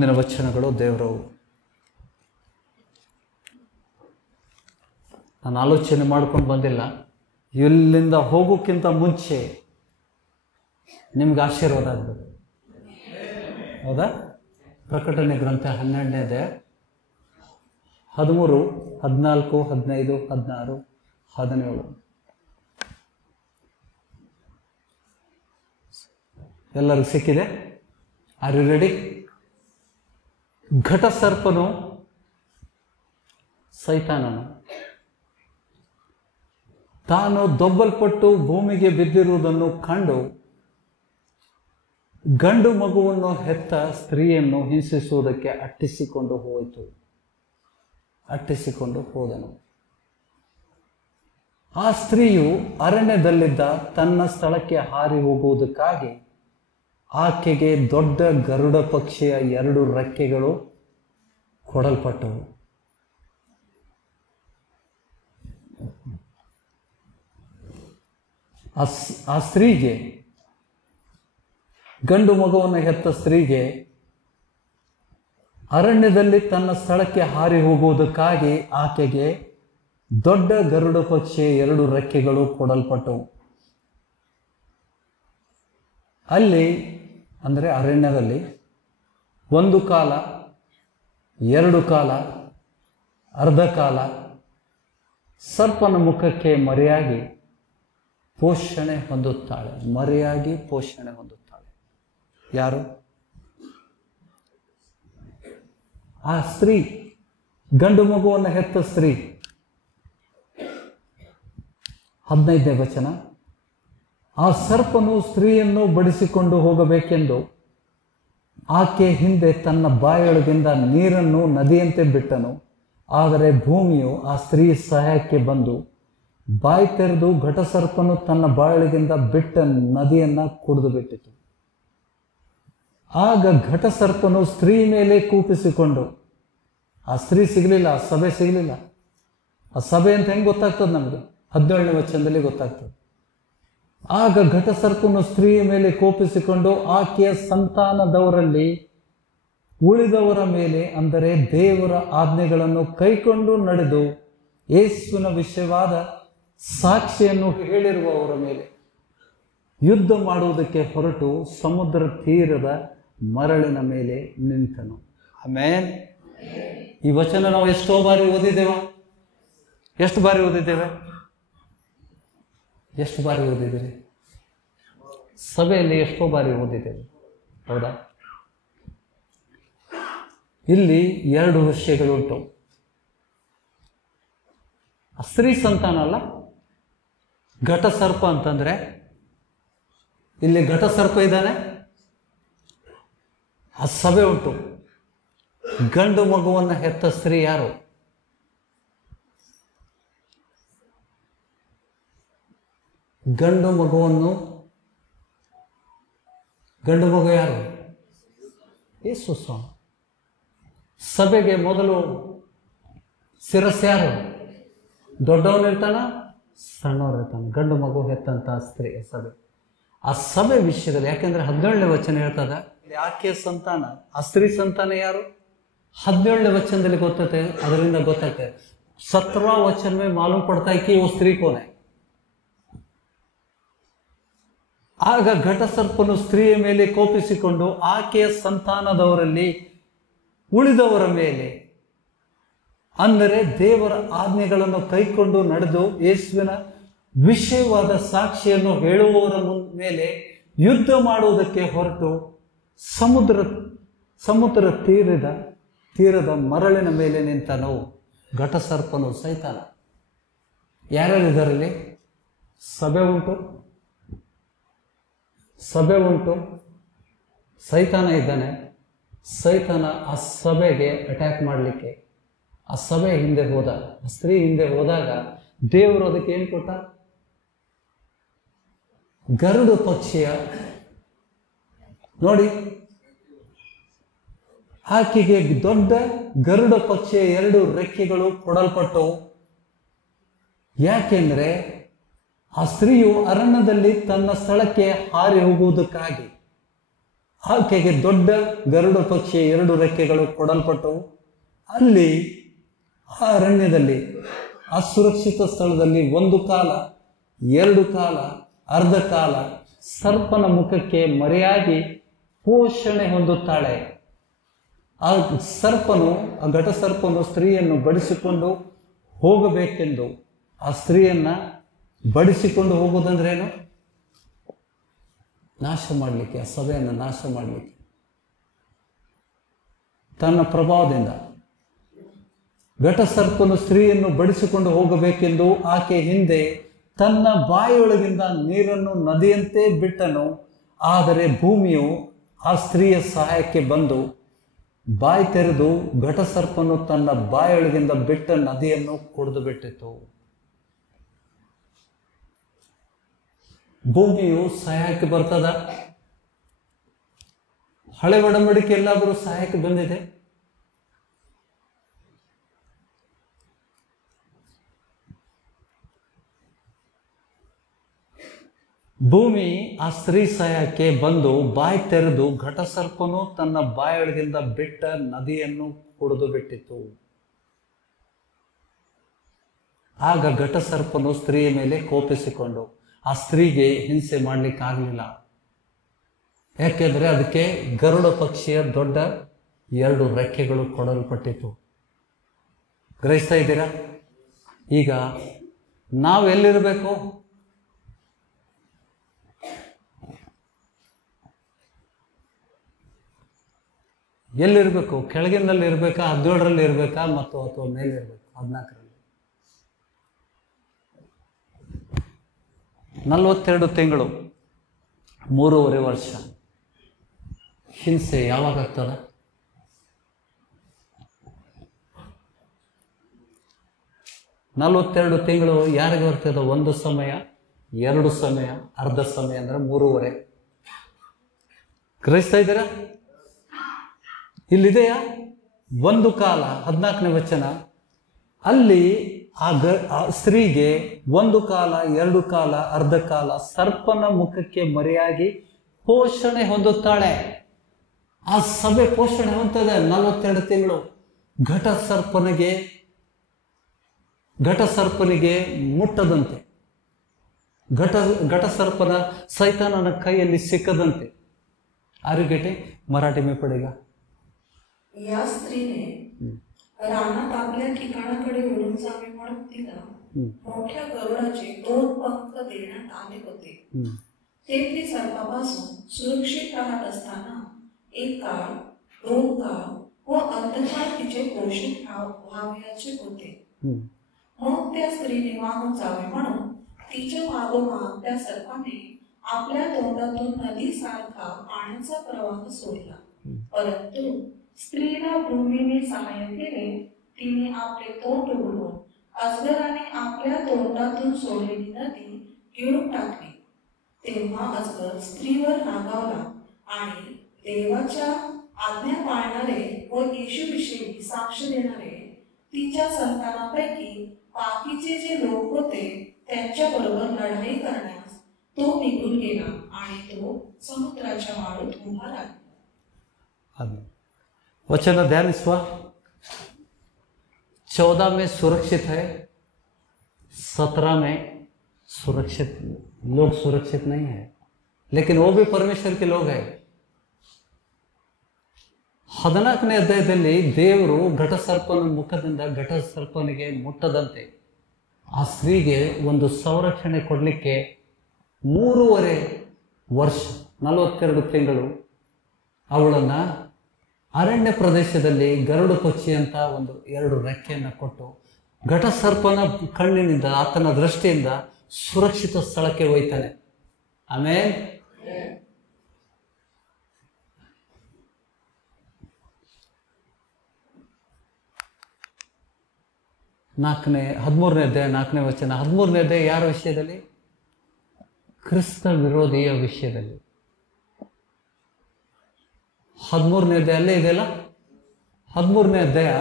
ಮುಂದಿನ ವಚನಗಳು ದೇವರವು. ನಾನು ಆಲೋಚನೆ ಮಾಡ್ಕೊಂಡು ಬಂದಿಲ್ಲ. ಇಲ್ಲಿಂದ ಹೋಗೋಕ್ಕಿಂತ ಮುಂಚೆ ನಿಮ್ಗೆ ಆಶೀರ್ವಾದ ಆಗಬೇಕು. ಹೌದಾ? ಪ್ರಕಟಣೆ ಗ್ರಂಥ 12ನೇ 13, 14, 15, 16, 17 ಎಲ್ಲರಿಗೂ ಸಿಕ್ಕಿದೆ? R you ready? ಘಟಸರ್ಪನು ಸೈತಾನನು ತಾನು ದೊಬ್ಬಲ್ಪಟ್ಟು ಭೂಮಿಗೆ ಬಿದ್ದಿರುವುದನ್ನು ಕಂಡು ಗಂಡು ಮಗುವನ್ನು ಹೆತ್ತ ಸ್ತ್ರೀಯನ್ನು ಹಿಂಸಿಸುವುದಕ್ಕೆ ಅಟ್ಟಿಸಿಕೊಂಡು ಹೋದನು. ಆ ಸ್ತ್ರೀಯು ಅರಣ್ಯದಲ್ಲಿದ್ದ ತನ್ನ ಸ್ಥಳಕ್ಕೆ ಹಾರಿ ಹೋಗುವುದಕ್ಕಾಗಿ ಆಕೆಗೆ ದೊಡ್ಡ ಗರುಡ ಪಕ್ಷಿಯ 2 ರೆಕ್ಕೆಗಳು ಕೊಡಲ್ಪಟ್ಟವು. ಆ ಸ್ತ್ರೀಗೆ, ಗಂಡು ಮಗುವನ್ನು ಹೆತ್ತ ಸ್ತ್ರೀಗೆ, ಅರಣ್ಯದಲ್ಲಿ ತನ್ನ ಸ್ಥಳಕ್ಕೆ ಹಾರಿ ಹೋಗುವುದಕ್ಕಾಗಿ ಆಕೆಗೆ ದೊಡ್ಡ ಗರುಡ ಪಕ್ಷಿಯ 2 ರೆಕ್ಕೆಗಳು ಕೊಡಲ್ಪಟ್ಟವು. ಅಲ್ಲಿ ಅಂದರೆ ಅರಣ್ಯದಲ್ಲಿ 1 ಕಾಲ, 2 ಕಾಲ, ಅರ್ಧ ಕಾಲ ಸರ್ಪನ ಮುಖಕ್ಕೆ ಮರೆಯಾಗಿ ಪೋಷಣೆ ಹೊಂದುತ್ತಾಳೆ. ಯಾರು? ಆ ಸ್ತ್ರೀ, ಗಂಡು ಮಗುವನ್ನು ಹೆತ್ತ ಸ್ತ್ರೀ. 15ನೇ ವಚನ. ಆ ಸರ್ಪನು ಸ್ತ್ರೀಯನ್ನು ಬಡಿಸಿಕೊಂಡು ಹೋಗಬೇಕೆಂದು ಆಕೆ ಹಿಂದೆ ತನ್ನ ಬಾಯೊಳಗಿಂದ ನೀರನ್ನು ನದಿಯಂತೆ ಬಿಟ್ಟನು. ಆದರೆ ಭೂಮಿಯು ಆ ಸ್ತ್ರೀ ಸಹಾಯಕ್ಕೆ ಬಂದು ಬಾಯಿ ತೆರೆದು ಘಟಸರ್ಪನು ತನ್ನ ಬಾಯೊಳಗಿಂದ ಬಿಟ್ಟ ನದಿಯನ್ನ ಕುಡಿದು ಬಿಟ್ಟಿತು. ಆಗ ಘಟಸರ್ಪನು ಸ್ತ್ರೀ ಮೇಲೆ ಕೂಪಿಸಿಕೊಂಡು, ಆ ಸ್ತ್ರೀ ಸಿಗಲಿಲ್ಲ, ಆ ಸಭೆ ಸಿಗಲಿಲ್ಲ. ಆ ಸಭೆ ಅಂತ ಹೆಂಗೆ ಗೊತ್ತಾಗ್ತದೆ ನಮಗೆ? 17ನೇ ವಚನದಲ್ಲಿ ಗೊತ್ತಾಗ್ತದೆ. ಆಗ ಘಟಸರ್ಪನು ಸ್ತ್ರೀಯ ಮೇಲೆ ಕೋಪಿಸಿಕೊಂಡು ಆಕೆಯ ಸಂತಾನದವರಲ್ಲಿ ಉಳಿದವರ ಮೇಲೆ, ಅಂದರೆ ದೇವರ ಆಜ್ಞೆಗಳನ್ನು ಕೈಕೊಂಡು ನಡೆದು ಯೇಸುವಿನ ವಿಷಯವಾದ ಸಾಕ್ಷಿಯನ್ನು ಹೇಳಿರುವವರ ಮೇಲೆ ಯುದ್ಧ ಮಾಡುವುದಕ್ಕೆ ಹೊರಟು ಸಮುದ್ರ ತೀರದ ಮರಳಿನ ಮೇಲೆ ನಿಂತನು. ಆಮೇನ್. ಈ ವಚನ ನಾವು ಎಷ್ಟೋ ಬಾರಿ ಓದಿದ್ದೇವೆ. ಎಷ್ಟು ಬಾರಿ ಓದಿದ್ದೀರಿ? ಸಭೆಯಲ್ಲಿ ಎಷ್ಟೋ ಬಾರಿ ಓದಿದ್ದೇವೆ, ಹೌದಾ? ಇಲ್ಲಿ 2 ವಿಷಯಗಳುಂಟು. ಸ್ತ್ರೀ ಸಂತಾನ ಅಲ್ಲ, ಘಟಸರ್ಪ ಅಂತಂದ್ರೆ ಇಲ್ಲಿ ಘಟಸರ್ಪ ಇದ್ದಾನೆ, ಆ ಸಭೆ ಉಂಟು. ಗಂಡು ಮಗುವನ್ನು ಹೆತ್ತ ಸ್ತ್ರೀ ಯಾರು? ಗಂಡು ಮಗು ಯಾರು? ಯೇಸು ಸ್ವಾಮಿ. ಸಭೆಗೆ ಮೊದಲು ಶಿರಸ್ಸು ಯಾರು? ದೊಡ್ಡವನಿರ್ತಾನ, ಸಣ್ಣವನಿರ್ತಾನೆ. ಗಂಡು ಮಗು ಹೆತ್ತಂತ ಸ್ತ್ರೀ ಸಭೆ. ಆ ಸಭೆ ವಿಷಯದಲ್ಲಿ, ಯಾಕೆಂದ್ರೆ 17ನೇ ವಚನ ಹೇಳ್ತದ ಆಕೆಯ ಸಂತಾನ, ಆ ಸ್ತ್ರೀ ಸಂತಾನ ಯಾರು? 17ನೇ ವಚನದಲ್ಲಿ ಗೊತ್ತೈತೆ. ಅದರಿಂದ ಗೊತ್ತೈತೆ 17वां वचन में मालूम पड़ता है कि वो स्त्री कौन है. ಆಗ ಘಟಸರ್ಪನು ಸ್ತ್ರೀಯ ಮೇಲೆ ಕೋಪಿಸಿಕೊಂಡು ಆಕೆಯ ಸಂತಾನದವರಲ್ಲಿ ಉಳಿದವರ ಮೇಲೆ, ಅಂದರೆ ದೇವರ ಆಜ್ಞೆಗಳನ್ನು ಕೈಕೊಂಡು ನಡೆದು ಯೇಸುವಿನ ವಿಷಯವಾದ ಸಾಕ್ಷಿಯನ್ನು ಹೇಳುವವರ ಮೇಲೆ ಯುದ್ಧ ಮಾಡುವುದಕ್ಕೆ ಹೊರಟು ಸಮುದ್ರ ತೀರದ ಮರಳಿನ ಮೇಲೆ ನಿಂತನು. ಘಟಸರ್ಪನು ಸೈತಾನ. ಯಾರ್ಯಾರಿದ್ದಾರಲ್ಲಿ? ಸಭೆ ಉಂಟು, ಸೈತಾನ ಇದ್ದಾನೆ. ಸೈತಾನ ಆ ಸಭೆಗೆ ಅಟ್ಯಾಕ್ ಮಾಡಲಿಕ್ಕೆ ಆ ಸಭೆ ಹಿಂದೆ ಹೋದ, ಆ ಸ್ತ್ರೀ ಹಿಂದೆ ಹೋದಾಗ ದೇವರು ಅದಕ್ಕೆ ಏನು ಕೊಟ್ಟ? ಗರುಡ ಪಕ್ಷಿಯ, ನೋಡಿ, ಆಕೆಗೆ ದೊಡ್ಡ ಗರುಡ ಪಕ್ಷಿಯ 2 ರೆಕ್ಕೆಗಳು ಕೊಡಲ್ಪಟ್ಟವು. ಯಾಕೆಂದ್ರೆ ಆ ಸ್ತ್ರೀಯು ಅರಣ್ಯದಲ್ಲಿ ತನ್ನ ಸ್ಥಳಕ್ಕೆ ಹಾರಿ ಹೋಗುವುದಕ್ಕಾಗಿ ಆಕೆಗೆ ದೊಡ್ಡ ಗರುಡ ಪಕ್ಷಿಯ 2 ರೆಕ್ಕೆಗಳು ಕೊಡಲ್ಪಟ್ಟವು. ಅಲ್ಲಿ ಆ ಅರಣ್ಯದಲ್ಲಿ ಅಸುರಕ್ಷಿತ ಸ್ಥಳದಲ್ಲಿ 1 ಕಾಲ, 2 ಕಾಲ, ಅರ್ಧ ಕಾಲ ಸರ್ಪನ ಮುಖಕ್ಕೆ ಮರೆಯಾಗಿ ಪೋಷಣೆ ಹೊಂದುತ್ತಾಳೆ. ಆ ಘಟ ಸರ್ಪನು ಸ್ತ್ರೀಯನ್ನು ಬಡಿಸಿಕೊಂಡು ಹೋಗಬೇಕೆಂದು, ಆ ಸ್ತ್ರೀಯನ್ನ ಬಡಿಸಿಕೊಂಡು ಹೋಗೋದಂದ್ರೇನು? ನಾಶ ಮಾಡಲಿಕ್ಕೆ, ಆ ಸಭೆಯನ್ನು ನಾಶ ಮಾಡಲಿಕ್ಕೆ ತನ್ನ ಪ್ರಭಾವದಿಂದ ಘಟ ಸರ್ಪನು ಸ್ತ್ರೀಯನ್ನು ಬಡಿಸಿಕೊಂಡು ಹೋಗಬೇಕೆಂದು ಆಕೆ ಹಿಂದೆ ತನ್ನ ಬಾಯಿಯೊಳಗಿಂದ ನೀರನ್ನು ನದಿಯಂತೆ ಬಿಟ್ಟನು. ಆದರೆ ಭೂಮಿಯು ಆ ಸ್ತ್ರೀಯ ಸಹಾಯಕ್ಕೆ ಬಂದು ಬಾಯಿ ತೆರೆದು ಘಟ ಸರ್ಪನು ತನ್ನ ಬಾಯಿಯೊಳಗಿಂದ ಬಿಟ್ಟ ನದಿಯನ್ನು ಕುಡಿದು ಬಿಟ್ಟಿತು. ಭೂಮಿಯು ಸಹಾಯಕ್ಕೆ ಬರ್ತದ? ಹಳೆ ಒಡಂಬಡಿಕೆ ಎಲ್ಲಾದರೂ ಸಹಾಯಕ್ಕೆ ಬಂದಿದೆ? ಭೂಮಿ ಆ ಸ್ತ್ರೀ ಸಹಾಯಕ್ಕೆ ಬಂದು ಬಾಯಿ ತೆರೆದು ಘಟ ಸರ್ಪನು ತನ್ನ ಬಾಯೊಳಗಿಂದ ಬಿಟ್ಟ ನದಿಯನ್ನು ಕುಡಿದು ಬಿಟ್ಟಿತು. ಆಗ ಘಟ ಸರ್ಪನು ಸ್ತ್ರೀಯ ಮೇಲೆ ಕೋಪಿಸಿಕೊಂಡು ಆ ಸ್ತ್ರೀಗೆ ಹಿಂಸೆ ಮಾಡ್ಲಿಕ್ಕೆ ಆಗಲಿಲ್ಲ. ಯಾಕೆಂದ್ರೆ ಅದಕ್ಕೆ ಗರುಡ ಪಕ್ಷಿಯ ದೊಡ್ಡ 2 ರೆಕ್ಕೆಗಳು ಕೊಡಲ್ಪಟ್ಟಿತು. ಗ್ರಹಿಸ್ತಾ ಇದ್ದೀರಾ? ಈಗ ನಾವೆಲ್ಲಿರಬೇಕು? ಎಲ್ಲಿರ್ಬೇಕು? ಕೆಳಗಿನಲ್ಲಿ ಇರ್ಬೇಕಾ, 17ರಲ್ಲಿ ಇರ್ಬೇಕಾ, ಅಥವಾ ಮೇಲೆ ಇರ್ಬೇಕು? 14ರಲ್ಲಿ. 42 ತಿಂಗಳು, 3.5 ವರ್ಷ ಹಿಂಸೆ ಯಾವಾಗ ಆಗ್ತದ? ನಲವತ್ತೆರಡು ತಿಂಗಳು ಯಾರಿಗೆ ಬರ್ತದ? 1 ಸಮಯ, 2 ಸಮಯ, ಅರ್ಧ ಸಮಯ ಅಂದ್ರೆ 3.5. ಗ್ರಹಿಸ್ತಾ ಇದ್ದೀರಾ? ಇಲ್ಲಿದೆಯಾ 1 ಕಾಲ? 14ನೇ ವಚನ. ಅಲ್ಲಿ ಆ ಸ್ತ್ರೀಗೆ 1 ಕಾಲ, 2 ಕಾಲ, ಅರ್ಧ ಕಾಲ ಸರ್ಪನ ಮುಖಕ್ಕೆ ಮರೆಯಾಗಿ ಪೋಷಣೆ ಹೊಂದುತ್ತಾಳೆ. ಆ ಸಭೆ ಪೋಷಣೆ ಹೊಂದದೆ 42 ತಿಂಗಳು. ಘಟ ಸರ್ಪನಿಗೆ ಮುಟ್ಟದಂತೆ, ಘಟ ಸರ್ಪನ ಸೈತಾನನ ಕೈಯಲ್ಲಿ सिकदंते. आर्यू गेटे? मराठी में पडेगा. या स्त्रीने रानात आपल्या ठिकाणाकडे वळून जावे म्हणून तिला मोठ्या गरुडाचे 2 पंख देण्यात आले होते. ते ती सर्पापासून सुरक्षित राहत असताना 1 काळ, 2 काळ व अर्धकाळ तिचे पोषण व्हावयाचे होते. मग त्या स्त्रीने वाहून जावे म्हणून तिच्या मागोमाग त्या सर्पाने आपल्या तोंडातून नदीसारखा पाण्याचा प्रवाह सोडला. परंतु स्त्रीला भूमीने सहाय्य केले. तिने आपले तोंड उघडून अजगराने आपल्या तोंडातून सोडलेली नदी गिळून टाकली. तेव्हा अजगर स्त्रीवर रागावला आणि देवाच्या आज्ञा पाळणारे व येशूविषयी साक्ष देणारे तिच्या संतानापैकी बाकीचे जे लोक होते त्यांच्याबरोबर लढाई करण्यास तो निघून गेला आणि तो समुद्राच्या वाळूत उभा राहिला. वचन ध्यानिस्वा. 14 में सुरक्षित है, 17 में सुरक्षित लोग सुरक्षित नहीं है, लेकिन वो भी परमेश्वर के लोग हैं. 14ನೇ ಅಧ್ಯಾಯದಲ್ಲಿ ದೇವರು ಘಟಸರ್ಪನ ಮುಖದಿಂದ ಘಟಸರ್ಪನಿಗೆ ಮುಟ್ಟದಂತೆ ಆ ಸ್ತ್ರೀಗೆ ಒಂದು ಸಂರಕ್ಷಣೆ ಕೊಡಲಿಕ್ಕೆ 3.5 ವರ್ಷ 42 ತಿಂಗಳು ಅವಳನ್ನ ಅರಣ್ಯ ಪ್ರದೇಶದಲ್ಲಿ ಗರುಡ ಪಕ್ಷಿ ಅಂತ 2 ರೆಕ್ಕೆಯನ್ನು ಕೊಟ್ಟು ಘಟಸರ್ಪನ ಕಣ್ಣಿನಿಂದ, ಆತನ ದೃಷ್ಟಿಯಿಂದ ಸುರಕ್ಷಿತ ಸ್ಥಳಕ್ಕೆ ಒಯ್ತಾನೆ. ಆಮೇಲೆ 13ನೇ ಅಧ್ಯಾಯ 4ನೇ ವಚನ. 13ನೇ ಅಧ್ಯಾಯ ಯಾರ ವಿಷಯದಲ್ಲಿ? ಕ್ರಿಸ್ತ ವಿರೋಧಿಯ ವಿಷಯದಲ್ಲಿ. 13ನೇ ಅಧ್ಯಾಯ ಅಲ್ಲೇ ಇದೆಯಲ್ಲ. 13ನೇ ಅಧ್ಯಾಯ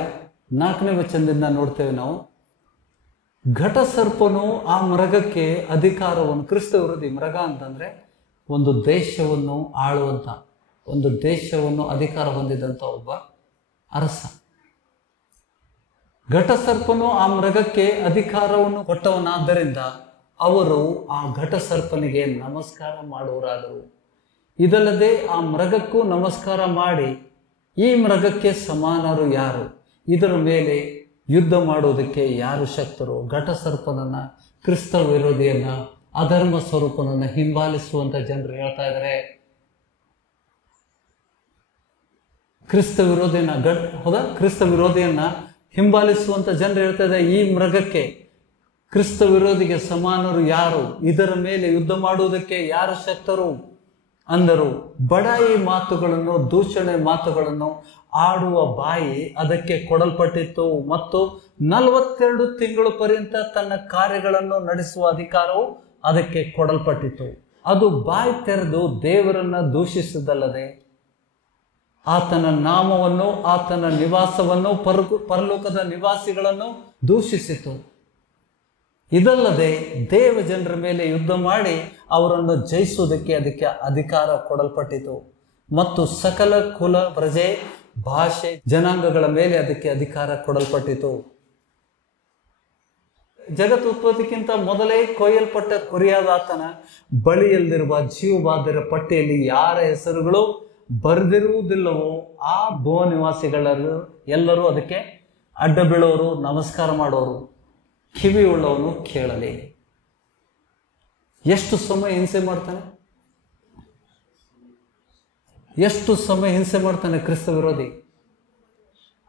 4ನೇ ವಚನದಿಂದ ನೋಡ್ತೇವೆ ನಾವು. ಘಟಸರ್ಪನು ಆ ಮೃಗಕ್ಕೆ ಅಧಿಕಾರವನ್ನು, ಕ್ರಿಸ್ತ ವಿರೋಧಿ ಮೃಗ ಅಂತಂದ್ರೆ ಒಂದು ದೇಶವನ್ನು ಆಳುವಂತ ಒಂದು ದೇಶವನ್ನು ಅಧಿಕಾರ ಹೊಂದಿದಂಥ ಒಬ್ಬ ಅರಸ. ಘಟಸರ್ಪನು ಆ ಮೃಗಕ್ಕೆ ಅಧಿಕಾರವನ್ನು ಕೊಟ್ಟವನಾದ್ದರಿಂದ ಅವರು ಆ ಘಟಸರ್ಪನಿಗೆ ನಮಸ್ಕಾರ ಮಾಡುವರಾದರು. ಇದಲ್ಲದೆ ಆ ಮೃಗಕ್ಕೂ ನಮಸ್ಕಾರ ಮಾಡಿ, ಈ ಮೃಗಕ್ಕೆ ಸಮಾನರು ಯಾರು, ಇದರ ಮೇಲೆ ಯುದ್ಧ ಮಾಡುವುದಕ್ಕೆ ಯಾರು ಶಕ್ತರು? ಘಟಸರ್ಪನನ್ನ, ಕ್ರಿಸ್ತ ವಿರೋಧಿಯನ್ನ, ಅಧರ್ಮ ಸ್ವರೂಪನನ್ನ ಹಿಂಬಾಲಿಸುವಂತ ಜನರು ಹೇಳ್ತಾ ಇದ್ದಾರೆ. ಕ್ರಿಸ್ತ ವಿರೋಧಿಯನ್ನ ಹಿಂಬಾಲಿಸುವಂತ ಜನರು ಹೇಳ್ತಾ ಇದ್ದಾರೆ, ಈ ಮೃಗಕ್ಕೆ, ಕ್ರಿಸ್ತ ವಿರೋಧಿಗೆ ಸಮಾನರು ಯಾರು, ಇದರ ಮೇಲೆ ಯುದ್ಧ ಮಾಡುವುದಕ್ಕೆ ಯಾರು ಶಕ್ತರು ಅಂದರು. ಬಡಾಯಿ ಮಾತುಗಳನ್ನು, ದೂಷಣೆ ಮಾತುಗಳನ್ನು ಆಡುವ ಬಾಯಿ ಅದಕ್ಕೆ ಕೊಡಲ್ಪಟ್ಟಿತ್ತು ಮತ್ತು 42 ತಿಂಗಳು ಪರ್ಯಂತ ತನ್ನ ಕಾರ್ಯಗಳನ್ನು ನಡೆಸುವ ಅಧಿಕಾರವು ಅದಕ್ಕೆ ಕೊಡಲ್ಪಟ್ಟಿತು. ಅದು ಬಾಯಿ ತೆರೆದು ದೇವರನ್ನ ದೂಷಿಸಿದಲ್ಲದೆ ಆತನ ನಾಮವನ್ನು, ಆತನ ನಿವಾಸವನ್ನು, ಪರಲೋಕದ ನಿವಾಸಿಗಳನ್ನು ದೂಷಿಸಿತು. ಇದಲ್ಲದೆ ದೇವ ಜನರ ಮೇಲೆ ಯುದ್ಧ ಮಾಡಿ ಅವರನ್ನು ಜಯಿಸುವುದಕ್ಕೆ ಅದಕ್ಕೆ ಅಧಿಕಾರ ಕೊಡಲ್ಪಟ್ಟಿತು ಮತ್ತು ಸಕಲ ಕುಲ, ಪ್ರಜೆ, ಭಾಷೆ, ಜನಾಂಗಗಳ ಮೇಲೆ ಅದಕ್ಕೆ ಅಧಿಕಾರ ಕೊಡಲ್ಪಟ್ಟಿತು. ಜಗತ್ತು ಉತ್ಪತ್ತಿಗಿಂತ ಮೊದಲೇ ಕೊಯ್ಯಲ್ಪಟ್ಟ ಕುರಿಯಾದ ಆತನ ಬಳಿಯಲ್ಲಿರುವ ಜೀವಬಾಧ್ಯರ ಪಟ್ಟಿಯಲ್ಲಿ ಯಾರ ಹೆಸರುಗಳು ಬರೆದಿರುವುದಿಲ್ಲವೋ ಆ ಭುವ ನಿವಾಸಿಗಳೆಲ್ಲರೂ ಎಲ್ಲರೂ ಅದಕ್ಕೆ ಅಡ್ಡ ಬೀಳೋರು, ನಮಸ್ಕಾರ ಮಾಡೋರು. ಕಿವಿ ಉಳ್ಳವನು ಕೇಳಲಿ. ಎಷ್ಟು ಸಮಯ ಹಿಂಸೆ ಮಾಡ್ತಾನೆ, ಎಷ್ಟು ಸಮಯ ಹಿಂಸೆ ಮಾಡ್ತಾನೆ ಕ್ರಿಸ್ತ ವಿರೋಧಿ.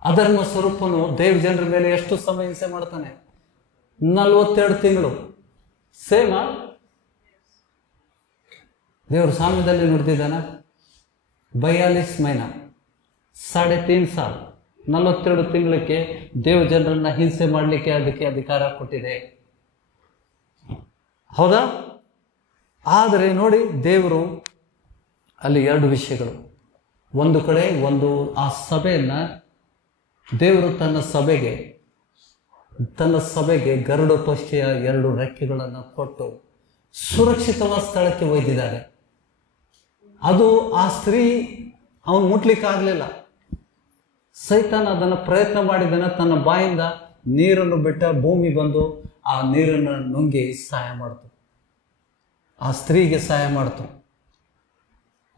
ಅಧರ್ಮ ಸ್ವರೂಪನು ದೇವ ಜನರ ಮೇಲೆ ಎಷ್ಟು ಸಮಯ ಹಿಂಸೆ ಮಾಡ್ತಾನೆ? 42 ತಿಂಗಳು. ಸೇಮ ದೇವರು ಸಾಮ್ಯದಲ್ಲಿ ನುಡಿದಿದ್ದಾನ. 42 ಮಹಿನಾ 3.5 ಸಾಲ 42 ತಿಂಗಳಕ್ಕೆ ದೇವ ಜನರನ್ನ ಹಿಂಸೆ ಮಾಡಲಿಕ್ಕೆ ಅದಕ್ಕೆ ಅಧಿಕಾರ ಕೊಟ್ಟಿದೆ. ಹೌದಾ? ಆದರೆ ನೋಡಿ, ದೇವರು ಅಲ್ಲಿ 2 ವಿಷಯಗಳು. ಒಂದು ಕಡೆ ಆ ಸಭೆಯನ್ನ ದೇವರು ತನ್ನ ಸಭೆಗೆ ಗರುಡ ಪಕ್ಷಿಯ 2 ರೆಕ್ಕೆಗಳನ್ನು ಕೊಟ್ಟು ಸುರಕ್ಷಿತವಾದ ಸ್ಥಳಕ್ಕೆ ಒಯ್ದಿದ್ದಾರೆ. ಅದು ಆ ಸ್ತ್ರೀ ಅವನು ಮುಟ್ಲಿಕ್ಕಾಗಲಿಲ್ಲ. ಸೈತಾನ ಅದನ್ನು ಪ್ರಯತ್ನ ಮಾಡಿದನ. ತನ್ನ ಬಾಯಿಂದ ನೀರನ್ನು ಬಿಟ್ಟ, ಭೂಮಿ ಬಂದು ಆ ನೀರನ್ನು ನುಂಗಿ ಸಹಾಯ ಮಾಡ್ತು, ಆ ಸ್ತ್ರೀಗೆ ಸಹಾಯ ಮಾಡ್ತು.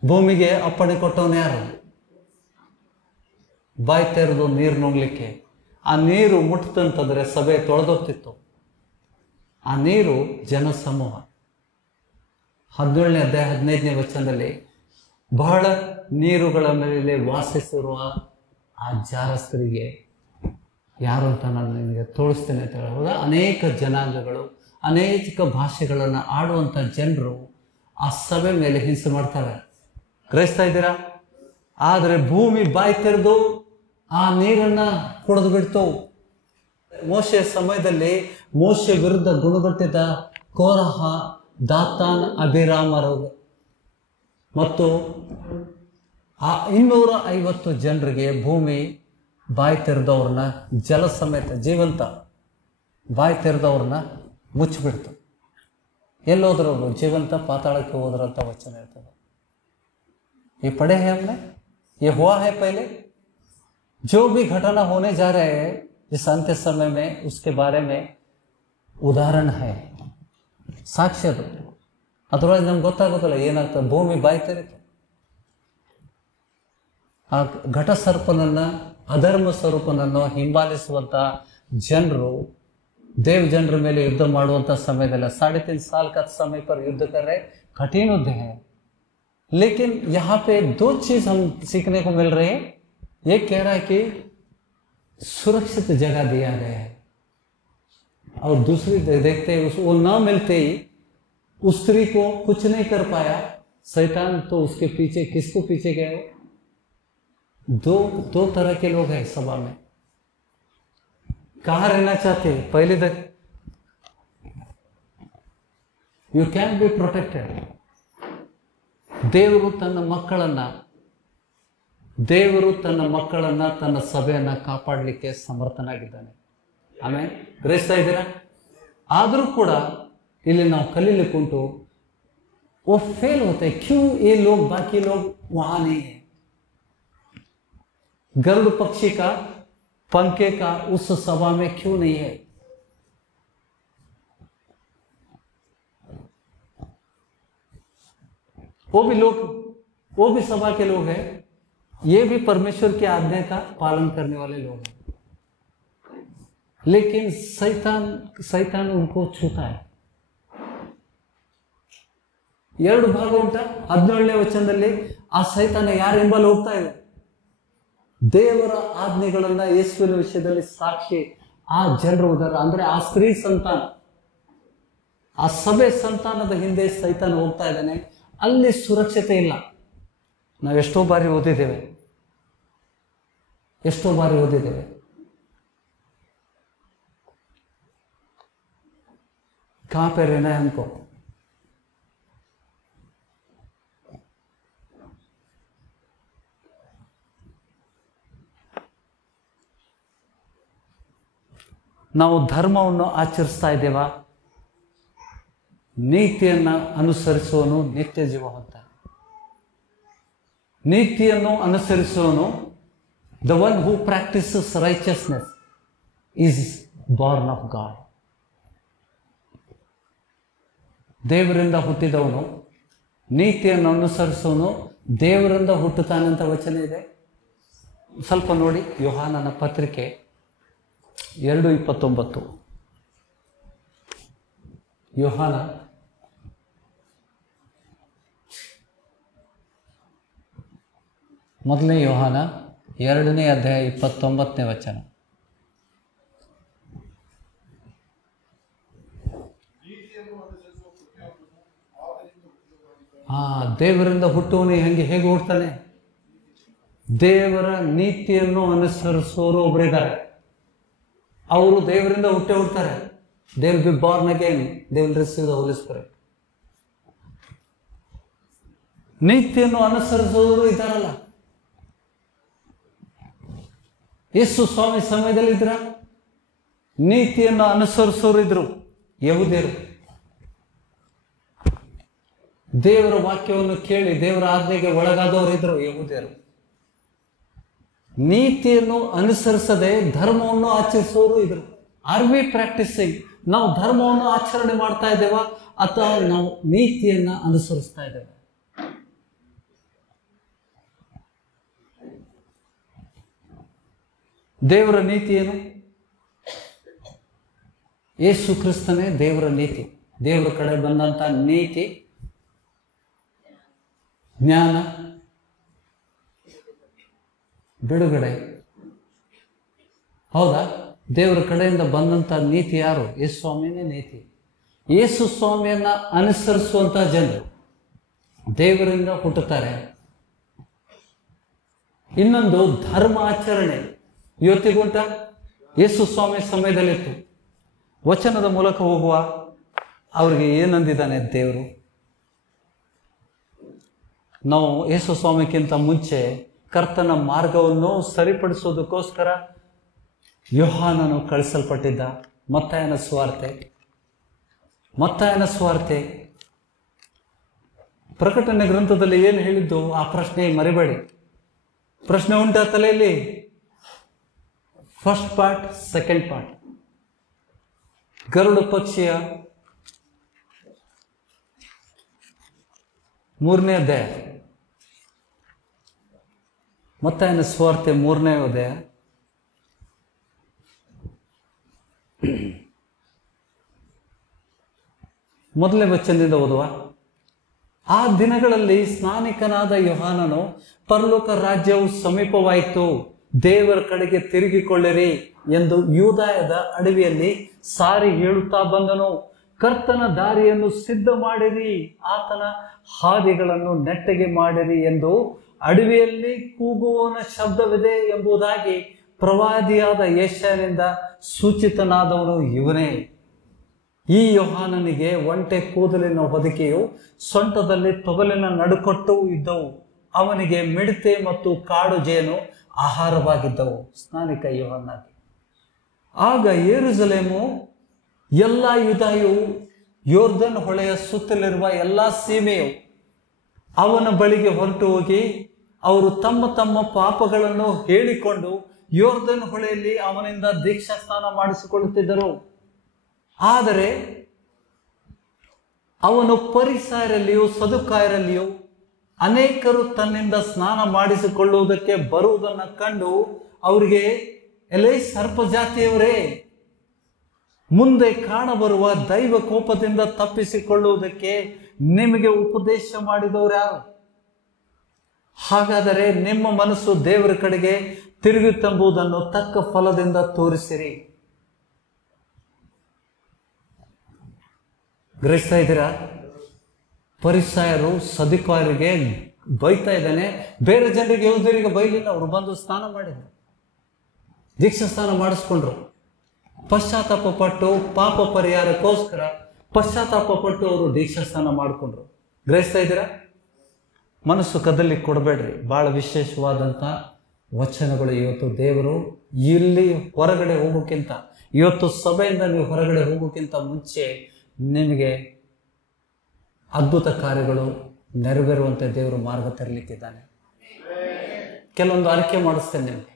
ಭೂಮಿಗೆ ಅಪ್ಪಣೆ ಕೊಟ್ಟವನು ಯಾರು? ಬಾಯಿ ತೆರೆದು ನೀರು ನುಂಗ್ಲಿಕ್ಕೆ. ಆ ನೀರು ಮುಟ್ಟಂತಂದ್ರೆ ಸಭೆ ತೊಳೆದೋಗ್ತಿತ್ತು. ಆ ನೀರು ಜನಸಮೂಹ. 17ನೇ ಅಧ್ಯಾಯ 15ನೇ ವಚನದಲ್ಲಿ ಬಹಳ ನೀರುಗಳ ಮೇಲೆ ವಾಸಿಸಿರುವ ಆ ಜಾರ ಸ್ತ್ರೀಗೆ ಯಾರು ಅಂತ ನಾನು ನಿನಗೆ ತೋರಿಸ್ತೇನೆ ಅಂತ ಹೇಳೋದ. ಅನೇಕ ಜನಾಂಗಗಳು, ಅನೇಕ ಭಾಷೆಗಳನ್ನು ಆಡುವಂಥ ಜನರು ಆ ಸಭೆ ಮೇಲೆ ಹಿಂಸೆ ಮಾಡ್ತಾರೆ. ಗ್ರಹಿಸ್ತಾ ಇದ್ದೀರಾ? ಆದರೆ ಭೂಮಿ ಬಾಯಿ ತೆರೆದು ಆ ನೀರನ್ನ ಕುಡಿದು ಬಿಡ್ತು. ಮೋಶೆಯ ಸಮಯದಲ್ಲಿ ಮೋಶೆ ವಿರುದ್ಧ ಗುಣಗಟ್ಟಿದ್ದ ಕೋರಹ, ದಾತಾನ್, ಅಭಿರಾಮರು ಮತ್ತು ಆ 250 ಜನರಿಗೆ ಭೂಮಿ ಬಾಯಿ ತೆರೆದವ್ರನ್ನ, ಜಲ ಸಮೇತ ಜೀವಂತ ಬಾಯಿ ತೆರೆದವ್ರನ್ನ ಮುಚ್ಚಿಬಿಡ್ತು. ಎಲ್ಲೋದ್ರವರು? ಜೀವಂತ ಪಾತಾಳಕ್ಕೆ ಹೋದ್ರಂತ ವಚನ ಇರ್ತದೆ. ये पढ़े हैं हमने, ये हुआ है पहले. जो भी घटना होने जा रहे हैं इस अंत्य समय में, उसके बारे में उदाहरण है, ಸಾಕ್ಷ್ಯ ಅದು. ಅದರೊಳಗೆ ನಮ್ಗೆ ಗೊತ್ತಾಗೋದಿಲ್ಲ ಏನಾಗ್ತದೆ. ಭೂಮಿ ಬಾಯಿ ತೆರೀತು. ಆ ಘಟಸರ್ಪನನ್ನ, ಅಧರ್ಮ ಸ್ವರೂಪನನ್ನು ಹಿಂಬಾಲಿಸುವಂತ ಜನರು ದೇವ್ ಜನರ ಮೇಲೆ ಯುದ್ಧ ಮಾಡುವಂತ ಸಮಯದಲ್ಲಿ 3.5 साल का समय पर युद्ध कर रहे, कठिन युद्ध है. लेकिन यहाँ पे 2 चीज हम सीखने को मिल रही है. ये कह रहा है कि सुरक्षित जगह दिया गया है, और दूसरी देखते हैं वो ना मिलते ही उस स्त्री को कुछ नहीं कर पाया शैतान. तो उसके पीछे किसको पीछे गए? दो तरह के लोग हैं सभा में. कहाँ रहना चाहते हैं? पहले तक यू कैन बी प्रोटेक्टेड. ದೇವರು ತನ್ನ ಮಕ್ಕಳನ್ನ ತನ್ನ ಸಭೆಯನ್ನ ಕಾಪಾಡಲಿಕ್ಕೆ ಸಮರ್ಥನಾಗಿದ್ದಾನೆ. ಆಮೇಲೆ ಗ್ರಹಿಸ್ತಾ ಇದ್ದೀರಾ? ಆದರೂ ಕೂಡ ಇಲ್ಲಿ ನಾವು ಕಲೀಲಿಕ್ಕುಂಟು, वो फेल होते हैं। क्यों ये लोग, बाकी लोग वहां नहीं है? गरुड़ पक्षी का, पंखे का उस सभा में क्यों नहीं है? वो भी लोग, वो भी सभा के लोग हैं, ये भी परमेश्वर की आज्ञा का पालन करने वाले लोग हैं, लेकिन शैतान उनको छूता है। 2 ಭಾಗ ಉಂಟ 17ನೇ ವಚನದಲ್ಲಿ ಆ ಸೈತಾನ ಯಾರೆಂಬಲ್ಲಿ ಹೋಗ್ತಾ ಇದೆ? ದೇವರ ಆಜ್ಞೆಗಳನ್ನ ಯೇಸುವಿನ ವಿಷಯದಲ್ಲಿ ಸಾಕ್ಷಿ ಆ ಜನರು ಉದಾರ, ಅಂದ್ರೆ ಆ ಸ್ತ್ರೀ ಸಂತಾನ, ಆ ಸಭೆ ಸಂತಾನದ ಹಿಂದೆ ಸೈತಾನ ಹೋಗ್ತಾ ಇದ್ದಾನೆ. ಅಲ್ಲಿ ಸುರಕ್ಷತೆ ಇಲ್ಲ. ನಾವು ಎಷ್ಟೋ ಬಾರಿ ಓದಿದ್ದೇವೆ. कहां पे रहना है हमको? ನಾವು ಧರ್ಮವನ್ನು ಆಚರಿಸ್ತಾ ಇದ್ದೇವಾ? ನೀತಿಯನ್ನ ಅನುಸರಿಸುವನು ನಿತ್ಯ ಜೀವ ಹೊಂತಾನೆ. ನೀತಿಯನ್ನು ಅನುಸರಿಸುವನು, the one who practices righteousness is born of God. ದೇವರಿಂದ ಹುಟ್ಟಿದವನು, ನೀತಿಯನ್ನು ಅನುಸರಿಸುವನು ದೇವರಿಂದ ಹುಟ್ಟುತ್ತಾನೆ ಅಂತ ವಚನ ಇದೆ. ಸ್ವಲ್ಪ ನೋಡಿ, ಯೋಹಾನನ ಪತ್ರಿಕೆ 2:29. ಯೋಹಾನ ಮೊದಲನೇ ಯೋಹಾನ 2ನೇ ಅಧ್ಯಾಯ 29ನೇ ವಚನ. ದೇವರಿಂದ ಹುಟ್ಟುವನು ಹೇಗೆ ಹುಡ್ತಾನೆ? ದೇವರ ನೀತಿಯನ್ನು ಅನುಸರಿಸೋರು ಒಬ್ಬರಿದ್ದಾರೆ, ಅವರು ದೇವರಿಂದ ಹುಡ್ತಾರೆ. They will be born again, they will receive the Holy Spirit. ನೀತಿಯನ್ನು ಅನುಸರಿಸೋರು ಇದ್ದಾರಲ್ಲ, ಯೇಸು ಸ್ವಾಮಿ ಸಮಯದಲ್ಲಿ ಇದ್ರ ನೀತಿಯನ್ನು ಅನುಸರಿಸೋರು ಇದ್ರು, ಯಹೂದ್ಯರು. ದೇವರ ವಾಕ್ಯವನ್ನು ಕೇಳಿ ದೇವರ ಆಜ್ಞೆಗೆ ಒಳಗಾದವರು ಇದ್ರು, ಯಹೂದ್ಯರು. ನೀತಿಯನ್ನು ಅನುಸರಿಸದೆ ಧರ್ಮವನ್ನು ಆಚರಿಸೋರು ಇದ್ರು. Are we practising? ನಾವು ಧರ್ಮವನ್ನು ಆಚರಣೆ ಮಾಡ್ತಾ ಇದ್ದೇವಾ ಅಥವಾ ನಾವು ನೀತಿಯನ್ನ ಅನುಸರಿಸ್ತಾ ಇದ್ದೇವೆ? ದೇವರ ನೀತಿ ಏನು? ಯೇಸು ಕ್ರಿಸ್ತನೇ ದೇವರ ನೀತಿ. ದೇವರ ಕಡೆ ಬಂದಂತ ನೀತಿ, ಜ್ಞಾನ, ಬಿಡುಗಡೆ. ಹೌದಾ? ದೇವರ ಕಡೆಯಿಂದ ಬಂದಂತ ನೀತಿ ಯಾರು? ಯೇಸು ಸ್ವಾಮಿನೇ ನೀತಿ. ಯೇಸು ಸ್ವಾಮಿಯನ್ನ ಅನುಸರಿಸುವಂತ ಜನರು ದೇವರಿಂದ ಹುಟ್ಟುತ್ತಾರೆ. ಇನ್ನೊಂದು ಧರ್ಮ ಆಚರಣೆ. ಇವತ್ತಿಗುಂಟ, ಯೇಸು ಸ್ವಾಮಿ ಸಮಯದಲ್ಲಿತ್ತು. ವಚನದ ಮೂಲಕ ಹೋಗುವ ಅವ್ರಿಗೆ ಏನಂದಿದ್ದಾನೆ ದೇವರು? ನಾವು ಯೇಸು ಸ್ವಾಮಿಗಿಂತ ಮುಂಚೆ ಕರ್ತನ ಮಾರ್ಗವನ್ನು ಸರಿಪಡಿಸೋದಕ್ಕೋಸ್ಕರ ಯೋಹಾನನು ಕಳಿಸಲ್ಪಟ್ಟಿದ್ದ. ಮತ್ತಾಯನ ಸುವಾರ್ತೆ ಪ್ರಕಟಣೆ ಗ್ರಂಥದಲ್ಲಿ ಏನು ಹೇಳಿದ್ದು ಆ ಪ್ರಶ್ನೆ ಮರಿಬೇಡಿ. ಪ್ರಶ್ನೆ ಉಂಟಾ ತಲೆಯಲ್ಲಿ? First part, second part. ಗರುಡ ಪಕ್ಷಿಯ 3ನೇ ಅಧ್ಯಾಯ, ಮತ್ತಾಯನ ಸುವಾರ್ತೆ 3ನೇ ಅಧ್ಯಾಯ, ಮೊದಲನೇ ವಚನದಿಂದ ಓದುವ. ಆ ದಿನಗಳಲ್ಲಿ ಸ್ನಾನಿಕನಾದ ಯೋಹಾನನು, ಪರಲೋಕ ರಾಜ್ಯವು ಸಮೀಪವಾಯಿತು, ದೇವರ ಕಡೆಗೆ ತಿರುಗಿಕೊಳ್ಳಿರಿ ಎಂದು ಯೂದಾಯದ ಅಡವಿಯಲ್ಲಿ ಸಾರಿ ಹೇಳುತ್ತಾ ಬಂದನು. ಕರ್ತನ ದಾರಿಯನ್ನು ಸಿದ್ಧ ಮಾಡಿರಿ, ಆತನ ಹಾದಿಗಳನ್ನು ನೆಟ್ಟಗೆ ಮಾಡಿರಿ ಎಂದು ಅಡವಿಯಲ್ಲಿ ಕೂಗುವವನ ಶಬ್ದವಿದೆ ಎಂಬುದಾಗಿ ಪ್ರವಾದಿಯಾದ ಯೆಶಾಯನಿಂದ ಸೂಚಿತನಾದವನು ಇವನೇ. ಈ ಯೋಹಾನನಿಗೆ ಒಂಟೆ ಕೂದಲಿನ ಹೊದಿಕೆಯು, ಸೊಂಟದಲ್ಲಿ ತೊಗಲಿನ ನಡುಕಟ್ಟು ಇದ್ದವು. ಅವನಿಗೆ ಮಿಡತೆ ಮತ್ತು ಕಾಡು ಜೇನು ಆಹಾರವಾಗಿದ್ದವು. ಸ್ನಾನಿಕ ಯೋಹಾನನಿಗೆ. ಆಗ ಯೆರೂಸಲೇಮು, ಎಲ್ಲ ಯೂದಾಯು ಯೋರ್ದನ್ ಹೊಳೆಯ ಸುತ್ತಲಿರುವ ಎಲ್ಲಾ ಸೀಮೆಯು ಅವನ ಬಳಿಗೆ ಹೊರಟು ಹೋಗಿ ಅವರು ತಮ್ಮ ತಮ್ಮ ಪಾಪಗಳನ್ನು ಹೇಳಿಕೊಂಡು ಯೋರ್ದನ್ ಹೊಳೆಯಲ್ಲಿ ಅವನಿಂದ ದೀಕ್ಷಾ ಸ್ನಾನ ಮಾಡಿಸಿಕೊಳ್ಳುತ್ತಿದ್ದರು. ಆದರೆ ಅವನು ಫರಿಸಾಯರಲ್ಲಿಯೂ ಸದುಕಾಯರಲ್ಲಿಯೂ ಅನೇಕರು ತನ್ನಿಂದ ಸ್ನಾನ ಮಾಡಿಸಿಕೊಳ್ಳುವುದಕ್ಕೆ ಬರುವುದನ್ನು ಕಂಡು ಅವರಿಗೆ, ಎಲೈ ಸರ್ಪ ಜಾತಿಯವರೇ, ಮುಂದೆ ಕಾಣಬರುವ ದೈವ ಕೋಪದಿಂದ ತಪ್ಪಿಸಿಕೊಳ್ಳುವುದಕ್ಕೆ ನಿಮಗೆ ಉಪದೇಶ ಮಾಡಿದವರು ಯಾರು? ಹಾಗಾದರೆ ನಿಮ್ಮ ಮನಸ್ಸು ದೇವರ ಕಡೆಗೆ ತಿರುಗುತ್ತೆಂಬುದನ್ನು ತಕ್ಕ ಫಲದಿಂದ ತೋರಿಸಿರಿ. ಗ್ರಹಿಸ್ತಾ ಇದ್ದೀರಾ? ಫರಿಸಾಯರು ಸದುಕಾಯರಿಗೆ ಬೈತಾ ಇದ್ದಾನೆ. ಬೇರೆ ಜನರಿಗೆ ಯಹೂದ್ಯರಿಗೆ ಬೈಲಿಲ್ಲ. ಅವರು ಬಂದು ಸ್ನಾನ ಮಾಡಿದ್ರು, ದೀಕ್ಷಾ ಸ್ನಾನ ಮಾಡಿಸ್ಕೊಂಡ್ರು. ಪಶ್ಚಾತ್ತಾಪ ಪಟ್ಟು ಪಾಪ ಪರಿಹಾರಕ್ಕೋಸ್ಕರ ಪಶ್ಚಾತ್ತಾಪ ಪಟ್ಟು ಅವರು ದೀಕ್ಷಾ ಸ್ನಾನ ಮಾಡಿಕೊಂಡ್ರು. ಗ್ರಹಿಸ್ತಾ ಇದ್ದೀರಾ? ಮನಸ್ಸು ಕದಲಿ ಕೊಡಬೇಡ್ರಿ. ಬಹಳ ವಿಶೇಷವಾದಂಥ ವಚನಗಳು ಇವತ್ತು. ದೇವರು ಇಲ್ಲಿ ಹೊರಗಡೆ ಹೋಗೋಕ್ಕಿಂತ, ಇವತ್ತು ಸಭೆಯಿಂದ ನೀವು ಹೊರಗಡೆ ಹೋಗೋಕ್ಕಿಂತ ಮುಂಚೆ ನಿಮಗೆ ಅದ್ಭುತ ಕಾರ್ಯಗಳು ನೆರವೇರುವಂತೆ ದೇವರು ಮಾರ್ಗ ತೆರಲಿಕ್ಕಿದ್ದಾನೆ. ಕೆಲವೊಂದು ಅರಿಕೆ ಮಾಡಿಸ್ತೇನೆ ನಿಮಗೆ.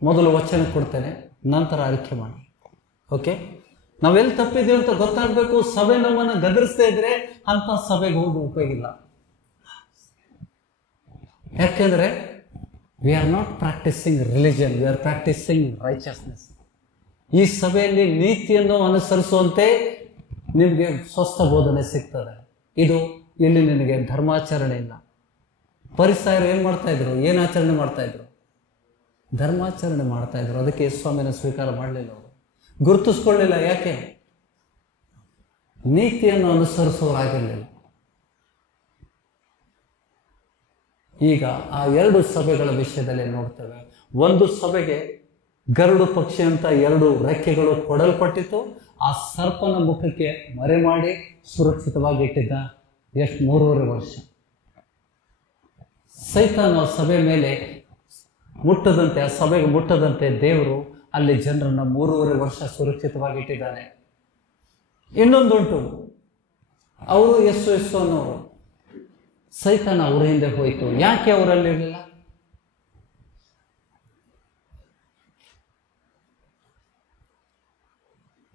ಮೊದಲು ವಚನ ಕೊಡ್ತೇನೆ, ನಂತರ ಅರಿಕೆ ಮಾಡಿ. ಓಕೆ? ನಾವೆಲ್ಲಿ ತಪ್ಪಿದ್ದೀವಿ ಅಂತ ಗೊತ್ತಾಗಬೇಕು. ಸಭೆ ನಮ್ಮನ್ನು ಗದರಿಸ್ತಾ ಇದ್ರೆ ಅಂತ ಸಭೆಗೆ ಹೋಗಿ ಉಪಯೋಗ ಇಲ್ಲ. ಯಾಕೆಂದ್ರೆ we are not practising religion, we are practising righteousness. ಈ ಸಭೆಯಲ್ಲಿ ನೀತಿಯನ್ನು ಅನುಸರಿಸುವಂತೆ ನಿಮಗೆ ಸ್ವಸ್ಥ ಬೋಧನೆ ಸಿಗ್ತದೆ. ಇದು ಇಲ್ಲಿ ನಿನಗೆ ಧರ್ಮಾಚರಣೆ ಇಲ್ಲ. ಫರಿಸಾಯರು ಏನು ಮಾಡ್ತಾ ಇದ್ರು? ಏನು ಆಚರಣೆ ಮಾಡ್ತಾ ಇದ್ರು? ಧರ್ಮಾಚರಣೆ ಮಾಡ್ತಾ ಇದ್ರು. ಅದಕ್ಕೆ ಯೇಸುಸ್ವಾಮಿನ ಸ್ವೀಕಾರ ಮಾಡಲಿಲ್ಲ, ಅವರು ಗುರುತಿಸ್ಕೊಳ್ಳಿಲ್ಲ. ಯಾಕೆ? ನೀತಿಯನ್ನು ಅನುಸರಿಸುವವರಾಗಿರಲಿಲ್ಲ. ಈಗ ಆ ಎರಡು ಸಭೆಗಳ ವಿಷಯದಲ್ಲಿ ನೋಡ್ತೇವೆ. ಒಂದು ಸಭೆಗೆ ಗರುಡು ಪಕ್ಷಿ ಅಂತ ಎರಡು ರೆಕ್ಕೆಗಳು ಕೊಡಲ್ಪಟ್ಟಿತ್ತು. ಆ ಸರ್ಪನ ಮುಖಕ್ಕೆ ಮರೆ ಮಾಡಿ ಸುರಕ್ಷಿತವಾಗಿ ಇಟ್ಟಿದ್ದ. ಎಷ್ಟು? 3.5 ವರ್ಷ. ಸೈತಾನ ಸಭೆ ಮೇಲೆ ಮುಟ್ಟದಂತೆ, ಆ ಸಭೆಗೆ ಮುಟ್ಟದಂತೆ ದೇವರು ಅಲ್ಲಿ ಜನರನ್ನ 3.5 ವರ್ಷ ಸುರಕ್ಷಿತವಾಗಿ ಇಟ್ಟಿದ್ದಾನೆ. ಇನ್ನೊಂದುಂಟು, ಅವರು ಯೇಸು ಅನ್ನೋರು. ಸೈತಾನ ಅವರ ಹಿಂದೆ ಹೋಯಿತು. ಯಾಕೆ ಅವರಲ್ಲಿರಲಿಲ್ಲ?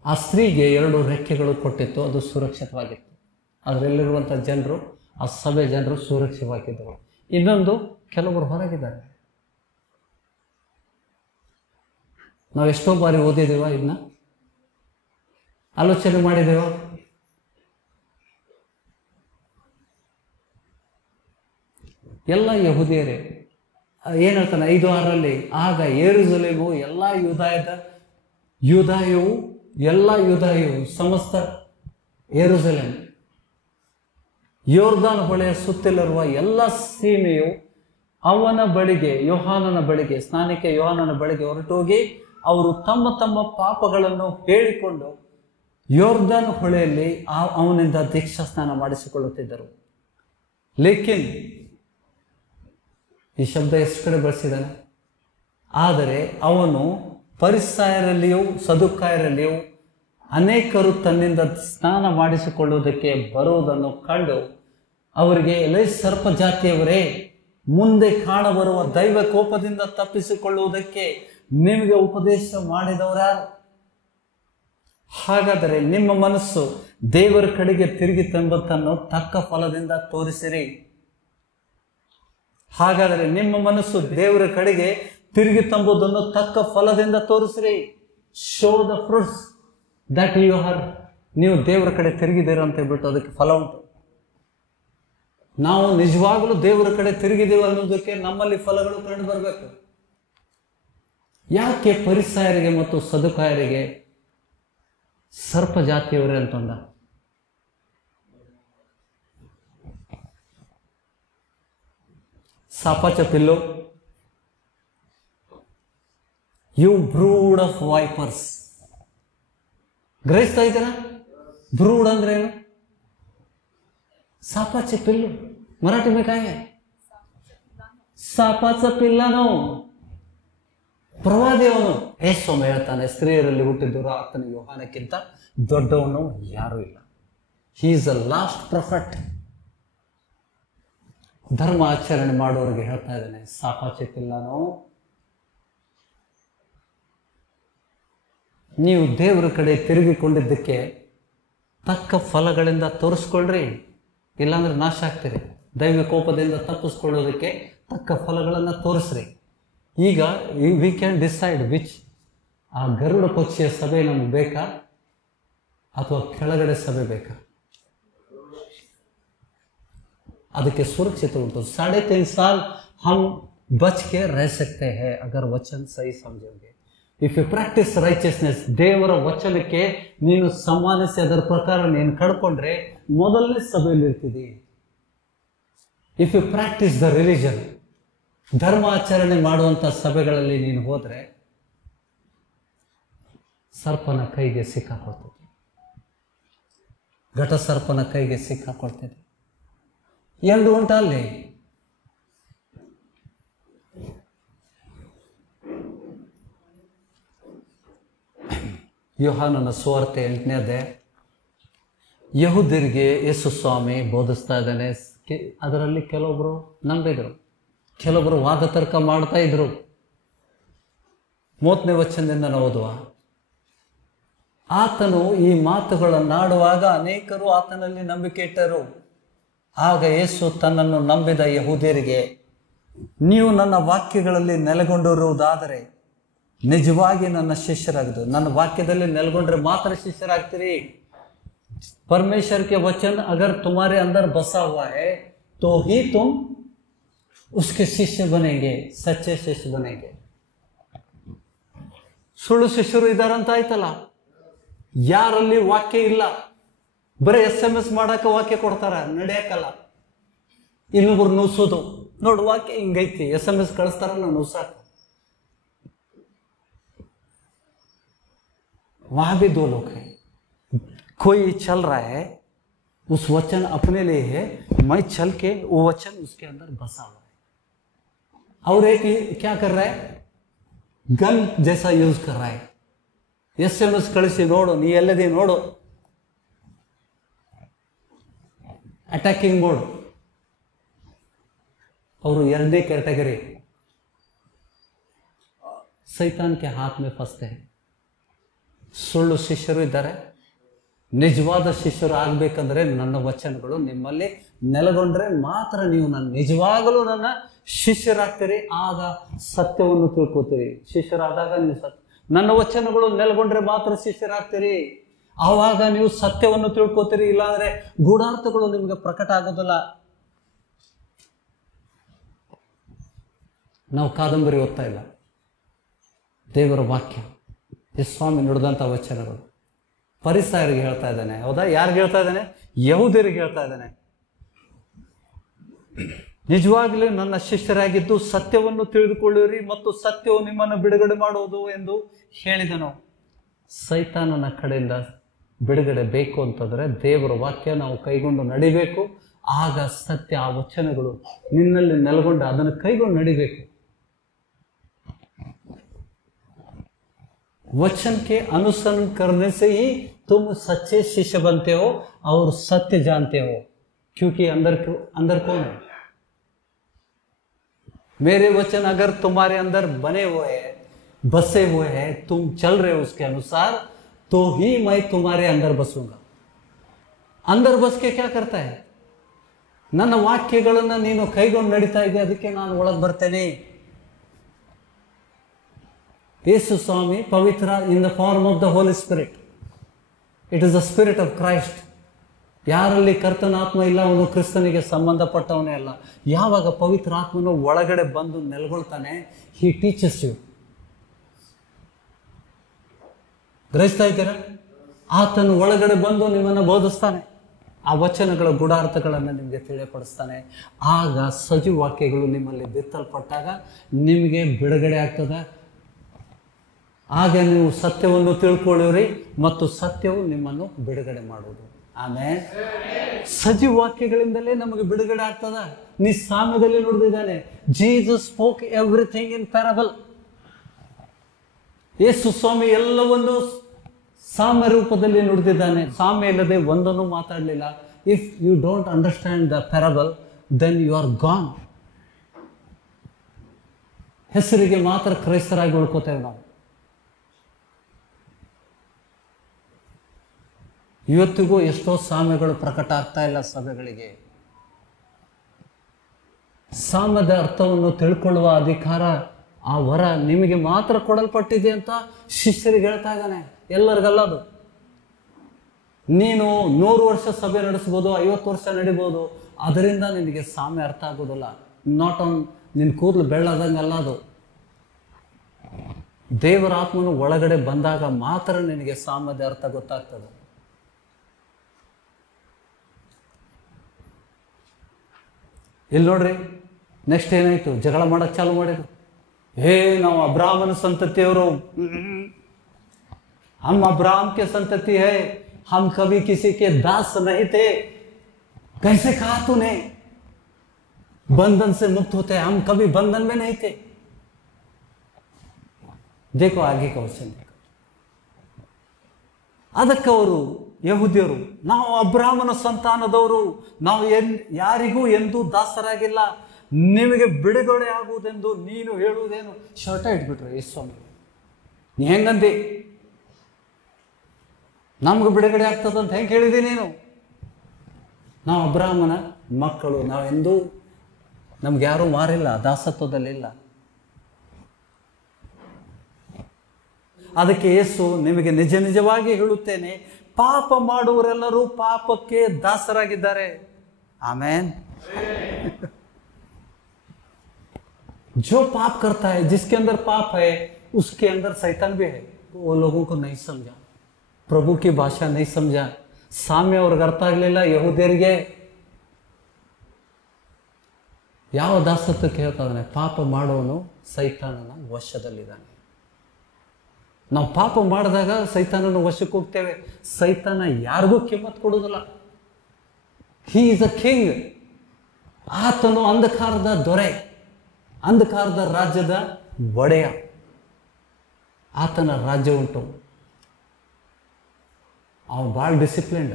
ಆ ಸ್ತ್ರೀಗೆ 2 ರೆಕ್ಕೆಗಳು ಕೊಟ್ಟಿತ್ತು, ಅದು ಸುರಕ್ಷಿತವಾಗಿತ್ತು. ಅದರಲ್ಲಿರುವಂಥ ಜನರು, ಆ ಸಭೆ ಜನರು ಸುರಕ್ಷಿತವಾಗಿದ್ದರು. ಇನ್ನೊಂದು, ಕೆಲವರು ಹೊರಗಿದ್ದಾರೆ. ನಾವು ಎಷ್ಟೋ ಬಾರಿ ಓದಿದ್ದೀವ, ಇದನ್ನ ಆಲೋಚನೆ ಮಾಡಿದ್ದೇವ? ಎಲ್ಲ ಯಹೂದಿಯರೇ. ಏನು ಹೇಳ್ತಾನೆ 5:6 ಆಗ ಯೆರೂಸಲೇಮು ಎಲ್ಲ ಯೂದಾಯವು ಸಮಸ್ತ ಯೆರೂಸಲೇಮ್, ಯೋರ್ದಾನ್ ಹೊಳೆಯ ಸುತ್ತಲಿರುವ ಎಲ್ಲ ಸೀಮೆಯು ಅವನ ಬಳಿಗೆ, ಯೋಹಾನನ ಬಳಿಗೆ, ಸ್ನಾನಿಕ ಯೋಹಾನನ ಬಳಿಗೆ ಹೊರಟೋಗಿ ಅವರು ತಮ್ಮ ತಮ್ಮ ಪಾಪಗಳನ್ನು ಹೇಳಿಕೊಂಡು ಯೋರ್ದಾನ್ ಹೊಳೆಯಲ್ಲಿ ಅವನಿಂದ ದೀಕ್ಷಾ ಸ್ನಾನ ಮಾಡಿಸಿಕೊಳ್ಳುತ್ತಿದ್ದರು. ಲೇಕಿನ್, ಈ ಶಬ್ದ ಎಷ್ಟು ಕಡೆ ಬಳಸಿದ್ದಾನೆ? ಆದರೆ ಅವನು ಫರಿಸಾಯರಲ್ಲಿಯೂ ಸದುಕಾಯರಲ್ಲಿಯೂ ಅನೇಕರು ತನ್ನಿಂದ ಸ್ನಾನ ಮಾಡಿಸಿಕೊಳ್ಳುವುದಕ್ಕೆ ಬರುವುದನ್ನು ಕಂಡು ಅವರಿಗೆ, ಎಲೈ ಸರ್ಪ ಜಾತಿಯವರೇ, ಮುಂದೆ ಕಾಣಬರುವ ದೈವ ಕೋಪದಿಂದ ತಪ್ಪಿಸಿಕೊಳ್ಳುವುದಕ್ಕೆ ನಿಮಗೆ ಉಪದೇಶ ಮಾಡಿದವರ್ಯಾರು? ಹಾಗಾದರೆ ನಿಮ್ಮ ಮನಸ್ಸು ದೇವರ ಕಡೆಗೆ ತಿರುಗಿತೆಂಬುದನ್ನು ತಕ್ಕ ಫಲದಿಂದ ತೋರಿಸಿರಿ. ಹಾಗಾದರೆ ನಿಮ್ಮ ಮನಸ್ಸು ದೇವರ ಕಡೆಗೆ ತಿರುಗಿತೆಂಬುದನ್ನು ತಕ್ಕ ಫಲದಿಂದ ತೋರಿಸಿರಿ. Show the fruits that you are. ನೀವು ದೇವರ ಕಡೆ ತಿರುಗಿದ್ದೀರ ಅಂತ ಹೇಳ್ಬಿಟ್ಟು ಅದಕ್ಕೆ ಫಲ ಉಂಟು. ನಾವು ನಿಜವಾಗಲೂ ದೇವರ ಕಡೆ ತಿರುಗಿದ್ದೀವಿ ಅನ್ನೋದಕ್ಕೆ ನಮ್ಮಲ್ಲಿ ಫಲಗಳು ಕಂಡು ಬರಬೇಕು. ಯಾಕೆ ಫರಿಸಾಯರಿಗೆ ಮತ್ತು ಸದುಕಾಯರಿಗೆ ಸರ್ಪ ಜಾತಿಯವರೇ ಅಂತಂದ? ಸಾಪಾಚ ಪಿಲ್ಲು, ಯು ಬ್ರೂಡ್ ಆಫ್ ವೈಪರ್ಸ್. ಗ್ರಹಿಸ್ತಾ ಇದ್ದೀರಾ? ಬ್ರೂಡ್ ಅಂದ್ರೆ ಏನು? सापाचे पिल्लू. मराठी में काय आहे? ಸಾಪಾಚ ಪಿಲ್ಲನು. ಪ್ರವಾದಿಯವನು ಯೇಸು ಹೇಳ್ತಾನೆ, ಸ್ತ್ರೀಯರಲ್ಲಿ ಹುಟ್ಟಿದ್ರು ಆತನ ಯೋಹಾನಕ್ಕಿಂತ ದೊಡ್ಡವನು ಯಾರೂ ಇಲ್ಲ. He is a last prophet. ಧರ್ಮ ಆಚರಣೆ ಮಾಡೋರಿಗೆ ಹೇಳ್ತಾ ಇದ್ದಾನೆ, ಸಾಪಾಚಿತ್ತಿಲ್ಲನೋ, ನೀವು ದೇವರ ಕಡೆ ತಿರುಗಿಕೊಂಡಿದ್ದಕ್ಕೆ ತಕ್ಕ ಫಲಗಳಿಂದ ತೋರಿಸ್ಕೊಳ್ರಿ, ಇಲ್ಲಾಂದ್ರೆ ನಾಶ ಆಗ್ತೀರಿ. ದೈವ ಕೋಪದಿಂದ ತಪ್ಪಿಸ್ಕೊಳ್ಳೋದಕ್ಕೆ ತಕ್ಕ ಫಲಗಳನ್ನು ತೋರಿಸ್ರಿ. ಈಗ ವಿ ಕ್ಯಾನ್ ಡಿಸೈಡ್ ವಿಚ್, ಆ ಗರುಡ ಪಕ್ಷಿಯ ಸಭೆ ನಮ್ಗೆ ಬೇಕಾ ಅಥವಾ ಕೆಳಗಡೆ ಸಭೆ ಬೇಕಾ? ಅದಕ್ಕೆ ಸುರಕ್ಷಿತ ಉಂಟು. 3.5 साल हम बच के रह सकते हैं अगर वचन सही समझोगे. ಇಫ್ ಯು ಪ್ರಾಕ್ಟೀಸ್ ರೈಚಿಯಸ್ನೆಸ್, ದೇವರ ವಚನಕ್ಕೆ ನೀನು ಸಮ್ಮಾನಿಸಿ ಅದರ ಪ್ರಕಾರ ನೀನು ಕಡ್ಕೊಂಡ್ರೆ ಮೊದಲನೇ ಸಭೆಯಲ್ಲಿ ಇರ್ತಿದಿ. If you practice the religion, ಧರ್ಮಾಚರಣೆ ಮಾಡುವಂಥ ಸಭೆಗಳಲ್ಲಿ ನೀನು ಹೋದರೆ ಸರ್ಪನ ಕೈಗೆ ಸಿಕ್ಕಾಕೊಳ್ತದೆ, ಘಟ ಸರ್ಪನ ಕೈಗೆ ಸಿಕ್ಕಾಕೊಳ್ತದೆ. ಎರಡು ಉಂಟ ಅಲ್ಲಿ. ಯೋಹಾನನ ಸುವಾರ್ತೆ 8ನೇ ಅಧ್ಯಾಯ. ಯಹೂದ್ಯರಿಗೆ ಯೇಸು ಸ್ವಾಮಿ ಬೋಧಿಸ್ತಾ ಇದ್ದಾನೆ. ಅದರಲ್ಲಿ ಕೆಲವೊಬ್ರು ನಂಬಿದ್ರು, ಕೆಲವೊಬ್ರು ವಾದ ತರ್ಕ ಮಾಡ್ತಾ ಇದ್ರು. 30ನೇ ವಚನದಿಂದ ನಾವು ಓದುವ, ಆತನು ಈ ಮಾತುಗಳನ್ನಾಡುವಾಗ ಅನೇಕರು ಆತನಲ್ಲಿ ನಂಬಿಕೆ ಇಟ್ಟರು. ಆಗ ಯೇಸು ತನ್ನನ್ನು ನಂಬಿದ ಯಹೂದ್ಯರಿಗೆ, ನೀವು ನನ್ನ ವಾಕ್ಯಗಳಲ್ಲಿ ನೆಲೆಗೊಂಡಿರುವುದಾದರೆ ನಿಜವಾಗಿ ನನ್ನ ಶಿಷ್ಯರಾಗದು. ನನ್ನ ವಾಕ್ಯದಲ್ಲಿ ನೆಲೆಗೊಂಡ್ರೆ ಮಾತ್ರ ಶಿಷ್ಯರಾಗ್ತೀರಿ. परमेश्वर के वचन अगर तुम्हारे अंदर बसा हुआ है तो ही तुम उसके शिष्य बनेंगे, सच्चे शिष्य बनेंगे. ಸುಳ್ಳು ಶಿಷ್ಯರು ಇದ್ದಾರಂತ ಆಯ್ತಲ್ಲ. ಯಾರಲ್ಲಿ ವಾಕ್ಯ ಇಲ್ಲ, ಬರೀ SMS ಮಾಡಕ್ಕೆ ವಾಕ್ಯ ಕೊಡ್ತಾರ, ನಡೆಯಕ್ಕಲ್ಲ. ಇನ್ನೊಬ್ರು ನುಸೋದು, ನೋಡು ವಾಕ್ಯ ಹಿಂಗೈತಿ, SMS ಕಳಿಸ್ತಾರಲ್ಲ ನುಸಾಕ. वहां भी दो लोग हैं. कोई चल रहा है, उस वचन अपने लिए है, मैं चल के वो वचन उसके अंदर बसा हुआ है. और एक क्या कर रहा है, गन जैसा यूज कर रहा है. SMS कಳಿಸಿ ನೋಡು, ನೀ ಎಲ್ಲದಿ ನೋಡು, अटैकिंग मोड. और ಎರಡನೇ कैटेगरी शैतान के हाथ में फंसते हैं. ಸುಳ್ಳು ಶಿಷ್ಯರು ಇದ್ದಾರೆ. ನಿಜವಾದ ಶಿಷ್ಯರು ಆಗ್ಬೇಕಂದ್ರೆ ನನ್ನ ವಚನಗಳು ನಿಮ್ಮಲ್ಲಿ ನೆಲೆಗೊಂಡ್ರೆ ಮಾತ್ರ ನೀವು ನಿಜವಾಗಲೂ ನನ್ನ ಶಿಷ್ಯರಾಗ್ತೀರಿ. ಆಗ ಸತ್ಯವನ್ನು ತಿಳ್ಕೊತೀರಿ. ಶಿಷ್ಯರಾದಾಗ ನೀವು ನನ್ನ ವಚನಗಳು ನೆಲೆಗೊಂಡ್ರೆ ಮಾತ್ರ ಶಿಷ್ಯರಾಗ್ತೀರಿ. ಆವಾಗ ನೀವು ಸತ್ಯವನ್ನು ತಿಳ್ಕೊತೀರಿ. ಇಲ್ಲಾಂದ್ರೆ ಗೂಢಾರ್ಥಗಳು ನಿಮ್ಗೆ ಪ್ರಕಟ ಆಗೋದಿಲ್ಲ. ನಾವು ಕಾದಂಬರಿ ಓದ್ತಾ ಇಲ್ಲ, ದೇವರ ವಾಕ್ಯ, ಈ ಸ್ವಾಮಿ ನುಡಿದಂಥ ವಚನಗಳು. ಪರಿಸರಿಗೆ ಹೇಳ್ತಾ ಇದ್ದಾನೆ, ಹೌದಾ? ಯಾರಿಗೆ ಹೇಳ್ತಾ ಇದ್ದಾನೆ? ಯಹೂದ್ಯರಿಗೆ ಹೇಳ್ತಾ ಇದ್ದಾನೆ. ನಿಜವಾಗ್ಲೂ ನನ್ನ ಶಿಷ್ಯರಾಗಿದ್ದು ಸತ್ಯವನ್ನು ತಿಳಿದುಕೊಳ್ಳಿರಿ ಮತ್ತು ಸತ್ಯವು ನಿಮ್ಮನ್ನು ಬಿಡುಗಡೆ ಮಾಡುವುದು ಎಂದು ಹೇಳಿದನು. ಸೈತಾನನ ಕಡೆಯಿಂದ ಬಿಡುಗಡೆ ಬೇಕು ಅಂತಂದ್ರೆ ದೇವರ ವಾಕ್ಯ ನಾವು ಕೈಗೊಂಡು ನಡಿಬೇಕು. ಆಗ ಸತ್ಯ, ಆ ವಚನಗಳು ನಿನ್ನಲ್ಲಿ ನೆಲೆಗೊಂಡು ಅದನ್ನು ಕೈಗೊಂಡು ನಡಿಬೇಕು. वचन के अनुसरण करने से ही तुम सच्चे शिष्य बनते हो और सत्य जानते हो. क्योंकि अंदर कौन है? मेरे वचन अगर तुम्हारे अंदर बने हुए हैं, बसे हुए हैं, तुम चल रहे हो उसके अनुसार, तो ही मैं तुम्हारे अंदर बसूंगा. अंदर बस के क्या करता है? ನನ್ನ ವಾಕ್ಯಗಳನ್ನು ನೀನು ಕೈಗೊಂಡು ನಡೀತಾ ಇದೆಯಾ, ಅದಕ್ಕೆ ನಾನು ಒಳಗೆ ಬರ್ತೇನೆ. ಯೇಸು ಸ್ವಾಮಿ ಪವಿತ್ರ in the form of the holy spirit. It is the spirit of Christ. ಯಾರಲ್ಲಿ ಕರ್ತನ ಆತ್ಮ ಇಲ್ಲ ಅವನು ಕ್ರಿಸ್ತನಿಗೆ ಸಂಬಂಧಪಟ್ಟವನೇ ಅಲ್ಲ. ಯಾವಾಗ ಪವಿತ್ರ ಆತ್ಮನು ಒಳಗಡೆ ಬಂದು ನೆಲೆಗೊಳ್ತಾನೆ, ಹಿ ಟೀಚಸ್ ಯು. ಗ್ರಹಿಸ್ತಾ ಇದ್ದೀರಾ? ಆತನು ಒಳಗಡೆ ಬಂದು ನಿಮ್ಮನ್ನು ಬೋಧಿಸ್ತಾನೆ. ಆ ವಚನಗಳ ಗೂಢಾರ್ಥಗಳನ್ನು ನಿಮಗೆ ತಿಳಿಯಪಡಿಸ್ತಾನೆ. ಆಗ ಸಜೀವ ವಾಕ್ಯಗಳು ನಿಮ್ಮಲ್ಲಿ ಬಿತ್ತಲ್ಪಟ್ಟಾಗ ನಿಮಗೆ ಬಿಡುಗಡೆ ಆಗ್ತದೆ. ಆಗ ನೀವು ಸತ್ಯವನ್ನು ತಿಳ್ಕೊಳ್ಳಿರಿ ಮತ್ತು ಸತ್ಯವು ನಿಮ್ಮನ್ನು ಬಿಡುಗಡೆ ಮಾಡುವುದು. ಆಮೇಲೆ ಸಜೀವ ವಾಕ್ಯಗಳಿಂದಲೇ ನಮಗೆ ಬಿಡುಗಡೆ ಆಗ್ತದ. ನೀ ಸಾಮ್ಯದಲ್ಲಿ ನೋಡಿದ್ದಾನೆ, Jesus spoke everything in parable. Yesu Swami ಎಲ್ಲವನ್ನು ಸಾಮ್ಯ ರೂಪದಲ್ಲಿ ನುಡಿದಿದ್ದಾನೆ. ಸಾಮ್ಯ ಇಲ್ಲದೆ ಒಂದನ್ನು ಮಾತಾಡಲಿಲ್ಲ. If you don't understand the parable then you are gone. ಹೆಸರಿಗೆ ಮಾತ್ರ ಕ್ರೈಸ್ತರಾಗಿ ಉಳ್ಕೋತೇವೆ ನಾವು. ಇವತ್ತಿಗೂ ಎಷ್ಟೋ ಸಾಮ್ಯಗಳು ಪ್ರಕಟ ಆಗ್ತಾ ಇಲ್ಲ ಸಭೆಗಳಿಗೆ. ಸಾಮ್ಯದ ಅರ್ಥವನ್ನು ತಿಳ್ಕೊಳ್ಳುವ ಅಧಿಕಾರ, ಆ ವರ ನಿಮಗೆ ಮಾತ್ರ ಕೊಡಲ್ಪಟ್ಟಿದೆ ಅಂತ ಶಿಷ್ಯರಿಗೆ ಹೇಳ್ತಾ ಇದ್ದಾನೆ. ಎಲ್ಲರಿಗಲ್ಲ ಅದು. ನೀನು 100 ವರ್ಷ ಸಭೆ ನಡೆಸ್ಬೋದು, 50 ವರ್ಷ ನಡಿಬೋದು, ಅದರಿಂದ ನಿನಗೆ ಸಾಮ್ಯ ಅರ್ಥ ಆಗೋದಿಲ್ಲ. ನಾಟ್ ಆನ್ ನಿನ್ನ ಕೂದಲು ಬೆಳ್ಳದಂಗಲ್ಲ ಅದು. ದೇವರ ಆತ್ಮನು ಒಳಗಡೆ ಬಂದಾಗ ಮಾತ್ರ ನಿನಗೆ ಸಾಮ್ಯದ ಅರ್ಥ ಗೊತ್ತಾಗ್ತದೆ. ಇಲ್ಲಿ ನೋಡ್ರಿ, ನೆಕ್ಸ್ಟ್ ಏನಾಯ್ತು? ಜಗಳ ಮಾಡಕ್ ಚಾಲು ಮಾಡಿದ್ರು. ನಾವು ಅಬ್ರಾಹ್ಮನ ಸಂತತಿಯವರು, हम अब्राहम के संतति है, हम कभी किसी के दास नहीं थे. कैसे कहा तूने? बंधन से मुक्त होते हैं, हम कभी बंधन में नहीं थे. देखो आगे का क्वेश्चन देखो. ಅದಕ್ಕೆ ಅವರು ಯಹೂದ್ಯರು, ನಾವು ಅಬ್ರಾಹ್ಮನ ಸಂತಾನದವರು, ನಾವು ಯಾರಿಗೂ ಎಂದೂ ದಾಸರಾಗಿಲ್ಲ, ನಿಮಗೆ ಬಿಡುಗಡೆ ಆಗುವುದೆಂದು ನೀನು ಹೇಳುವುದೇನು? ಶರ್ಟ ಇಟ್ಬಿಟ್ರೆ ಯೇಸ್ವಾಮಿ, ನೀ ಹೆಂಗಂದಿ? ನಮ್ಗೆ ಬಿಡುಗಡೆ ಆಗ್ತದಂತ ಹೆಂಗೆ ಹೇಳಿದಿ ನೀನು? ನಾವು ಅಬ್ರಾಹ್ಮನ ಮಕ್ಕಳು, ನಾವೆಂದೂ ನಮ್ಗೆ ಯಾರೂ ಮಾರಿಲ್ಲ, ದಾಸತ್ವದಲ್ಲಿಲ್ಲ. ಅದಕ್ಕೆ ಯೇಸು ನಿಮಗೆ ನಿಜ ನಿಜವಾಗಿ ಹೇಳುತ್ತೇನೆ, ಪಾಪ ಮಾಡುವರೆಲ್ಲರೂ ಪಾಪಕ್ಕೆ ದಾಸರಾಗಿದ್ದಾರೆ. ಆಮೇನ್. जो पाप करता है, जिसके अंदर पाप है, उसके अंदर शैतान भी है. वो लोगों को नहीं समझा, ಪ್ರಭು ಕಿ ಭಾಷಾ नहीं समझा. ಸಾಮ್ಯ ಅವ್ರಿಗೆ ಅರ್ಥ ಆಗಲಿಲ್ಲ ಯಹೂದ್ಯರಿಗೆ. ಯಾವ ದಾಸತ್ವಕ್ಕೆ ಹೇಳ್ತಾ ಇದ್ದಾನೆ? ಪಾಪ ಮಾಡೋನು ಸೈತಾನನ ವಶದಲ್ಲಿದ್ದಾನೆ. ನಾವು ಪಾಪ ಮಾಡಿದಾಗ ಸೈತಾನನ ವಶಕ್ಕೆ ಹೋಗ್ತೇವೆ. ಸೈತಾನ ಯಾರಿಗೂ ಕಿಮ್ಮತ್ ಕೊಡುವುದಿಲ್ಲ. He is a king. ಆತನು ಅಂಧಕಾರದ ದೊರೆ, ಅಂಧಕಾರದ ರಾಜ್ಯದ ಒಡೆಯ. ಆತನ ರಾಜ್ಯ ಉಂಟು. ಅವನು ಭಾಳ ಡಿಸಿಪ್ಲಿನ್ಡ್.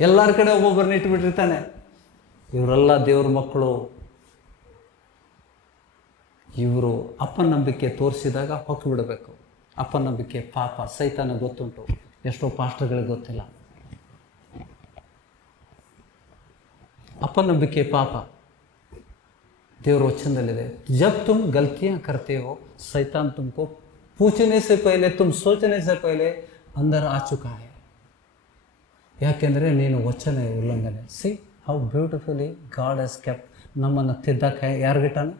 ಎಲ್ಲರ ಕಡೆ ಒಬ್ಬೊಬ್ಬರನ್ನ ಇಟ್ಬಿಟ್ಟಿರ್ತಾನೆ. ಇವರೆಲ್ಲ ದೇವ್ರ ಮಕ್ಕಳು. ಇವರು ಅಪನಂಬಿಕೆ ತೋರಿಸಿದಾಗ ಹೊಕ್ಕು ಬಿಡಬೇಕು. ಅಪನಂಬಿಕೆ ಪಾಪ, ಸೈತಾನ ಗೊತ್ತುಂಟು. ಎಷ್ಟೋ ಪಾಸ್ಟರ್ಗಳಿಗೆ ಗೊತ್ತಿಲ್ಲ. ಅಪನಂಬಿಕೆ ಪಾಪ ದೇವ್ರ ವಚನದಲ್ಲಿದೆ. ಜಬ್ ತುಮ್ ಗಲ್ತಿಯಾं करते हो, शैतान तुमको पूछने से पहले, तुम सोचने से पहले अंदर आ चुका है. ಯಾಕೆಂದರೆ ನೀನು ವಚನ ಉಲ್ಲಂಘನೆ. C how beautifully god has kept. ನಮ್ಮನ್ನು ತಿದ್ದಕ್ಕೆ ಯಾರಿಗಿಟ್ಟಾನ?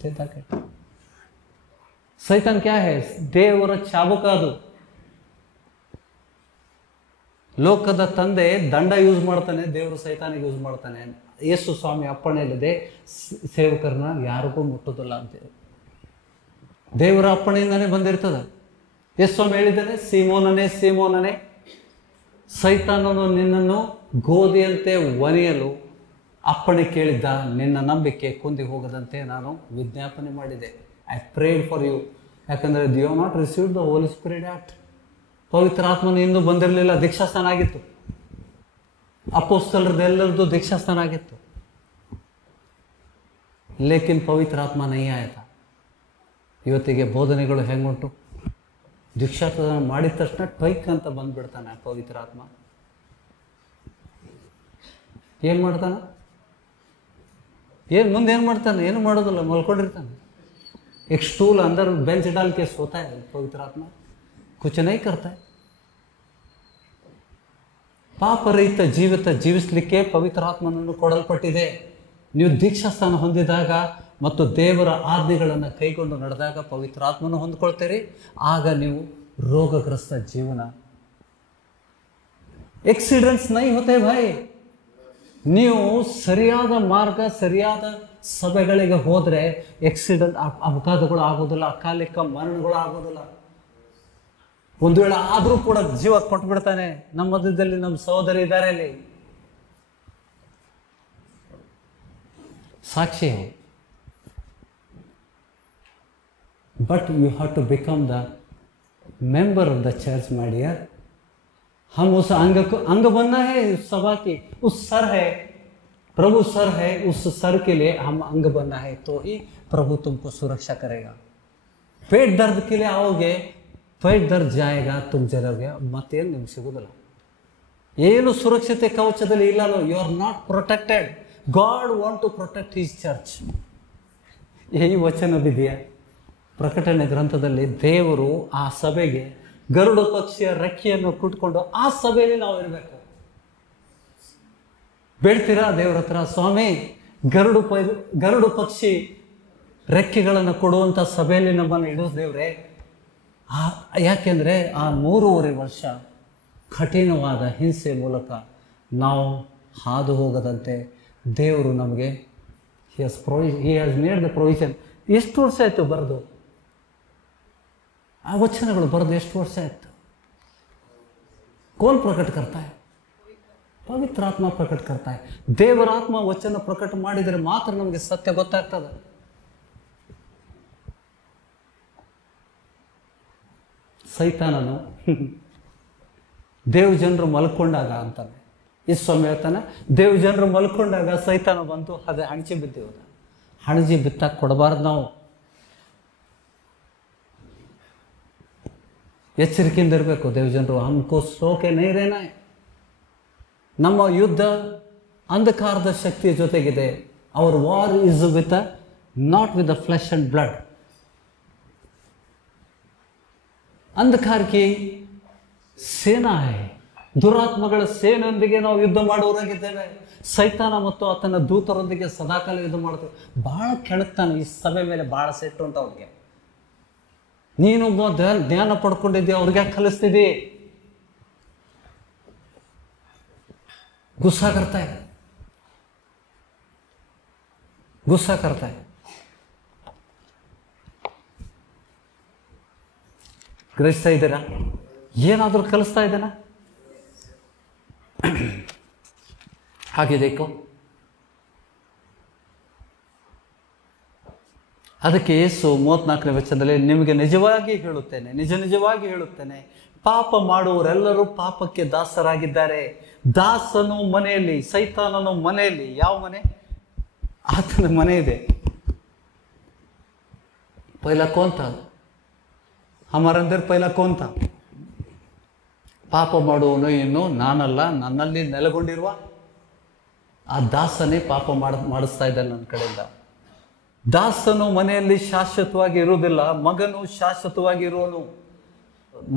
ತಿದ್ದಕ್ಕೆ. ಸೈತಾನ್ ಕ್ಯಾ ಹೇ? ದೇವರ ಚಾಬುಕ ಅದು. ಲೋಕದ ತಂದೆ ದಂಡ ಯೂಸ್ ಮಾಡ್ತಾನೆ, ದೇವರು ಸೈತಾನಿಗೆ ಯೂಸ್ ಮಾಡ್ತಾನೆ. ಯೇಸು ಸ್ವಾಮಿ ಅಪ್ಪಣೆ ಇಲ್ಲದೆ ಸೇವಕರನ್ನ ಯಾರಿಗೂ ಮುಟ್ಟೋದಿಲ್ಲ ಅಂತೇಳಿ ದೇವರ ಅಪ್ಪಣೆಯಿಂದಾನೇ ಬಂದಿರ್ತದೆ. ಯೇಸು ಸ್ವಾಮಿ ಹೇಳಿದ್ದಾನೆ, ಸೀಮೋನನೇ ಸೈತಾನನು ನಿನ್ನನ್ನು ಗೋಧಿಯಂತೆ ಒನೆಯಲು ಅಪ್ಪಣೆ ಕೇಳಿದ್ದ. ನಿನ್ನ ನಂಬಿಕೆ ಕುಂದಿ ಹೋಗದಂತೆ ನಾನು ವಿಜ್ಞಾಪನೆ ಮಾಡಿದೆ. I prayed for you. ಯಾಕಂದರೆ you have not received the holy spirit at. ಪವಿತ್ರ ಆತ್ಮನು ಇನ್ನೂ ಬಂದಿರಲಿಲ್ಲ. ದೀಕ್ಷಾಸ್ಥಾನ ಆಗಿತ್ತು. ಅಪೋಸ್ತಲರದೆಲ್ಲರದ್ದು ದೀಕ್ಷಾಸ್ಥಾನ ಆಗಿತ್ತು. ಲೇಕಿನ್ ಪವಿತ್ರ ಆತ್ಮ ನೈ ಆಯ್ತ. ಇವತ್ತಿಗೆ ಬೋಧನೆಗಳು ಹೆಂಗುಂಟು? ದೀಕ್ಷಾಸ್ಥಾನ ಮಾಡಿದ ತಕ್ಷಣ ಟ್ವೈಕ್ ಅಂತ ಬಂದ್ಬಿಡ್ತಾನೆ ಪವಿತ್ರ ಆತ್ಮ. ಏನು ಮಾಡ್ತಾನೆ? ಮುಂದೇನು ಮಾಡ್ತಾನೆ? ಏನು ಮಾಡೋದಿಲ್ಲ, ಮಲ್ಕೊಂಡಿರ್ತಾನೆ. एक स्टूल अंदर बेंच डाल के सोता है पवित्र आत्मा, कुछ नहीं करता है. ಪಾಪರಹಿತ ಜೀವಿತ ಜೀವಿಸಲಿಕ್ಕೆ ಪವಿತ್ರ ಆತ್ಮನನ್ನು ಕೊಡಲ್ಪಟ್ಟಿದೆ. ನೀವು ದೀಕ್ಷಾಸ್ಥಾನ ಹೊಂದಿದಾಗ ಮತ್ತು ದೇವರ ಆಜ್ಞೆಗಳನ್ನು ಕೈಗೊಂಡು ನಡೆದಾಗ ಪವಿತ್ರ ಆತ್ಮನ ಹೊಂದ್ಕೊಳ್ತೀರಿ. ಆಗ ನೀವು ರೋಗಗ್ರಸ್ತ ಜೀವನ. ಎಕ್ಸಿಡೆಂಟ್ಸ್ ನೈ ಹೋತೆ ಭಾಯ್. ನೀವು ಸರಿಯಾದ ಮಾರ್ಗ, ಸರಿಯಾದ ಸಭೆಗಳಿಗೆ ಹೋದರೆ ಎಕ್ಸಿಡೆಂಟ್, ಅಪಘಾತಗಳು ಆಗೋದಿಲ್ಲ, ಅಕಾಲಿಕ ಮರಣಗಳು ಆಗೋದಿಲ್ಲ. ಒಂದು ವೇಳೆ ಆದರೂ ಕೂಡ ಜೀವ ಕೊಟ್ಬಿಡ್ತಾನೆ. ನಮ್ಮ ಮಧ್ಯದಲ್ಲಿ ನಮ್ಮ ಸಹೋದರಿ ಇದ್ದಾರೆ, ಅಲ್ಲಿ ಸಾಕ್ಷಿ. But you have to become the member of the church my dear. हम उस अंग बनना है उस सभा की, उस सर है, प्रभु सर है, उस सर के लिए हम अंग बनना है, तो ही प्रभु तुमको सुरक्षा करेगा। पेट दर्द के लिए आओगे, पेट दर्द जाएगा, तुम जलोगे, ಮತ್ತೇನು ನಿಮ್ಗೆ ಸಿಗೋದಿಲ್ಲ। ಏನು ಸುರಕ್ಷತೆ ಕವಚದಲ್ಲಿ ಇಲ್ಲಲ್ಲ, you are not protected. God want to protect his church. ಈ ವಚನವಿದೆಯಾ ಪ್ರಕಟಣೆ ಗ್ರಂಥದಲ್ಲಿ? ದೇವರು ಆ ಸಭೆಗೆ ಗರುಡ ಪಕ್ಷಿಯ ರೆಕ್ಕೆಯನ್ನು ಕುಟ್ಕೊಂಡು ಆ ಸಭೆಯಲ್ಲಿ ನಾವು ಇರಬೇಕು। ಬೇಡ್ತೀರಾ ದೇವ್ರ ಹತ್ರ, ಸ್ವಾಮಿ ಗರುಡು ಪಕ್ಷಿ ರೆಕ್ಕೆಗಳನ್ನು ಕೊಡುವಂಥ ಸಭೆಯಲ್ಲಿ ನಮ್ಮನ್ನು ಇಡೋದು ದೇವ್ರೆ। ಯಾಕೆಂದರೆ ಆ 3.5 ವರ್ಷ ಕಠಿಣವಾದ ಹಿಂಸೆ ಮೂಲಕ ನಾವು ಹಾದು ಹೋಗದಂತೆ ದೇವರು ನಮಗೆ he has made the provision. ಎಷ್ಟು ವರ್ಷ ಆಯಿತು ಬರೆದು, ಆ ವಚನಗಳು ಬರೆದು ಎಷ್ಟು ವರ್ಷ ಆಯಿತು? कौन प्रकट करता है? पवित्र आत्मा प्रकट करता है। देवर आत्मा वचन प्रकट ಮಾಡಿದರೆ ಮಾತ್ರ ನಮಗೆ ಸತ್ಯ ಗೊತ್ತಾಗ್ತದೆ। ಸೈತಾನನು ದೇವ್ ಜನರು ಮಲ್ಕೊಂಡಾಗ ಅಂತಾನೆ, ಈ ಸ್ವಾಮಿ ಹೇಳ್ತಾನೆ, ದೇವ್ ಜನರು ಮಲ್ಕೊಂಡಾಗ ಸೈತಾನ ಬಂತು, ಅದೇ ಹಣಚಿ ಬಿದ್ದೇವು। ಹಣಜಿ ಬಿತ್ತಾಕ ಕೊಡಬಾರ್ದು ನಾವು, ಎಚ್ಚರಿಕೆಯಿಂದ ಇರಬೇಕು ದೇವಜನರು। ಹಮ್ಕೋ ಸೋಕೆ ನೈ ರೇನಾ, ನಮ್ಮ ಯುದ್ಧ ಅಂಧಕಾರದ ಶಕ್ತಿಯ ಜೊತೆಗಿದೆ। Our war is with not with the flesh and blood. अंधकार की ಸೇನಾ है, ದುರಾತ್ಮಗಳ ಸೇನೆಯೊಂದಿಗೆ ನಾವು ಯುದ್ಧ ಮಾಡುವವರಾಗಿದ್ದೇವೆ। ಸೈತಾನ ಮತ್ತು ಆತನ ದೂತರೊಂದಿಗೆ ಸದಾಕಾಲ ಯುದ್ಧ ಮಾಡ್ತೇವೆ। ಭಾಳ ಕೆಣಕ್ತಾನೆ, ಈ ಸಭೆ ಮೇಲೆ ಭಾಳ ಸೆಟ್ಟು ಉಂಟು ಅವ್ರಿಗೆ। ನೀನೊಬ್ಬ ಜ್ಞಾನ ಪಡ್ಕೊಂಡಿದ್ದೀಯ, ಅವ್ರಿಗೆ ಕಲಿಸ್ತಿದ್ದಿ, गुस्सा करता है, गुस्सा करता है। ಗ್ರಹಿಸ್ತಾ ಇದ್ದೀರಾ? ಏನಾದರೂ ಕಲಿಸ್ತಾ ಇದ್ದೇನಾ? ಹಾಗೆ ದೇಕೋ, ಅದಕ್ಕೆ ಯೇಸು 34ನೇ ವಚನದಲ್ಲಿ ನಿಮಗೆ ನಿಜವಾಗಿ ಹೇಳುತ್ತೇನೆ, ಪಾಪ ಮಾಡುವವರೆಲ್ಲರೂ ಪಾಪಕ್ಕೆ ದಾಸರಾಗಿದ್ದಾರೆ। ದಾಸನು ಮನೆಯಲ್ಲಿ, ಸೈತಾನನು ಮನೆಯಲ್ಲಿ, ಯಾವ ಮನೆ? ಆತನ ಮನೆ ಇದೆ। ಪೈಲ ಕೌನ್ ಥಾ? ಹಮಾರ ಅಂದರ್ ಪೈಲ ಕೌನ್ ಥಾ? ಪಾಪ ಮಾಡುವವನು ಇನ್ನು ನಾನಲ್ಲ, ನನ್ನಲ್ಲಿ ನೆಲೆಗೊಂಡಿರುವ ಆ ದಾಸನೇ ಪಾಪ ಮಾಡಿಸ್ತಾ ಇದ್ದಾನೆ ನನ್ನ ಕಡೆಯಿಂದ। ದಾಸನು ಮನೆಯಲ್ಲಿ ಶಾಶ್ವತವಾಗಿ ಇರುವುದಿಲ್ಲ, ಮಗನು ಶಾಶ್ವತವಾಗಿ ಇರುವನು।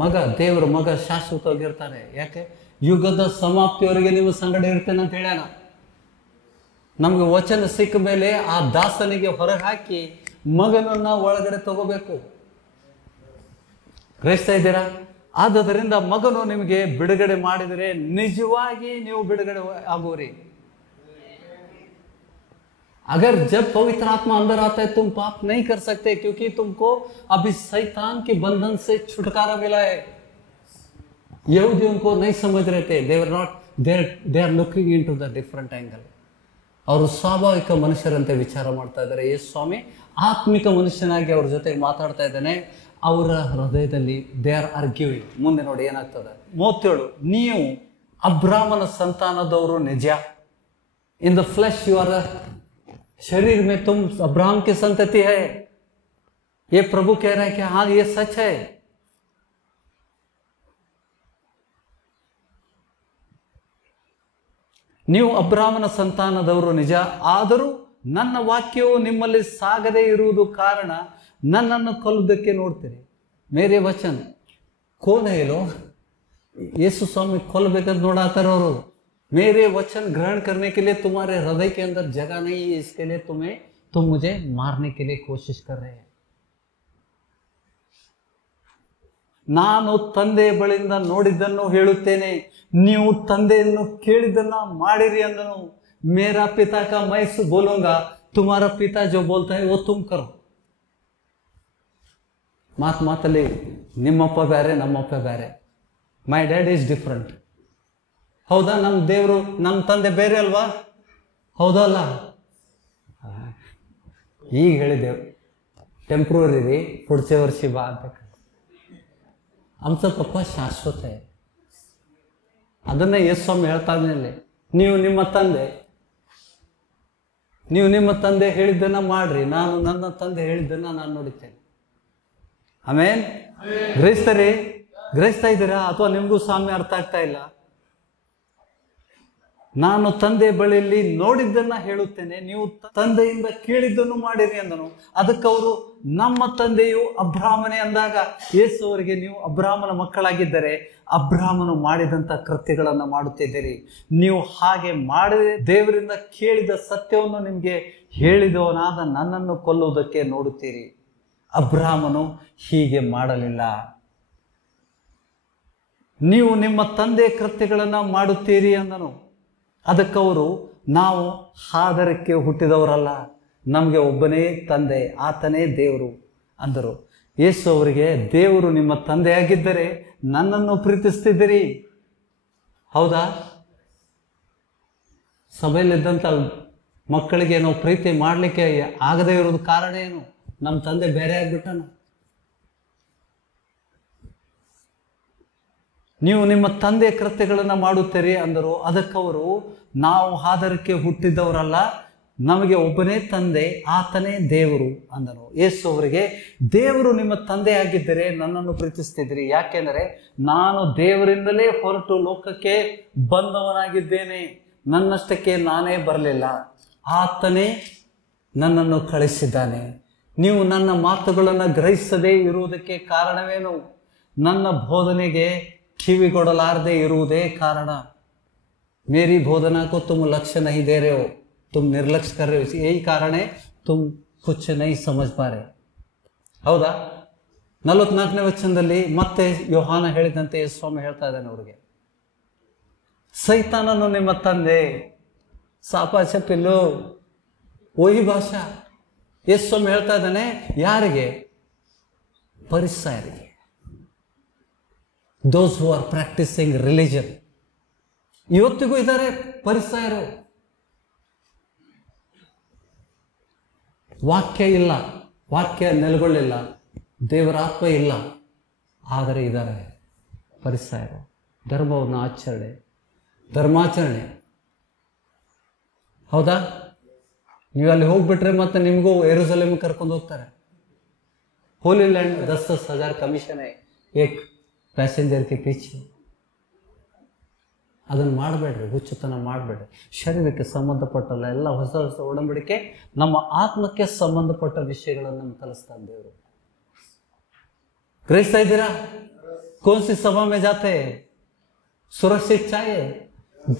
ಮಗ, ದೇವರ ಮಗ ಶಾಶ್ವತವಾಗಿರ್ತಾನೆ। ಯಾಕೆ? ಯುಗದ ಸಮಾಪ್ತಿಯವರೆಗೆ ನೀವು ಸಂಗಡ ಇರ್ತೇನೆ ಅಂತ ಹೇಳ್ಯಾನ। ನಮ್ಗೆ ವಚನ ಸಿಕ್ಕ ಮೇಲೆ ಆ ದಾಸನಿಗೆ ಹೊರಗೆ ಹಾಕಿ ಮಗನನ್ನ ಒಳಗಡೆ ತಗೋಬೇಕು। ಗ್ರಹಿಸ್ತಾ ಇದ್ದೀರಾ? ಆದ್ದರಿಂದ ಮಗನು ನಿಮಗೆ ಬಿಡುಗಡೆ ಮಾಡಿದರೆ ನಿಜವಾಗಿ ನೀವು ಬಿಡುಗಡೆ ಆಗೋರಿ। अगर जब पवित्र आत्मा अंदर आता है तुम पाप नहीं कर सकते, क्योंकि तुमको अभी शैतान के बंधन से छुटकारा मिला है। यहूदियों को नहीं समझ रहे थे, they are looking into the different angle। ಅವರು ಸ್ವಾಭಾವಿಕ ಮನುಷ್ಯರಂತೆ ವಿಚಾರ ಮಾಡ್ತಾ ಇದ್ದಾರೆ। ಯೇಸು ಸ್ವಾಮಿ ಆತ್ಮಿಕ ಮನುಷ್ಯನಾಗಿ ಅವ್ರ ಜೊತೆಗೆ ಮಾತಾಡ್ತಾ ಇದ್ದಾನೆ। ಅವರ ಹೃದಯದಲ್ಲಿ ದೇ ಆರ್ ಆರ್ಗ್ಯೂಯಿಂಗ್। ಮುಂದೆ ನೋಡಿ ಏನಾಗ್ತದೆ, 37, ನೀವು ಅಬ್ರಾಮನ ಸಂತಾನದವರು ನಿಜ। In the flesh you are, शरीर में तुम अब्राहम की संतति है। ये प्रभु कह रहे हैं कि हाँ ये सच है। ನೀವು ಅಬ್ರಾಮನ ಸಂತಾನದವರು ನಿಜ, ಆದರೂ ನನ್ನ ವಾಕ್ಯವು ನಿಮ್ಮಲ್ಲಿ ಸಾಗದೇ ಇರುವುದು ಕಾರಣ ನನ್ನನ್ನು ಕೊಲ್ಲುವುದಕ್ಕೆ ನೋಡ್ತೀರಿ। ಮೇರೆ ವಚನ ಕೋನ್ ಹೇಳೋ, ಯೇಸು ಸ್ವಾಮಿ ಕೊಲ್ಲಬೇಕಂತ ನೋಡಾತಾರ ಅವರು। मेरे वचन ग्रहण करने के लिए तुम्हारे हृदय के अंदर जगह नहीं है, इसके लिए तुम मुझे मारने के लिए कोशिश कर रहे हैं। ನಾನು ತಂದೆ ಬಳಿಯಿಂದ ನೋಡಿದ್ದನ್ನು ಹೇಳುತ್ತೇನೆ, ನೀವು ತಂದೆಯನ್ನು ಕೇಳಿದ್ದನ್ನ ಮಾಡಿರಿ ಅಂದನು। ಮೇರಾ ಪಿತಾ ಕಾ ಮೈ ಬೋಲೂಂಗಾ, ತುಮಾರಾ ಪಿತಾ ಜೋ ಬೋಲ್ತಾ ಹೈ ವೋ ತುಮ್ ಕರೋ। ಮಾತಲ್ಲಿ ನಿಮ್ಮಪ್ಪ ಬೇರೆ, ನಮ್ಮಪ್ಪ ಬೇರೆ। My dad is different. ಹೌದಾ? ನಮ್ಮ ದೇವರು, ನಮ್ಮ ತಂದೆ ಬೇರೆ ಅಲ್ವಾ? ಹೌದಲ್ಲ? ಈಗ ಹೇಳಿದೆವು, टेम्पररी रे पुढच्या वर्षी बा ಅಂತ. आमचं पप्पा ಶಾಶ್ವತ. ಅದನ್ನ ಯೇಸುಸ್ವಾಮಿ ಹೇಳ್ತಾ ಇದ್ಮೇಲೆ ನೀವು ನಿಮ್ಮ ತಂದೆ ಹೇಳಿದ್ದನ್ನ ಮಾಡ್ರಿ, ನಾನು ನನ್ನ ತಂದೆ ಹೇಳಿದ್ದನ್ನ ನಾನು ನೋಡುತ್ತೇನೆ. ಆಮೇನ್. ಗ್ರಹಿಸ್ತಾ ಇದ್ದೀರಾ ಅಥವಾ ನಿಮಗೂ ಸಾಮ್ಯ ಅರ್ಥ ಆಗ್ತಾ ಇಲ್ಲ? ನಾನು ತಂದೆ ಬಳಿಯಲ್ಲಿ ನೋಡಿದ್ದನ್ನ ಹೇಳುತ್ತೇನೆ, ನೀವು ತಂದೆಯಿಂದ ಕೇಳಿದ್ದನ್ನು ಮಾಡಿರಿ ಅಂದನು. ಅದಕ್ಕೆ ಅವರು ನಮ್ಮ ತಂದೆಯು ಅಬ್ರಾಹ್ಮನೇ ಅಂದಾಗ ಯೇಸು ಅವರಿಗೆ ನೀವು ಅಬ್ರಾಹ್ಮನ ಮಕ್ಕಳಾಗಿದ್ದರೆ ಅಬ್ರಾಹ್ಮನು ಮಾಡಿದಂಥ ಕೃತ್ಯಗಳನ್ನು ಮಾಡುತ್ತಿದ್ದೀರಿ. ನೀವು ಹಾಗೆ ಮಾಡದೆ ದೇವರಿಂದ ಕೇಳಿದ ಸತ್ಯವನ್ನು ನಿಮಗೆ ಹೇಳಿದವನಾದ ನನ್ನನ್ನು ಕೊಲ್ಲುವುದಕ್ಕೆ ನೋಡುತ್ತೀರಿ. ಅಬ್ರಾಹ್ಮನು ಹೀಗೆ ಮಾಡಲಿಲ್ಲ. ನೀವು ನಿಮ್ಮ ತಂದೆ ಕೃತ್ಯಗಳನ್ನು ಮಾಡುತ್ತೀರಿ ಅಂದನು. ಅದಕ್ಕವರು ನಾವು ಹಾದರಕ್ಕೆ ಹುಟ್ಟಿದವರಲ್ಲ, ನಮಗೆ ಒಬ್ಬನೇ ತಂದೆ, ಆತನೇ ದೇವರು ಅಂದರು. ಯೇಸು ಅವರಿಗೆ, ದೇವರು ನಿಮ್ಮ ತಂದೆಯಾಗಿದ್ದರೆ ನನ್ನನ್ನು ಪ್ರೀತಿಸ್ತಿದ್ದೀರಿ. ಹೌದಾ? ಸಭೆಯಲ್ಲಿದ್ದಂಥ ಮಕ್ಕಳಿಗೆ ನಾವು ಪ್ರೀತಿ ಮಾಡಲಿಕ್ಕೆ ಆಗದೇ ಇರೋದು ಕಾರಣ ಏನು? ನಮ್ಮ ತಂದೆ ಬೇರೆ ಆಗ್ಬಿಟ್ಟನು. ನೀವು ನಿಮ್ಮ ತಂದೆ ಕೃತ್ಯಗಳನ್ನು ಮಾಡುತ್ತೀರಿ ಅಂದರು. ಅದಕ್ಕವರು ನಾವು ಹಾದರಕ್ಕೆ ಹುಟ್ಟಿದವರಲ್ಲ, ನಮಗೆ ಒಬ್ಬನೇ ತಂದೆ, ಆತನೇ ದೇವರು ಅಂದನು. ಯೇಸು ಅವರಿಗೆ, ದೇವರು ನಿಮ್ಮ ತಂದೆ ಆಗಿದ್ದರೆ ನನ್ನನ್ನು ಪ್ರೀತಿಸ್ತಿದ್ರಿ. ಯಾಕೆಂದರೆ ನಾನು ದೇವರಿಂದಲೇ ಹೊರಟು ಲೋಕಕ್ಕೆ ಬಂದವನಾಗಿದ್ದೇನೆ. ನನ್ನಷ್ಟಕ್ಕೆ ನಾನೇ ಬರಲಿಲ್ಲ, ಆತನೇ ನನ್ನನ್ನು ಕಳಿಸಿದ್ದಾನೆ. ನೀವು ನನ್ನ ಮಾತುಗಳನ್ನು ಗ್ರಹಿಸದೇ ಇರುವುದಕ್ಕೆ ಕಾರಣವೇನು? ನನ್ನ ಬೋಧನೆಗೆ ಕಿವಿಗೊಡಲಾರದೆ ಇರುವುದೇ ಕಾರಣ. ಮೇರಿ ಬೋಧನಾ को तुम लक्ष्य नहीं दे रहे हो, तुम निर्लक्ष्य कर रहे हो, यही कारण है तुम कुछ नहीं समझ पा रहे. ಹೌದಾ? 44ನೇ ವಚನದಲ್ಲಿ ಮತ್ತೆ ಯೋಹಾನ ಹೇಳಿದಂತೆ ಸ್ವಾಮಿ ಹೇಳ್ತಾ ಇದ್ದಾನೆ ಅವ್ರಿಗೆ, ಸೈತಾನನು ನಿಮ್ಮ ತಂದೆ, ಸಾಪ ಚಪಿಲ್ಲು, ಓಹಿ ಭಾಷಾ. ಸ್ವಾಮಿ ಹೇಳ್ತಾ ಇದ್ದಾನೆ ಯಾರಿಗೆ? ಪರಿಸರಿಗೆ. Those who are practicing religion. ಇವತ್ತಿಗೂ ಇದ್ದಾರೆ ಪರಿಸರು. ವಾಕ್ಯ ಇಲ್ಲ, ವಾಕ್ಯ ನೆಲೆಗೊಳ್ಳಿಲ್ಲ, ದೇವರ ಆತ್ಮ ಇಲ್ಲ, ಆದರೆ ಇದ್ದಾರೆ ಪರಿಸರು. ಧರ್ಮವನ್ನು ಧರ್ಮಾಚರಣೆ. ಹೌದಾ? ನೀವು ಅಲ್ಲಿ ಹೋಗ್ಬಿಟ್ರೆ ಮತ್ತೆ ನಿಮಗೂ ಯೆರೂಸಲೇಮ್ ಕರ್ಕೊಂಡು ಹೋಗ್ತಾರೆ. ಹೋಲಿ ಲ್ಯಾಂಡ್ 10,000 ಕಮಿಷನ್ ಏಕ್ ಪ್ಯಾಸೆಂಜರ್ ಕೆ ಪೀಛೆ. ಅದನ್ನು ಮಾಡಬೇಡ್ರಿ, ಹುಚ್ಚುತನ ಮಾಡಬೇಡ್ರಿ. ಶರೀರಕ್ಕೆ ಸಂಬಂಧಪಟ್ಟಲ್ಲ, ಎಲ್ಲ ಹೊಸ ಹೊಸ ಒಡಂಬಡಿಕೆ ನಮ್ಮ ಆತ್ಮಕ್ಕೆ ಸಂಬಂಧಪಟ್ಟ ವಿಷಯಗಳನ್ನು ನಮ್ಗೆ ಕಲಿಸ್ತಾ ದೇವರು. ಗ್ರಹಿಸ್ತಾ ಇದ್ದೀರಾ? ಕೋನ್ಸಿ ಸಭಾ ಮೇ ಜಾತೆ ಸುರಕ್ಷಿತ ಚಾಯೆ.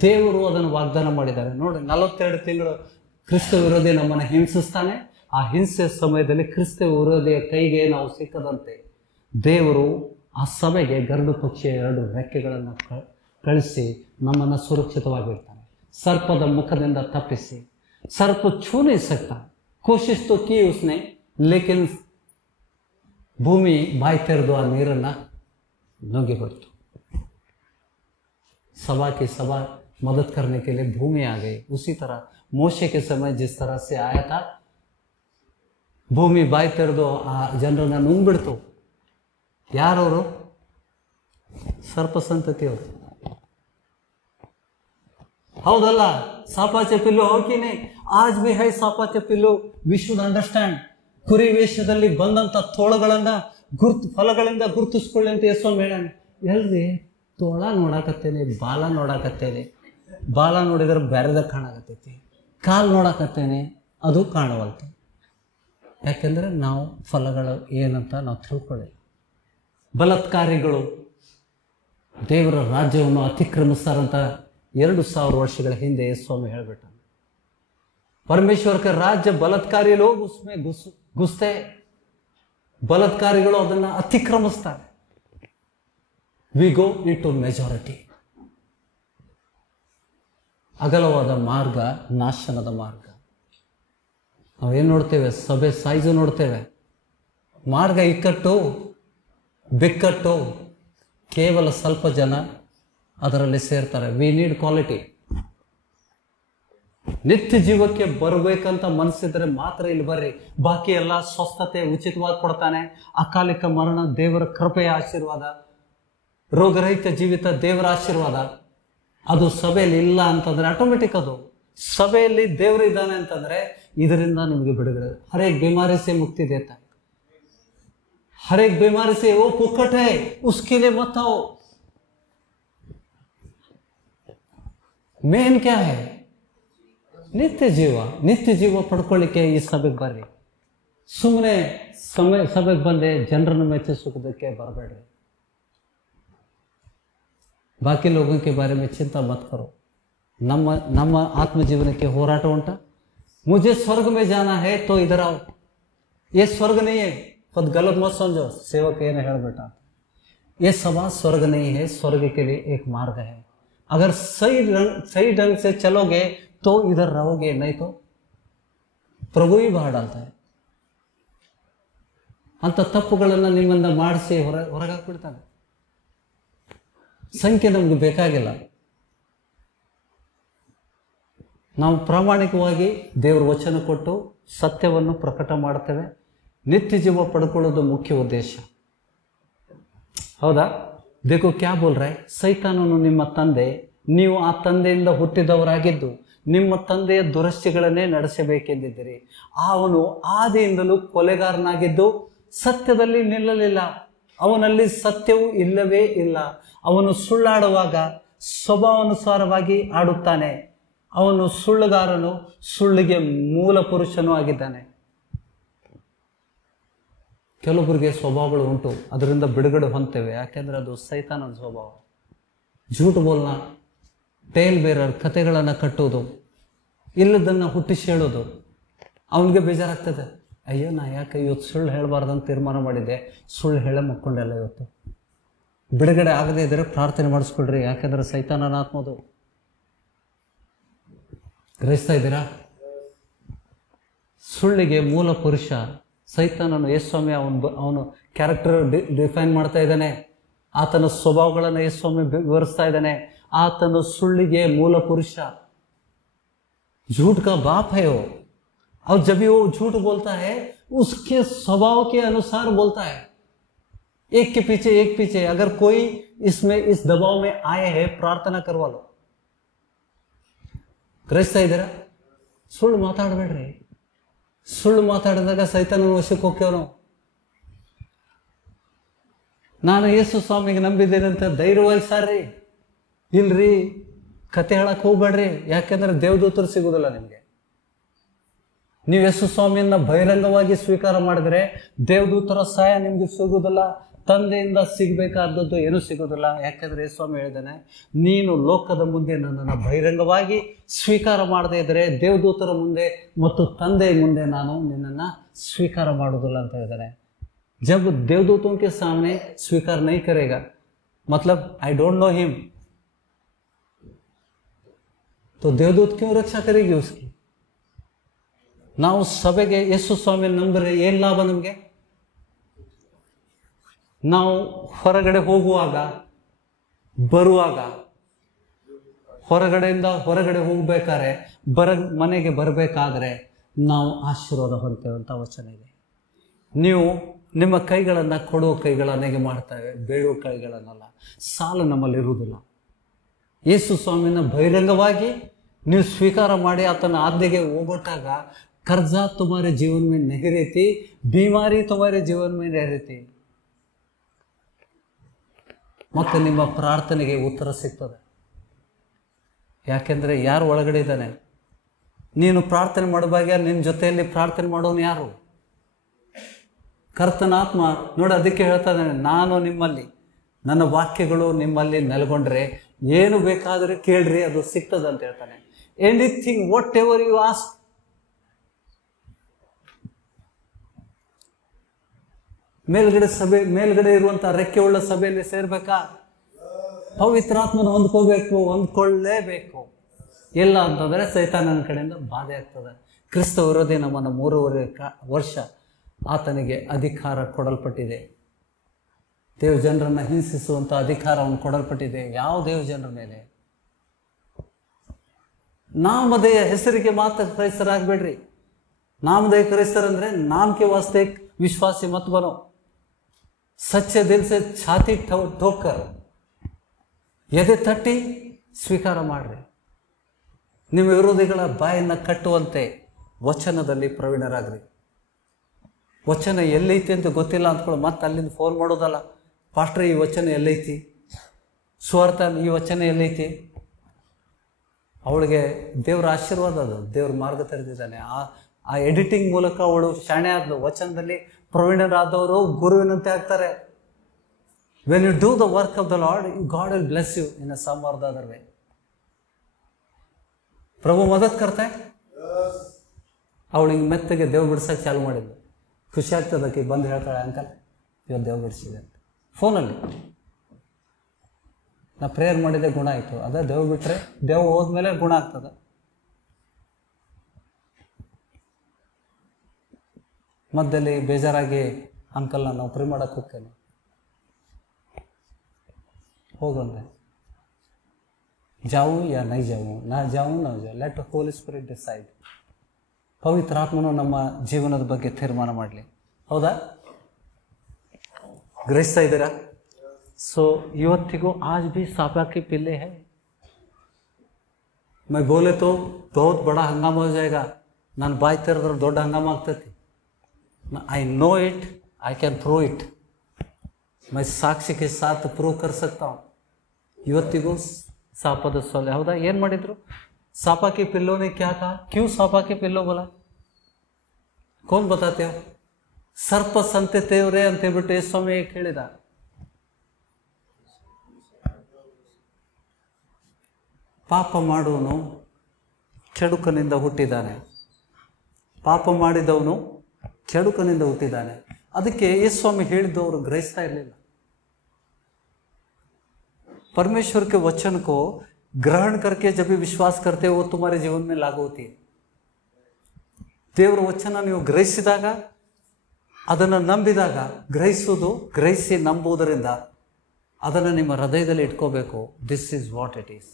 ದೇವರು ಅದನ್ನು ವಾಗ್ದಾನ ಮಾಡಿದ್ದಾರೆ. ನೋಡಿ, 42 ತಿಂಗಳು ಕ್ರಿಸ್ತ ವಿರೋಧಿ ನಮ್ಮನ್ನು ಹಿಂಸಿಸ್ತಾನೆ. ಆ ಹಿಂಸೆ ಸಮಯದಲ್ಲಿ ಕ್ರಿಸ್ತ ವಿರೋಧಿಯ ಕೈಗೆ ನಾವು ಸಿಕ್ಕದಂತೆ ದೇವರು ಆ ಸಭೆಗೆ ಗರುಡು ಪಕ್ಷಿಯ 2 ರೆಕ್ಕೆಗಳನ್ನು ಕಳಿಸಿ ನಮ್ಮನ್ನು ಸುರಕ್ಷಿತವಾಗಿರ್ತಾನೆ. ಸರ್ಪದ ಮುಖದಿಂದ ತಪ್ಪಿಸಿ. ಸರ್ಪ छू नहीं सकता, कोशिश तो की उसने, लेकिन ಭೂಮಿ ಬಾಯಿ ತೆರೆದು ಆ ನೀರನ್ನು ನುಗ್ಗಿ ಹೋಯಿತು. सभा की सभा मदद करने के लिए भूमि आ गई. उसी तरह मोशे के समय जिस तरह से आया था, ಭೂಮಿ ಬಾಯಿ ತೆರೆದು ಆ ಜನರನ್ನ ನುಂಗ್ಬಿಡ್ತು. ಯಾರವರು? ಸರ್ಪ ಸಂತತಿಯವರು. ಹೌದಲ್ಲ? ಸಾಪಾ ಚಪಿಲ್ಲು ಹೋಗಿನೇ ಆಜ್ ಬಿ ಹೈ ಸಾಪಾ ಚಪಿಲ್ಲು. We should understand. ಕುರಿ ವೇಷದಲ್ಲಿ ಬಂದಂತ ತೋಳಗಳನ್ನ ಫಲಗಳಿಂದ ಗುರುತಿಸ್ಕೊಳ್ಳಿ ಅಂತ ಯೇಸು ಹೇಳಾನೆ. ಎಲ್ರಿ ತೋಳ ನೋಡಾಕತ್ತೇನೆ, ಬಾಲ ನೋಡಾಕತ್ತೇನೆ. ಬಾಲ ನೋಡಿದ್ರೆ ಬೆರೆದ ಕಾಣಾಕತ್ತೈತಿ. ಕಾಲು ನೋಡಾಕತ್ತೇನೆ, ಅದು ಕಾಣವಲ್ತು. ಯಾಕೆಂದ್ರೆ ನಾವು ಫಲಗಳು ಏನಂತ ನಾವು ತಿಳ್ಕೊಳ್ಳಿ. ಬಲಾತ್ಕಾರಿಗಳು ದೇವರ ರಾಜ್ಯವನ್ನು ಅತಿಕ್ರಮಿಸ್ತಾರಂತ 2000 ವರ್ಷಗಳ ಹಿಂದೆ ಸ್ವಾಮಿ ಹೇಳ್ಬಿಟ್ಟ. ಪರಮೇಶ್ವರ ಕ ರಾಜ್ಯ ಬಲಾತ್ಕಾರಿ ಲೋಗ್ ಉಸ್ಮೆ ಗುಸ್ತೆ. ಬಲಾತ್ಕಾರಿಗಳು ಅದನ್ನು ಅತಿಕ್ರಮಿಸ್ತಾರೆ. We go into majority. ಅಗಲವಾದ ಮಾರ್ಗ ನಾಶನದ ಮಾರ್ಗ. ನಾವೇನು ನೋಡ್ತೇವೆ? ಸಭೆ ಸೈಜು ನೋಡ್ತೇವೆ. ಮಾರ್ಗ ಇಕ್ಕಟ್ಟು, ಬಿಕ್ಕಟ್ಟು. ಕೇವಲ ಸ್ವಲ್ಪ ಜನ ಅದರಲ್ಲಿ ಸೇರ್ತಾರೆ. We need quality. ನಿತ್ಯ ಜೀವಕ್ಕೆ ಬರಬೇಕಂತ ಮನಸ್ಸಿದ್ರೆ ಮಾತ್ರ ಇಲ್ಲಿ ಬರ್ರಿ. ಬಾಕಿ ಎಲ್ಲ ಸ್ವಸ್ಥತೆ ಉಚಿತವಾಗಿ ಕೊಡ್ತಾನೆ. ಅಕಾಲಿಕ ಮರಣ ದೇವರ ಕೃಪೆಯ ಆಶೀರ್ವಾದ, ರೋಗರಹಿತ ಜೀವಿತ ದೇವರ ಆಶೀರ್ವಾದ. ಅದು ಸಭೆಯಲ್ಲಿ ಇಲ್ಲ ಅಂತಂದ್ರೆ ಆಟೋಮೆಟಿಕ್ ಅದು. ಸಭೆಯಲ್ಲಿ ದೇವರು ಇದ್ದಾನೆ ಅಂತಂದ್ರೆ ಇದರಿಂದ ನಿಮಗೆ ಬಿಡುಗಡೆ. ಹರೇಕ್ बीमारी से मुक्ति देता है, हरेक बीमारी से वो पुखट है, उसके लिए मत आओ। ಮೇನ್ ಕ್ಯಾ ಹೈ? ನಿತ್ಯ ಜೀವ. ನಿತ್ಯ ಜೀವ ಪಡ್ಕೊಳ್ಳಿಕ್ಕೆ ಈ ಸಭೆಗೆ ಬರ್ರಿ. ಸುಮ್ಮನೆ ಸಭೆಗೆ ಬಂದೆ ಜನರನ್ನು ಮೆಚ್ಚಿಸೋದಕ್ಕೆ ಬರಬೇಡ್ರಿ. ಬಾಕಿ लोगों के बारे में चिंता मत करो. ನಮ್ಮ ಆತ್ಮಜೀವನಕ್ಕೆ ಹೋರಾಟ ಉಂಟಾ? मुझे स्वर्ग में जाना है तो इधर आओ. ये स्वर्ग नहीं है, खुद गलत मत समझो. सेवक ये नहीं बेटा, ये सभा स्वर्ग नहीं है, स्वर्ग के लिए एक मार्ग है. अगर सही ढंग से चलोगे तो इधर रहोगे, नहीं तो प्रभु ही बाहर डालता है. ಅಂತ ತಪ್ಪುಗಳನ್ನು ನಿಮ್ಮಿಂದ ಮಾಡಿಸಿ ಹೊರಗಾಕ್ಬಿಡ್ತಾನೆ. ಸಂಖ್ಯೆ ನಮ್ಗೆ ಬೇಕಾಗಿಲ್ಲ. ನಾವು ಪ್ರಾಮಾಣಿಕವಾಗಿ ದೇವರ ವಚನ ಕೊಟ್ಟು ಸತ್ಯವನ್ನು ಪ್ರಕಟ ಮಾಡ್ತೇವೆ. ನಿತ್ಯ ಜೀವ ಪಡ್ಕೊಳ್ಳೋದು ಮುಖ್ಯ ಉದ್ದೇಶ. ಹೌದಾ? देखो क्या बोल रहा है? ಸೈತಾನನು ನಿಮ್ಮ ತಂದೆ, ನೀವು ಆ ತಂದೆಯಿಂದ ಹುಟ್ಟಿದವರಾಗಿದ್ದು ನಿಮ್ಮ ತಂದೆಯ ದುರಸ್ತಿಗಳನ್ನೇ ನಡೆಸಬೇಕೆಂದಿದ್ದೀರಿ. ಅವನು ಆದಿಯಿಂದಲೂ ಕೊಲೆಗಾರನಾಗಿದ್ದು ಸತ್ಯದಲ್ಲಿ ನಿಲ್ಲಲಿಲ್ಲ. ಅವನಲ್ಲಿ ಸತ್ಯವು ಇಲ್ಲವೇ ಇಲ್ಲ. ಅವನು ಸುಳ್ಳಾಡುವಾಗ ಸ್ವಭಾವಾನುಸಾರವಾಗಿ ಆಡುತ್ತಾನೆ. ಅವನು ಸುಳ್ಳುಗಾರನು, ಸುಳ್ಳಿಗೆ ಮೂಲ ಪುರುಷನೂ ಆಗಿದ್ದಾನೆ. ಕೆಲವೊಬ್ಬರಿಗೆ ಸ್ವಭಾವಗಳು ಉಂಟು, ಅದರಿಂದ ಬಿಡುಗಡೆ ಹೊಂದ್ತೇವೆ. ಯಾಕೆಂದ್ರೆ ಅದು ಸೈತಾನನ ಸ್ವಭಾವ. झूठ बोलना, ಟೇಲ್ ಬೇರರ್, ಕಥೆಗಳನ್ನು ಕಟ್ಟೋದು, ಇಲ್ಲದನ್ನು ಹುಟ್ಟಿಸಿ ಹೇಳೋದು. ಅವನಿಗೆ ಬೇಜಾರಾಗ್ತದೆ. ಅಯ್ಯೋ, ನಾ ಯಾಕೆ ಇವತ್ತು ಸುಳ್ಳು ಹೇಳಬಾರ್ದಂತ ತೀರ್ಮಾನ ಮಾಡಿದ್ದೆ, ಸುಳ್ಳು ಹೇಳೇ ಮಕ್ಕೊಂಡೆಲ್ಲ. ಇವತ್ತು ಬಿಡುಗಡೆ ಆಗದೇ ಇದ್ದರೆ ಪ್ರಾರ್ಥನೆ ಮಾಡಿಸ್ಕೊಳ್ರಿ. ಯಾಕೆಂದ್ರೆ ಸೈತಾನನ ಆತ್ಮದು. ಗ್ರಹಿಸ್ತಾ ಇದ್ದೀರಾ? ಸುಳ್ಳಿಗೆ ಮೂಲ ಪುರುಷ ಸೈತಾನನು. ಯೇಸ್ವಾಮಿ ಅವನು ಕ್ಯಾರೆಕ್ಟರ್ ಡಿಫೈನ್ ಮಾಡ್ತಾ ಇದ್ದಾನೆ. ಆತನ ಸ್ವಭಾವಗಳನ್ನು ಯೇಸ್ವಾಮಿ ವಿವರಿಸ್ತಾ ಇದ್ದಾನೆ. ಆತನು ಸುಳ್ಳಿಗೆ ಮೂಲ ಪುರುಷ. झूठ का बाप है वो. और जब भी वो झूठ बोलता है उसके स्वभाव के अनुसार बोलता है. एक के पीछे अगर कोई इसमें इस दबाव में आए हैं, प्रार्थना करवा लो. ಗ್ರಹಿಸ್ತಾ ಇದ್ದೀರಾ? ಸುಳ್ಳು ಮಾತಾಡಬೇಡ್ರಿ. ಸುಳ್ಳು ಮಾತಾಡಿದಾಗ ಸೈತಾನನ ವಶಕ್ಕೆ ಹೋಗ್ತೇವನು. ನಾನು ಯೇಸು ಸ್ವಾಮಿಗೆ ನಂಬಿದ್ದೇನೆ ಅಂತ ಧೈರ್ಯವಾಗಿ ಸಾರ್ರಿ. ಇಲ್ರಿ, ಕತೆ ಹೇಳಕ್ ಹೋಗ್ಬೇಡ್ರಿ. ಯಾಕೆಂದ್ರೆ ದೇವದೂತರು ಸಿಗುದಿಲ್ಲ ನಿಮ್ಗೆ. ನೀವು ಯೇಸು ಸ್ವಾಮಿಯನ್ನ ಬಹಿರಂಗವಾಗಿ ಸ್ವೀಕಾರ ಮಾಡಿದ್ರೆ ದೇವದೂತರ ಸಹಾಯ ನಿಮ್ಗೆ ಸಿಗುವುದಿಲ್ಲ. ತಂದೆಯಿಂದ ಸಿಗಬೇಕಾದದ್ದು ಏನೂ ಸಿಗೋದಿಲ್ಲ. ಯಾಕಂದ್ರೆ ಯೇಸು ಸ್ವಾಮಿ ಹೇಳಿದಾನೆ, ನೀನು ಲೋಕದ ಮುಂದೆ ನನ್ನನ್ನು ಬಹಿರಂಗವಾಗಿ ಸ್ವೀಕಾರ ಮಾಡದೇ ಇದ್ರೆ ದೇವದೂತರ ಮುಂದೆ ಮತ್ತು ತಂದೆಯ ಮುಂದೆ ನಾನು ನಿನ್ನನ್ನು ಸ್ವೀಕಾರ ಮಾಡೋದಿಲ್ಲ ಅಂತ ಹೇಳಿದಾನೆ. जब देवदूतों के सामने स्वीकार नहीं करेगा, मतलब आई डोंट नो हिम, तो देवदूत क्यों रक्षा करेगी उसकी? ನಾವು ಸಭೆಗೆ ಯೇಸು ಸ್ವಾಮಿ ನಂಬರೆ ಏನ್ ಲಾಭ ನಮಗೆ? ನಾವು ಹೊರಗಡೆ ಹೋಗುವಾಗ, ಬರುವಾಗ, ಹೊರಗಡೆಯಿಂದ ಹೊರಗಡೆ ಹೋಗ್ಬೇಕಾದ್ರೆ, ಮನೆಗೆ ಬರಬೇಕಾದ್ರೆ ನಾವು ಆಶೀರ್ವಾದ ಹೊಂದ್ತೇವೆ ಅಂತ ವಚನ ಇದೆ. ನೀವು ನಿಮ್ಮ ಕೈಗಳನ್ನು ಕೊಡುವ ಕೈಗಳನ್ನೇ ಮಾಡ್ತೇವೆ, ಬೇಡುವ ಕೈಗಳನ್ನಲ್ಲ. ಸಾಲು ನಮ್ಮಲ್ಲಿ ಇರುವುದಿಲ್ಲ. ಯೇಸು ಸ್ವಾಮಿನ ಬಹಿರಂಗವಾಗಿ ನೀವು ಸ್ವೀಕಾರ ಮಾಡಿ ಆತನ ಆಜ್ಞೆಗೆ ಹೋಗೊಟ್ಟಾಗ कर्जा तुम्हारे जीवन में नहीं रहती, बीमारी तुम्हारे जीवन में नहीं रहती. ಮತ್ತೆ ನಿಮ್ಮ ಪ್ರಾರ್ಥನೆಗೆ ಉತ್ತರ ಸಿಗ್ತದೆ. ಯಾಕೆಂದ್ರೆ ಯಾರು ಒಳಗಡೆ ಇದ್ದಾನೆ? ನೀನು ಪ್ರಾರ್ಥನೆ ಮಾಡುವಾಗ ನಿನ್ನ ಜೊತೆಯಲ್ಲಿ ಪ್ರಾರ್ಥನೆ ಮಾಡೋನು ಯಾರು? ಕರ್ತನಾತ್ಮ. ನೋಡಿ, ಅದಕ್ಕೆ ಹೇಳ್ತಾ ಇದ್ದಾನೆ, ನಾನು ನಿಮ್ಮಲ್ಲಿ, ನನ್ನ ವಾಕ್ಯಗಳು ನಿಮ್ಮಲ್ಲಿ ನೆಲೆಗೊಂಡ್ರೆ ಏನು ಬೇಕಾದರೆ ಕೇಳ್ರಿ, ಅದು ಸಿಗ್ತದೆ ಅಂತ ಹೇಳ್ತಾನೆ. Anything whatever you ask. ಮೇಲ್ಗಡೆ ಇರುವಂತಹ ರೆಕ್ಕೆ ಉಳ್ಳ ಸಭೆಯಲ್ಲಿ ಸೇರ್ಬೇಕಾ? ಪವಿತ್ರಾತ್ಮನ ಹೊಂದ್ಕೊಳ್ಳೇಬೇಕು. ಇಲ್ಲ ಅಂತಂದ್ರೆ ಸೈತಾನನ ಕಡೆಯಿಂದ ಬಾಧೆ ಆಗ್ತದೆ. ಕ್ರಿಸ್ತ ವಿರೋಧಿ ನಮ್ಮನ್ನು 3.5 ವರ್ಷ ಆತನಿಗೆ ಅಧಿಕಾರ ಕೊಡಲ್ಪಟ್ಟಿದೆ. ದೇವ ಜನರನ್ನ ಹಿಂಸಿಸುವಂತ ಅಧಿಕಾರ ಅವನು ಕೊಡಲ್ಪಟ್ಟಿದೆ. ಯಾವ ದೇವ ಜನರ ಮೇಲೆ? ನಾಮಧೇಯ ಹೆಸರಿಗೆ ಮಾತ್ರ ಕ್ರೈಸ್ತರಾಗಬೇಡ್ರಿ. नामधेय क्राइस्तर अंद्रे नाम के वास्ते विश्वासी मत बनो. सच्चे दिल से छाती ठोकर ಎದೆ ತಟ್ಟಿ ಸ್ವೀಕಾರ ಮಾಡ್ರಿ. ನಿಮ್ಮ ವಿರೋಧಿಗಳ ಬಾಯನ್ನು ಕಟ್ಟುವಂತೆ ವಚನದಲ್ಲಿ ಪ್ರವೀಣರಾಗ್ರಿ. ವಚನ ಎಲ್ಲೈತಿ ಅಂತ ಗೊತ್ತಿಲ್ಲ ಅಂದ್ಕೊಳ್ಳೋ ಮತ್ತೆ ಅಲ್ಲಿಂದ ಫೋನ್ ಮಾಡೋದಲ್ಲ, ಪಾಸ್ಟ್ರೆ ಈ ವಚನ ಎಲ್ಲೈತಿ, ಸ್ವಾರ್ಥ ಈ ವಚನ ಎಲ್ಲೈತಿ. ಅವಳಿಗೆ ದೇವರ ಆಶೀರ್ವಾದ, ಅದು ದೇವ್ರ ಮಾರ್ಗ ತೆರೆದಿದ್ದಾನೆ. ಆ ಎಡಿಟಿಂಗ್ ಮೂಲಕ ಅವಳು ಶಾಣೆ ಆದ್ಲು. ವಚನದಲ್ಲಿ ಪ್ರವೀಣರಾದವರು ಗುರುವಿನಂತೆ ಆಗ್ತಾರೆ. When you do the work of the Lord, God will bless you in a some or the other way. ಪ್ರಭು ಮದತ್ ಕರ್ತೆ. ಅವಳಿಗೆ ಮೆತ್ತಗೆ ದೇವ್ ಬಿಡ್ಸಕ್ಕೆ ಚಾಲು ಮಾಡಿದ್ಲು. ಖುಷಿ ಆಗ್ತದಕ್ಕೆ ಬಂದು ಹೇಳ್ತಾಳೆ, ಅಂಕಲ್ ಇವತ್ತು ದೇವ್ ಬಿಡಿಸಿದೆ ಅಂತ ಫೋನಲ್ಲಿ. ನಾ ಪ್ರೇಯರ್ ಮಾಡಿದೆ, ಗುಣ ಆಯಿತು. ಅದೇ ದೇವ್ ಬಿಟ್ರೆ ದೇವ್ ಹೋದ್ಮೇಲೆ ಗುಣ ಆಗ್ತದೆ. ಮಧ್ಯದಲ್ಲಿ ಬೇಜಾರಾಗಿ ಅಂಕಲ್ ನಾನು ನೌಕರಿ ಮಾಡಕ್ಕೆ ಹೋಗ್ತೇನೆ, ಹೋಗಂದೆ. ಜಾವು ಯಾ ನೈ ಜಾವು, ನಾ ಜಾವು ನಾ ಜಾವು, ಲೆಟ್ ಹೋಲಿ ಸ್ಪಿರಿಟ್ ಡಿಸೈಡ್. ಪವಿತ್ರಾತ್ಮನು ನಮ್ಮ ಜೀವನದ ಬಗ್ಗೆ ತೀರ್ಮಾನ ಮಾಡಲಿ. ಹೌದಾ? ಗ್ರಹಿಸ್ತಾ ಇದ್ದೀರಾ? ಸೊ ಇವತ್ತಿಗೂ ಆಜ್ ಭಿ ಸಾಪಾಕಿ ಪಿಲ್ಲೆ ಹೈ. ಮೈ ಬೋಲೆ ತೋ ಬಹುತ್ ಬಡ ಹಂಗಾಮ ಹೋ ಜಾಯೇಗಾ. ನಾನು ಬಾಯಿ ತೆರೆದ್ರೆ ದೊಡ್ಡ ಹಂಗಾಮ ಆಗ್ತೈತಿ. I know it, I can prove it. मैं साक्षी के साथ प्रूव कर सकता हूँ. ಇವತ್ತಿಗೂ ಸಾಪದ ಸೊಲ್ಲೆ. ಹೌದಾ? ಏನು ಮಾಡಿದ್ರು? ಸಾಪಾ ಕಿ ಪಿಲ್ಲೋ ನೆ ಕ್ಯಾ ಕಹಾ? ಕ್ಯೂ ಸಾಪಾ ಕಿ ಪಿಲ್ಲೋ ಬೋಲಾ? ಕೌನ್ ಬತಾತೆ ಹೋ? ಸರ್ಪ ಸಂತೆ ತೇವ್ರೆ ಅಂತ ಹೇಳ್ಬಿಟ್ಟು ಯೇಸು ಸ್ವಾಮಿ ಹೇಳಿದ. ಪಾಪ ಮಾಡುವನು ಕೆಡುಕನಿಂದ ಹುಟ್ಟಿದ್ದಾನೆ. ಪಾಪ ಮಾಡಿದವನು ಕೆಡುಕನಿಂದ ಹುಟ್ಟಿದ್ದಾನೆ. ಅದಕ್ಕೆ ಯೇಸು ಸ್ವಾಮಿ ಹೇಳಿದ್ದವರು ಗ್ರಹಿಸ್ತಾ ಇರಲಿಲ್ಲ. परमेश्वर के वचन को ग्रहण करके जब भी विश्वास करते हो वो तुम्हारे जीवन में लागू होती है. ದೇವರ ವಚನ ನೀವು ಗ್ರಹಿಸಿದಾಗ, ಅದನ್ನು ನಂಬಿದಾಗ, ಗ್ರಹಿಸಿ ನಂಬುವುದರಿಂದ ಅದನ್ನು ನಿಮ್ಮ ಹೃದಯದಲ್ಲಿ ಇಟ್ಕೋಬೇಕು. This is what it is.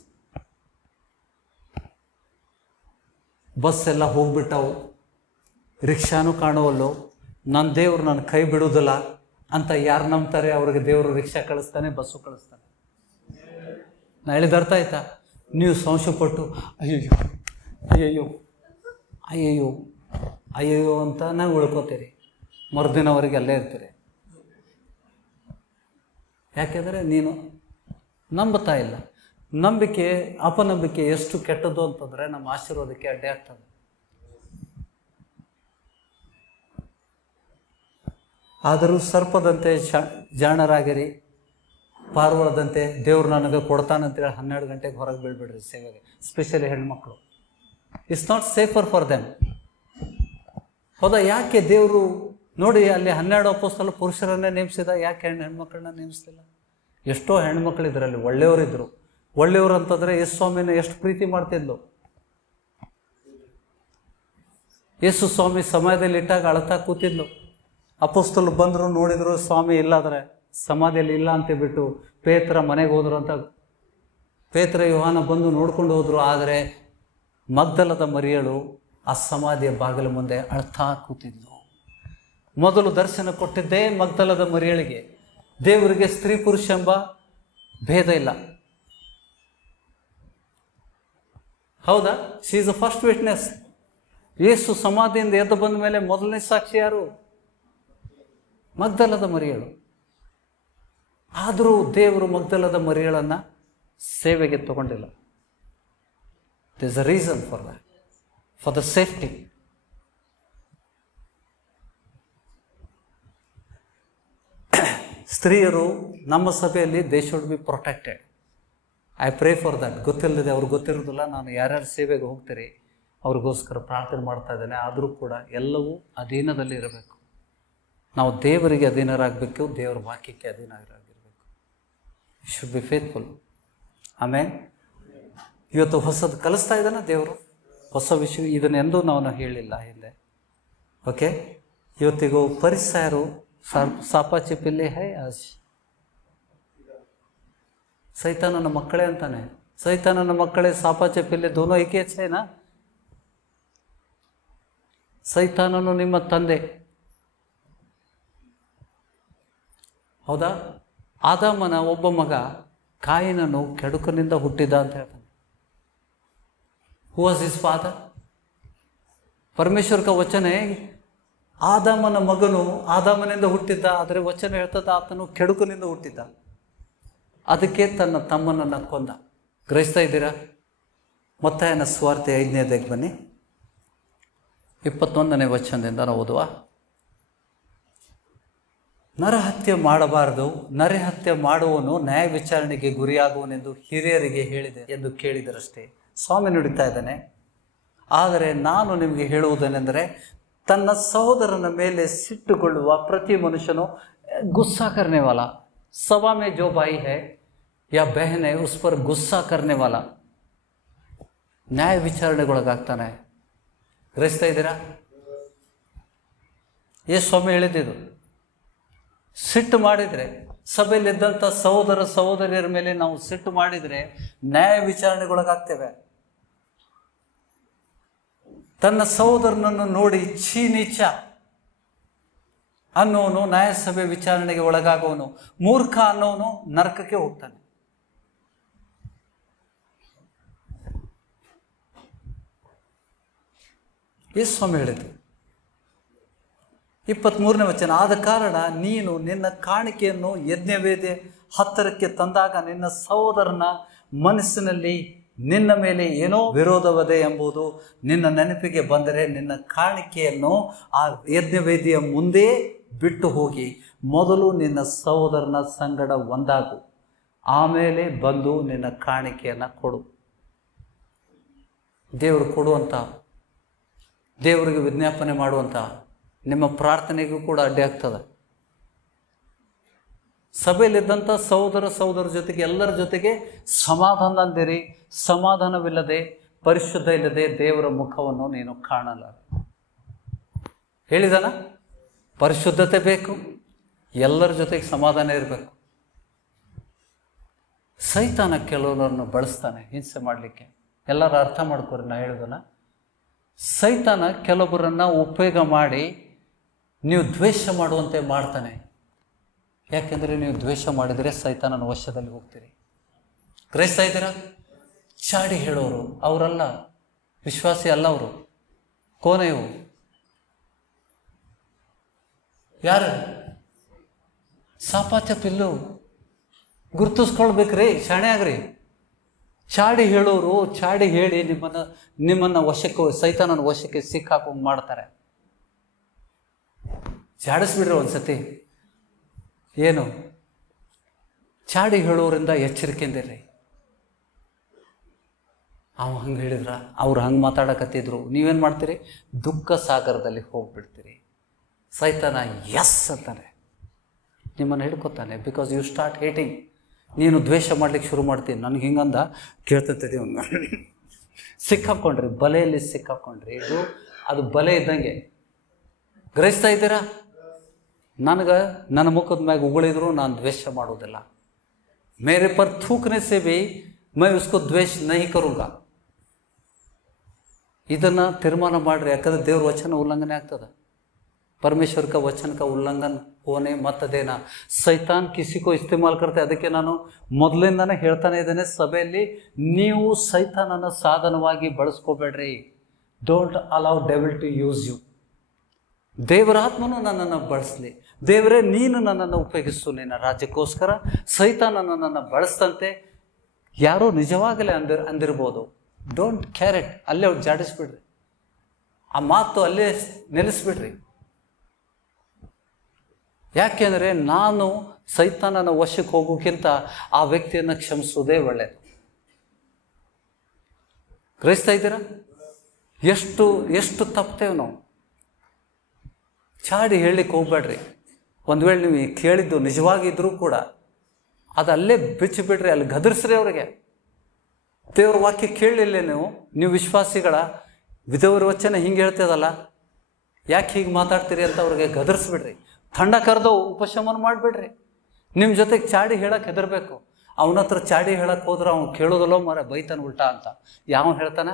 Bus ಎಲ್ಲ ಹೋಗ್ಬಿಟ್ಟವು, ರಿಕ್ಷಾನು ಕಾಣುವಲ್ಲೋ, ನನ್ನ ದೇವ್ರು ನನ್ನ ಕೈ ಬಿಡುವುದಿಲ್ಲ ಅಂತ ಯಾರು ನಂಬ್ತಾರೆ ಅವ್ರಿಗೆ ದೇವರು ರಿಕ್ಷಾ ಕಳಿಸ್ತಾನೆ, ಬಸ್ಸು ಕಳಿಸ್ತಾನೆ. ನಾ ಹೇಳಿದ ಅರ್ಥ ಆಯ್ತಾ? ನೀವು ಸಂಶಯಪಟ್ಟು ಅಯ್ಯಯ್ಯೋ ಅಯ್ಯಯ್ಯೋ ಅಯ್ಯಯ್ಯೋ ಅಯ್ಯಯ್ಯೋ ಅಂತ ನಾವು ಉಳ್ಕೋತೀರಿ. ಮರುದಿನವರೆಗೆ ಅಲ್ಲೇ ಇರ್ತೀರಿ. ಯಾಕೆಂದರೆ ನೀನು ನಂಬುತ್ತಾ ಇಲ್ಲ. ನಂಬಿಕೆ ಅಪನಂಬಿಕೆ ಎಷ್ಟು ಕೆಟ್ಟದ್ದು ಅಂತಂದರೆ ನಮ್ಮ ಆಶೀರ್ವಾದಕ್ಕೆ ಅಡ್ಡಿ ಆಗ್ತದೆ. ಆದರೂ ಸರ್ಪದಂತೆ ಜಾಣರಾಗಿರಿ, ಪಾರ್ವಳದಂತೆ ದೇವ್ರು ನನಗೆ ಕೊಡ್ತಾನಂತೇಳಿ 12 ಗಂಟೆಗೆ ಹೊರಗೆ ಬೀಳ್ಬಿಡ್ರಿ ಸೇವೆಗೆ. ಸ್ಪೆಷಲಿ ಹೆಣ್ಮಕ್ಳು. It's not safer for them. ಹೌದಾ? ಯಾಕೆ ದೇವರು ನೋಡಿ ಅಲ್ಲಿ 12 ಅಪೊಸ್ತಲ ಪುರುಷರನ್ನೇ ನೇಮಿಸಿದ, ಯಾಕೆ ಹೆಣ್ಮಕ್ಳನ್ನ ನೇಮಿಸ್ತಿಲ್ಲ? ಎಷ್ಟೋ ಹೆಣ್ಮಕ್ಳಿದ್ರು ಅಲ್ಲಿ, ಒಳ್ಳೆಯವರಿದ್ರು. ಒಳ್ಳೆಯವರು ಅಂತಂದರೆ ಯೇಸು ಸ್ವಾಮಿನ ಎಷ್ಟು ಪ್ರೀತಿ ಮಾಡ್ತಿದ್ಲು. ಯೇಸು ಸ್ವಾಮಿ ಸಮಯದಲ್ಲಿ ಇಟ್ಟಾಗ ಅಳ್ತಾ ಕೂತಿದ್ಲು. ಅಪೊಸ್ತಲು ಬಂದರು, ನೋಡಿದ್ರು ಸ್ವಾಮಿ ಇಲ್ಲಾದ್ರೆ ಸಮಾಧಿಯಲ್ಲಿ ಇಲ್ಲ ಅಂತ ಬಿಟ್ಟು ಪೇತ್ರ ಮನೆಗೆ ಹೋದ್ರು ಅಂತ. ಪೇತ್ರ ಯೋಹಾನ ಬಂದು ನೋಡ್ಕೊಂಡು ಹೋದ್ರು. ಆದರೆ ಮಗ್ದಲದ ಮರಿಯಳು ಆ ಸಮಾಧಿಯ ಬಾಗಿಲ ಮುಂದೆ ಅಳ್ತಾ ಕೂತಿದ್ಲು. ಮೊದಲು ದರ್ಶನ ಕೊಟ್ಟಿದ್ದೇ ಮಗ್ದಲದ ಮರಿಯಳಿಗೆ. ದೇವರಿಗೆ ಸ್ತ್ರೀ ಪುರುಷ ಎಂಬ ಭೇದ ಇಲ್ಲ. ಹೌದಾ? She is the first witness. Yesu ಸಮಾಧಿಯಿಂದ ಎದ್ದು ಬಂದ ಮೇಲೆ ಮೊದಲನೇ ಸಾಕ್ಷಿ ಯಾರು? ಮಗ್ದಲದ ಮರಿಯಳು. ಆದರೂ ದೇವರು ಮಗ್ದಲದ ಮರಿಯಳನ್ನು ಸೇವೆಗೆ ತಗೊಂಡಿಲ್ಲ. There is a reason for that, for the safety. ಸ್ತ್ರೀಯರು ನಮ್ಮ ಸಭೆಯಲ್ಲಿ they should be protected. I pray for that. ಗೊತ್ತಿಲ್ಲದೆ ಅವ್ರಿಗೆ ಗೊತ್ತಿರೋದಿಲ್ಲ. ನಾನು ಯಾರ್ಯಾರು ಸೇವೆಗೆ ಹೋಗ್ತೀರಿ ಅವ್ರಿಗೋಸ್ಕರ ಪ್ರಾರ್ಥನೆ ಮಾಡ್ತಾ ಇದ್ದೇನೆ. ಆದರೂ ಕೂಡ ಎಲ್ಲವೂ ಅಧೀನದಲ್ಲಿ ಇರಬೇಕು. ನಾವು ದೇವರಿಗೆ ಅಧೀನರಾಗಬೇಕು, ದೇವರ ವಾಕ್ಯಕ್ಕೆ ಅಧೀನರಾಗಿರಬೇಕು. Should be faithful. ಆಮೇಲೆ ಇವತ್ತು ಹೊಸದು ಕಲಿಸ್ತಾ ಇದ್ದಾನೆ ದೇವರು, ಹೊಸ ವಿಷಯ. ಇದನ್ನೆಂದೂ ನಾವು ಹೇಳಿಲ್ಲ ಹಿಂದೆ. ಓಕೆ? ಇವತ್ತಿಗೂ ಪರಿಸರು ಸಾಪಾಚಿ ಪಿಲ್ಲೆ ಹೈ ಆಜ್. ಸೈತಾನನ ಮಕ್ಕಳೇ ಅಂತಾನೆ. ಸೈತಾನನ ಮಕ್ಕಳೇ ಸಾಪಾಚೆ ಪಿಲ್ಲೆ ದೋನೋ ಏಕೆ ಛೇ ನಾ? ಸೈತಾನನು ನಿಮ್ಮ ತಂದೆ, ಹೌದಾ? ಆದಾಮನ ಒಬ್ಬ ಮಗ ಕಾಯಿನನು ಕೆಡುಕನಿಂದ ಹುಟ್ಟಿದ ಅಂತ ಹೇಳ್ತಾನೆ. Who was his father? परमेश्वर का वचन है ಆದಾಮನ ಮಗನು ಆದಾಮನಿಂದ ಹುಟ್ಟಿದ್ದ, ಆದರೆ ವಚನ ಹೇಳ್ತದ ಆತನು ಕೆಡುಕನಿಂದ ಹುಟ್ಟಿದ್ದ. ಅದಕ್ಕೆ ತನ್ನ ತಮ್ಮನನ್ನು ಕೊಂದ. ಗ್ರಹಿಸ್ತಾ ಇದ್ದೀರಾ? ಮತ್ತಾಯನ ಸುವಾರ್ತೆ 5ನೇ ಅಧ್ಯಾಯಕ್ಕೆ ಬನ್ನಿ, 21ನೇ ವಚನದಿಂದ ನಾವು ಓದುವ. ನರಹತ್ಯೆ ಮಾಡಬಾರದು, ನರಹತ್ಯೆ ಮಾಡುವನು ನ್ಯಾಯ ವಿಚಾರಣೆಗೆ ಗುರಿಯಾಗುವನೆಂದು ಹಿರಿಯರಿಗೆ ಹೇಳಿದೆ ಎಂದು ಕೇಳಿದರಷ್ಟೇ. ಸ್ವಾಮಿ ನುಡಿತಾ ಇದ್ದಾನೆ, ಆದರೆ ನಾನು ನಿಮಗೆ ಹೇಳುವುದೇನೆಂದರೆ, ತನ್ನ ಸಹೋದರನ ಮೇಲೆ ಸಿಟ್ಟುಗೊಳ್ಳುವ ಪ್ರತಿ ಮನುಷ್ಯನು ಗುಸ್ಸಾ करने वाला, सभा में जो भाई है या बहन है उस पर गुस्सा करने वाला ನ್ಯಾಯ ವಿಚಾರಣೆಗೊಳಗಾಗ್ತಾನೆ. ಗ್ರಹಿಸ್ತಾ ಇದ್ದೀರಾ? ಸ್ವಾಮಿ ಹೇಳಿದ್ದು, ಸಿಟ್ಟು ಮಾಡಿದರೆ, ಸಭೆಯಲ್ಲಿದ್ದಂಥ ಸಹೋದರ ಸಹೋದರಿಯರ ಮೇಲೆ ನಾವು ಸಿಟ್ಟು ಮಾಡಿದರೆ ನ್ಯಾಯ ವಿಚಾರಣೆಗೊಳಗಾಗ್ತೇವೆ. ತನ್ನ ಸಹೋದರನನ್ನು ನೋಡಿ ಛೀ ನೀಚ ಅನ್ನೋನು ನ್ಯಾಯಸಭೆ ವಿಚಾರಣೆಗೆ ಒಳಗಾಗುವನು. ಮೂರ್ಖ ಅನ್ನೋನು ನರಕಕ್ಕೆ ಹೋಗ್ತಾನೆ. ಯೇಸು ಸ್ವಾಮಿ ಹೇಳಿದ್ರು 23ನೇ ವಚನ, ಆದ ಕಾರಣ ನೀನು ನಿನ್ನ ಕಾಣಿಕೆಯನ್ನು ಯಜ್ಞವೇದಿ ಹತ್ತಿರಕ್ಕೆ ತಂದಾಗ ನಿನ್ನ ಸಹೋದರನ ಮನಸ್ಸಿನಲ್ಲಿ ನಿನ್ನ ಮೇಲೆ ಏನೋ ವಿರೋಧವದೆ ಎಂಬುದು ನಿನ್ನ ನೆನಪಿಗೆ ಬಂದರೆ ನಿನ್ನ ಕಾಣಿಕೆಯನ್ನು ಆ ಯಜ್ಞವೇದಿಯ ಮುಂದೆ ಬಿಟ್ಟು ಹೋಗಿ ಮೊದಲು ನಿನ್ನ ಸಹೋದರನ ಸಂಗಡ ಒಂದಾಗು, ಆಮೇಲೆ ಬಂದು ನಿನ್ನ ಕಾಣಿಕೆಯನ್ನು ಕೊಡು. ದೇವರು ಕೊಡುವಂಥ, ದೇವರಿಗೆ ವಿಜ್ಞಾಪನೆ ಮಾಡುವಂಥ ನಿಮ್ಮ ಪ್ರಾರ್ಥನೆಗೂ ಕೂಡ ಅಡ್ಡಿ ಆಗ್ತದೆ. ಸಭೆಯಲ್ಲಿದ್ದಂಥ ಸಹೋದರ ಜೊತೆಗೆ ಎಲ್ಲರ ಜೊತೆಗೆ ಸಮಾಧಾನ ಅಂದಿರಿ. ಸಮಾಧಾನವಿಲ್ಲದೆ, ಪರಿಶುದ್ಧ ಇಲ್ಲದೆ ದೇವರ ಮುಖವನ್ನು ನೀನು ಕಾಣಲ್ಲ. ಹೇಳಿದಾನ? ಪರಿಶುದ್ಧತೆ ಬೇಕು, ಎಲ್ಲರ ಜೊತೆಗೆ ಸಮಾಧಾನ ಇರಬೇಕು. ಸೈತಾನ ಕೆಲವರನ್ನು ಬಳಸ್ತಾನೆ ಹಿಂಸೆ ಮಾಡಲಿಕ್ಕೆ. ಎಲ್ಲರೂ ಅರ್ಥ ಮಾಡ್ಕೊರಿ ನಾ ಹೇಳೋದನ್ನ. ಸೈತಾನ ಕೆಲವೊಬ್ಬರನ್ನು ಉಪಯೋಗ ಮಾಡಿ ನೀವು ದ್ವೇಷ ಮಾಡುವಂತೆ ಮಾಡ್ತಾನೆ. ಯಾಕೆಂದರೆ ನೀವು ದ್ವೇಷ ಮಾಡಿದರೆ ಸೈತಾನನ ವಶದಲ್ಲಿ ಹೋಗ್ತೀರಿ. ಗ್ರಹಿಸ್ತಾ ಇದ್ದೀರಾ? ಚಾಡಿ ಹೇಳೋರು ಅವರಲ್ಲ, ವಿಶ್ವಾಸಿ ಅಲ್ಲ ಅವರು. ಕೋನೆಯು ಯಾರು? ಸಾಪಾಚ ಪಿಲ್ಲು. ಗುರ್ತಿಸ್ಕೊಳ್ಬೇಕ್ರಿ, ಶಾಣೆ ಆಗ್ರಿ. ಚಾಡಿ ಹೇಳೋರು ಚಾಡಿ ಹೇಳಿ ನಿಮ್ಮನ್ನ ವಶಕ್ಕೆ, ಸೈತಾನನ ವಶಕ್ಕೆ ಸಿಕ್ಕಾಕೊಂಡು ಮಾಡ್ತಾರೆ. ಜಾಡಿಸ್ಬಿಡ್ರಿ ಒಂದ್ಸತಿ. ಏನು? ಚಾಡಿ ಹೇಳೋರಿಂದ ಎಚ್ಚರಿಕೆಯಿಂದಿರ್ರಿ. ಅವ ಹಂಗೆ ಹೇಳಿದ್ರ, ಅವ್ರು ಹಂಗೆ ಮಾತಾಡಕತ್ತಿದ್ರು, ನೀವೇನು ಮಾಡ್ತೀರಿ? ದುಃಖ ಸಾಗರದಲ್ಲಿ ಹೋಗ್ಬಿಡ್ತೀರಿ. ಸೈತಾನ ಎಸ್ ಅಂತಾನೆ, ನಿಮ್ಮನ್ನು ಹಿಡ್ಕೊತಾನೆ. Because you start hating. ನೀನು ದ್ವೇಷ ಮಾಡ್ಲಿಕ್ಕೆ ಶುರು ಮಾಡ್ತೀನಿ. ನನಗೆ ಹಿಂಗಂದ ಕೇಳ್ತಿದ್ದೀವಿ ಒಂದು ಸಿಕ್ಕಾಕೊಂಡ್ರಿ, ಬಲೆಯಲ್ಲಿ ಸಿಕ್ಕಾಕೊಂಡ್ರಿ. ಅದು ಬಲೆ ಇದ್ದಂಗೆ. ಗ್ರಹಿಸ್ತಾ ಇದ್ದೀರಾ? ನನ್ನ ಮುಖದ ಮ್ಯಾಗ ಉಗುಳಿದ್ರು ನಾನು ದ್ವೇಷ ಮಾಡೋದಿಲ್ಲ. ಮೇರೆ ಪರ್ ಥೂಕ್ನೆ ಸೆ ಭಿ ಮೈ ಉಸ್ಕೋ ದ್ವೇಷ ನಹಿ ಕರೂಂಗಾ. ಇದನ್ನು ತೀರ್ಮಾನ ಮಾಡ್ರಿ. ಯಾಕಂದ್ರೆ ದೇವ್ರ ವಚನ ಉಲ್ಲಂಘನೆ ಆಗ್ತದೆ. परमेश्वर का वचन का उल्लंघन होने मत देना. ಸೈತಾನ್ ಕಿಸಿಕೋ ಇಸ್ತೆಮಾಲ್ ಕರ್ತೆ. ಅದಕ್ಕೆ ನಾನು ಮೊದಲಿಂದಾನೇ ಹೇಳ್ತಾನೆ ಇದ್ದೇನೆ, ಸಭೆಯಲ್ಲಿ ನೀವು ಸೈತಾನನ ಸಾಧನವಾಗಿ ಬಳಸ್ಕೋಬೇಡ್ರಿ. Don't allow devil to use you. ದೇವರ ಆತ್ಮನು ನನ್ನನ್ನು ಬಳಸಲಿ. ದೇವರೇ ನೀನು ನನ್ನನ್ನು ಉಪಯೋಗಿಸು ನಿನ್ನ ರಾಜ್ಯಕ್ಕೋಸ್ಕರ. ಸೈತಾನ ನನ್ನನ್ನು ಬಳಸ್ತಂತೆ ಯಾರೋ ನಿಜವಾಗಲೇ ಅಂದಿರ್ಬೋದು. Don't care it. ಅಲ್ಲೇ ಅವ್ರು ಜಾಡಿಸ್ಬಿಡ್ರಿ. ಆ ಮಾತು ಅಲ್ಲೇ ನೆಲೆಸ್ಬಿಡ್ರಿ. ಯಾಕೆಂದರೆ ನಾನು ಸೈತಾನನ ವಶಕ್ಕೆ ಹೋಗೋಕ್ಕಿಂತ ಆ ವ್ಯಕ್ತಿಯನ್ನು ಕ್ಷಮಿಸೋದೇ ಒಳ್ಳೆಯದು. ಗ್ರಹಿಸ್ತಾ ಇದ್ದೀರಾ? ಎಷ್ಟು ತಪ್ಪುತ್ತೇವೆ ನಾವು. ಚಾಡಿ ಹೇಳಲಿಕ್ಕೆ ಹೋಗ್ಬೇಡ್ರಿ. ಒಂದು ವೇಳೆ ನೀವು ಕೇಳಿದ್ದು ನಿಜವಾಗಿದ್ರೂ ಕೂಡ ಅದು ಅಲ್ಲೇ ಬಿಚ್ಚಿಬಿಡ್ರಿ, ಅಲ್ಲಿ ಗದರಿಸ್ರಿ ಅವ್ರಿಗೆ. ದೇವ್ರ ವಾಕ್ಯ ಕೇಳಲಿಲ್ಲ ನೀವು ವಿಶ್ವಾಸಿಗಳ ವಿಧವರ ವಚನ ಹಿಂಗೆ ಹೇಳ್ತದಲ್ಲ, ಯಾಕೆ ಹೀಗೆ ಮಾತಾಡ್ತೀರಿ ಅಂತ ಅವ್ರಿಗೆ ಗದರಿಸ್ಬಿಡ್ರಿ. ತಂಡ ಕರೆದು ಉಪಶಮನ ಮಾಡಿಬಿಡ್ರಿ. ನಿಮ್ಮ ಜೊತೆಗೆ ಚಾಡಿ ಹೇಳಕ್ಕೆ ಹೆದರಬೇಕು. ಅವನ ಹತ್ರ ಚಾಡಿ ಹೇಳಕ್ಕೆ ಹೋದ್ರೆ ಅವ್ನು ಕೇಳೋದಲ್ಲೋ ಮರ ಬೈತಾನ ಉಲ್ಟಾ ಅಂತ. ಯಾವ ಹೇಳ್ತಾನ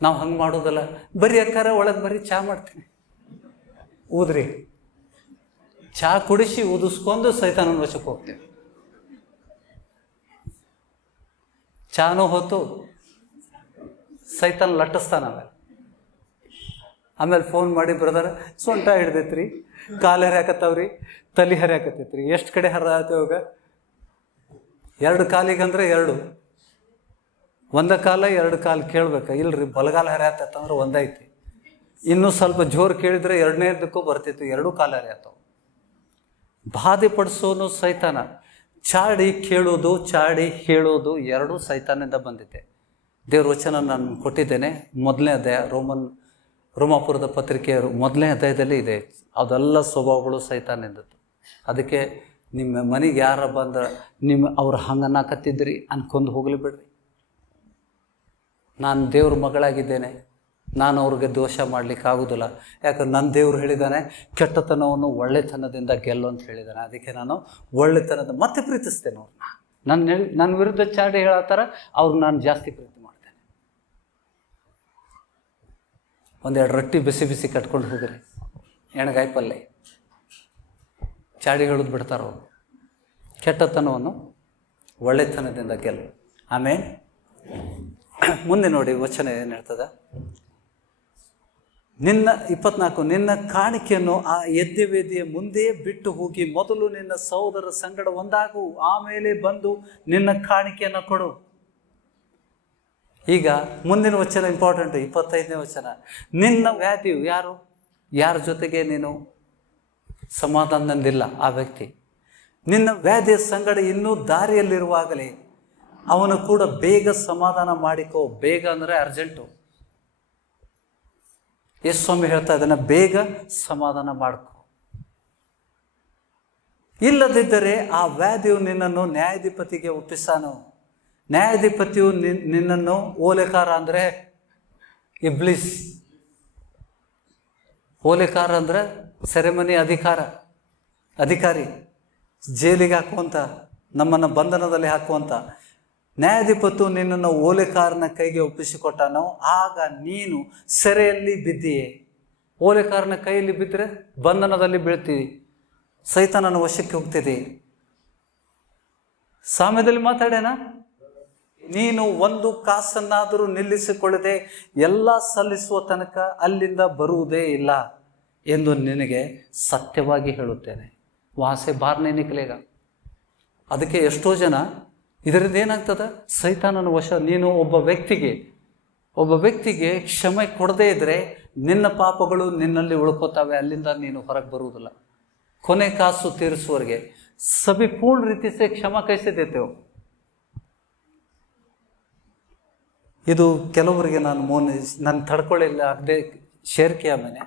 ನಾವು ಹಂಗೆ ಮಾಡೋದಲ್ಲ, ಬರೀ ಅಕ್ಕಾರ ಒಳಗೆ ಬರೀ ಚಹಾ ಮಾಡ್ತೀನಿ, ಊದ್ರಿ ಚಹಾ ಕುಡಿಸಿ ಊದಿಸ್ಕೊಂಡು ಸೈತಾನನ ವಶಕ್ಕೆ ಹೋಗ್ತೀವಿ. ಚಹಾನೂ ಹೊತ್ತು ಸೈತಾನ ಲಟ್ಟಿಸ್ತಾನ. ಆಮೇಲೆ ಫೋನ್ ಮಾಡಿ, ಬ್ರದರ್ ಸೊಂಟ ಹಿಡ್ದೈತ್ರಿ, ಕಾಲು ಹರಿಯಾಕತ್ತವ್ರಿ, ತಲೆ ಹರಿಯಾಕತ್ತೈತ್ರಿ. ಎಷ್ಟು ಕಡೆ ಹರ ಆತವಾಗ? 2 ಕಾಲಿಗಂದ್ರೆ 2, ಒಂದ ಕಾಲ 2 ಕಾಲು ಕೇಳ್ಬೇಕ. ಇಲ್ರಿ ಬಲಗಾಲ ಹರಿಯಾತಂದ್ರೆ ಒಂದೈತಿ, ಇನ್ನೂ ಸ್ವಲ್ಪ ಜೋರು ಕೇಳಿದ್ರೆ 2ನೇದಕ್ಕೂ ಬರ್ತಿತ್ತು, 2 ಕಾಲು ಹರಿಯಾತವು. ಬಾಧೆ ಪಡಿಸೋನು ಸೈತಾನ. ಚಾಡಿ ಕೇಳೋದು, ಚಾಡಿ ಹೇಳೋದು 2 ಸೈತಾನಿಂದ ಬಂದಿದೆ. ದೇವ್ರ ವಚನ ನಾನು ಕೊಟ್ಟಿದ್ದೇನೆ, 1ನೇ ಅಧ್ಯಾಯ, ರೋಮಾಪುರದ ಪತ್ರಿಕೆಯ 1ನೇ ಅಧ್ಯಾಯದಲ್ಲಿ ಇದೆ. ಅದೆಲ್ಲ ಸ್ವಭಾವಗಳು ಸೈತಾನಿಂದದ್ದು. ಅದಕ್ಕೆ ನಿಮ್ಮ ಮನೆಗೆ ಯಾರ ಬಂದ್ರೆ ಅವ್ರು ಹಂಗನ್ನಾಕತ್ತಿದ್ರಿ ಅನ್ಕೊಂಡು ಹೋಗ್ಲಿ ಬಿಡ್ರಿ. ನಾನು ದೇವ್ರ ಮಗಳಾಗಿದ್ದೇನೆ, ನಾನು ಅವ್ರಿಗೆ ದೋಷ ಮಾಡ್ಲಿಕ್ಕೆ ಆಗೋದಿಲ್ಲ. ಯಾಕಂದ್ರೆ ನನ್ನ ದೇವ್ರು ಹೇಳಿದ್ದಾನೆ, ಕೆಟ್ಟತನವನ್ನು ಒಳ್ಳೆತನದಿಂದ ಗೆಲ್ಲು ಅಂತ ಹೇಳಿದ್ದಾನೆ. ಅದಕ್ಕೆ ನಾನು ಒಳ್ಳೆತನದ ಮತ್ತೆ ಪ್ರೀತಿಸ್ತೇನೆ ಅವ್ರನ್ನ. ನನ್ನ ವಿರುದ್ಧ ಚಾಡಿ ಹೇಳತ್ತಾರ, ಅವ್ರಿಗೆ ನಾನು ಜಾಸ್ತಿ ಪ್ರೀತಿ ಮಾಡ್ತೇನೆ. 1-2 ರೊಟ್ಟಿ ಬಿಸಿ ಬಿಸಿ ಕಟ್ಕೊಂಡು ಹೋಗ್ರಿ, ಎಣ್ಗಾಯಿ ಪಲ್ಲೆ, ಚಾಡಿ ಹೇಳೋದು ಬಿಡ್ತಾರವ್ರು. ಕೆಟ್ಟತನವನ್ನು ಒಳ್ಳೆತನದಿಂದ ಗೆಲ್ಲು. ಆಮೇಲೆ ಮುಂದೆ ನೋಡಿ ವಚನ ಏನು ಹೇಳ್ತದ. 24, ನಿನ್ನ ಕಾಣಿಕೆಯನ್ನು ಆ ಯಜ್ಞವೇದಿಯ ಮುಂದೆ ಬಿಟ್ಟು ಹೋಗಿ ಮೊದಲು ನಿನ್ನ ಸಹೋದರ ಸಂಗಡ ಒಂದಾಗು, ಆಮೇಲೆ ಬಂದು ನಿನ್ನ ಕಾಣಿಕೆಯನ್ನು ಕೊಡು. ಈಗ ಮುಂದಿನ ವಚನ ಇಂಪಾರ್ಟೆಂಟ್, 25ನೇ ವಚನ. ನಿನ್ನ ವ್ಯಾಧಿಯು ಯಾರ ಜೊತೆಗೆ ನೀನು ಸಮಾಧಾನದಿಂದಿಲ್ಲ ಆ ವ್ಯಕ್ತಿ, ನಿನ್ನ ವ್ಯಾಧಿಯ ಸಂಗಡ ಇನ್ನೂ ದಾರಿಯಲ್ಲಿರುವಾಗಲೇ ಅವನು ಕೂಡ ಬೇಗ ಸಮಾಧಾನ ಮಾಡಿಕೋ. ಬೇಗ ಅಂದರೆ ಅರ್ಜೆಂಟು. ಯೇಸು ಸ್ವಾಮಿ ಹೇಳ್ತಾ ಇದ್ದಾನೆ, ಬೇಗ ಸಮಾಧಾನ ಮಾಡ್ಕೊ. ಇಲ್ಲದಿದ್ದರೆ ಆ ವ್ಯಾಧಿಯು ನಿನ್ನನ್ನು ನ್ಯಾಯಾಧಿಪತಿಗೆ ಒಪ್ಪಿಸಾನು. ನ್ಯಾಯಾಧಿಪತಿಯು ನಿನ್ನನ್ನು ಓಲೆಕಾರ ಅಂದರೆ ಇಬ್ಲಿಸ್. ಓಲೆಕಾರ ಅಂದರೆ ಸೆರೆಮನಿ ಅಧಿಕಾರಿ, ಜೈಲಿಗೆ ಹಾಕುವಂಥ, ನಮ್ಮನ್ನು ಬಂಧನದಲ್ಲಿ ಹಾಕುವಂಥ ನ್ಯಾಯಾಧಿಪತಿಯು ನಿನ್ನನ್ನು ಓಲೆಕಾರನ ಕೈಗೆ ಒಪ್ಪಿಸಿಕೊಟ್ಟಾನೋ, ಆಗ ನೀನು ಸೆರೆಯಲ್ಲಿ ಬಿದ್ದೀಯೆ. ಓಲೆಕಾರನ ಕೈಯಲ್ಲಿ ಬಿದ್ದರೆ ಬಂಧನದಲ್ಲಿ ಬೀಳ್ತೀವಿ, ಸೈತಾನನ ವಶಕ್ಕೆ ಹೋಗ್ತಿದೆ. ಸಾಮ್ಯದಲ್ಲಿ ಮಾತಾಡೇನ, ನೀನು 1 ಕಾಸನ್ನಾದರೂ ನಿಲ್ಲಿಸಿಕೊಳ್ಳದೆ ಎಲ್ಲ ಸಲ್ಲಿಸುವ ತನಕ ಅಲ್ಲಿಂದ ಬರುವುದೇ ಇಲ್ಲ ಎಂದು ನಿನಗೆ ಸತ್ಯವಾಗಿ ಹೇಳುತ್ತೇನೆ. ವಾಸೆ ಬಾರ್ನೇ ನಿಕ್ಲೇಗ. ಅದಕ್ಕೆ ಎಷ್ಟೋ ಜನ ಇದರಿಂದ ಏನಾಗ್ತದೆ, ಸೈತಾನನ ವಶ. ನೀನು ಒಬ್ಬ ವ್ಯಕ್ತಿಗೆ ಕ್ಷಮೆ ಕೊಡದೇ ಇದ್ರೆ ನಿನ್ನ ಪಾಪಗಳು ನಿನ್ನಲ್ಲಿ ಉಳ್ಕೋತಾವೆ, ಅಲ್ಲಿಂದ ನೀನು ಹೊರಗೆ ಬರುವುದಿಲ್ಲ. ಕೊನೆ ಕಾಸು ತೀರಿಸುವವರೆಗೆ ಸಭಿ ಪೂರ್ಣ ರೀತಿ ಸೆ ಕ್ಷಮಾ ಕೈಸೆ ದೇತೇವೆ. ಇದು ಕೆಲವರಿಗೆ ನಾನು ತಡ್ಕೊಳ್ಳಿಲ್ಲ, ಆಗದೆ शेयर किया मैंने,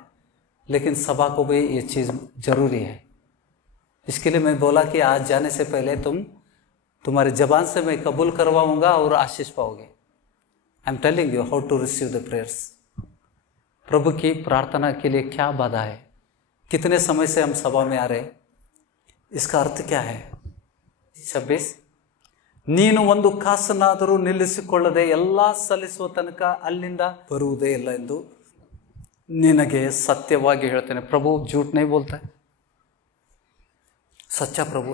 लेकिन सभा को भी ये चीज़ ज़रूरी है. इसके लिए मैं बोला कि आज जाने से पहले तुम्हारे जबान से मैं कबूल करवाऊंगा और आशीष पाओगे. I am telling you how to receive the prayers. प्रभु की प्रार्थना के लिए क्या बाधा है? कितने समय से हम सभा में आ रहे, इसका अर्थ क्या है? 26, ನೀನು 1 ಕಾಸನ್ನಾದರೂ ನಿಲ್ಲಿಸಿಕೊಳ್ಳದೆ ಎಲ್ಲ ಸಲ್ಲಿಸುವ ತನಕ ಅಲ್ಲಿಂದ ಬರುವುದೇ ಇಲ್ಲ ಎಂದು ನಿನಗೆ ಸತ್ಯವಾಗಿ ಹೇಳ್ತೇನೆ. ಪ್ರಭು झूठ नहीं बोलता है, ಸಚ್ಚ ಪ್ರಭು.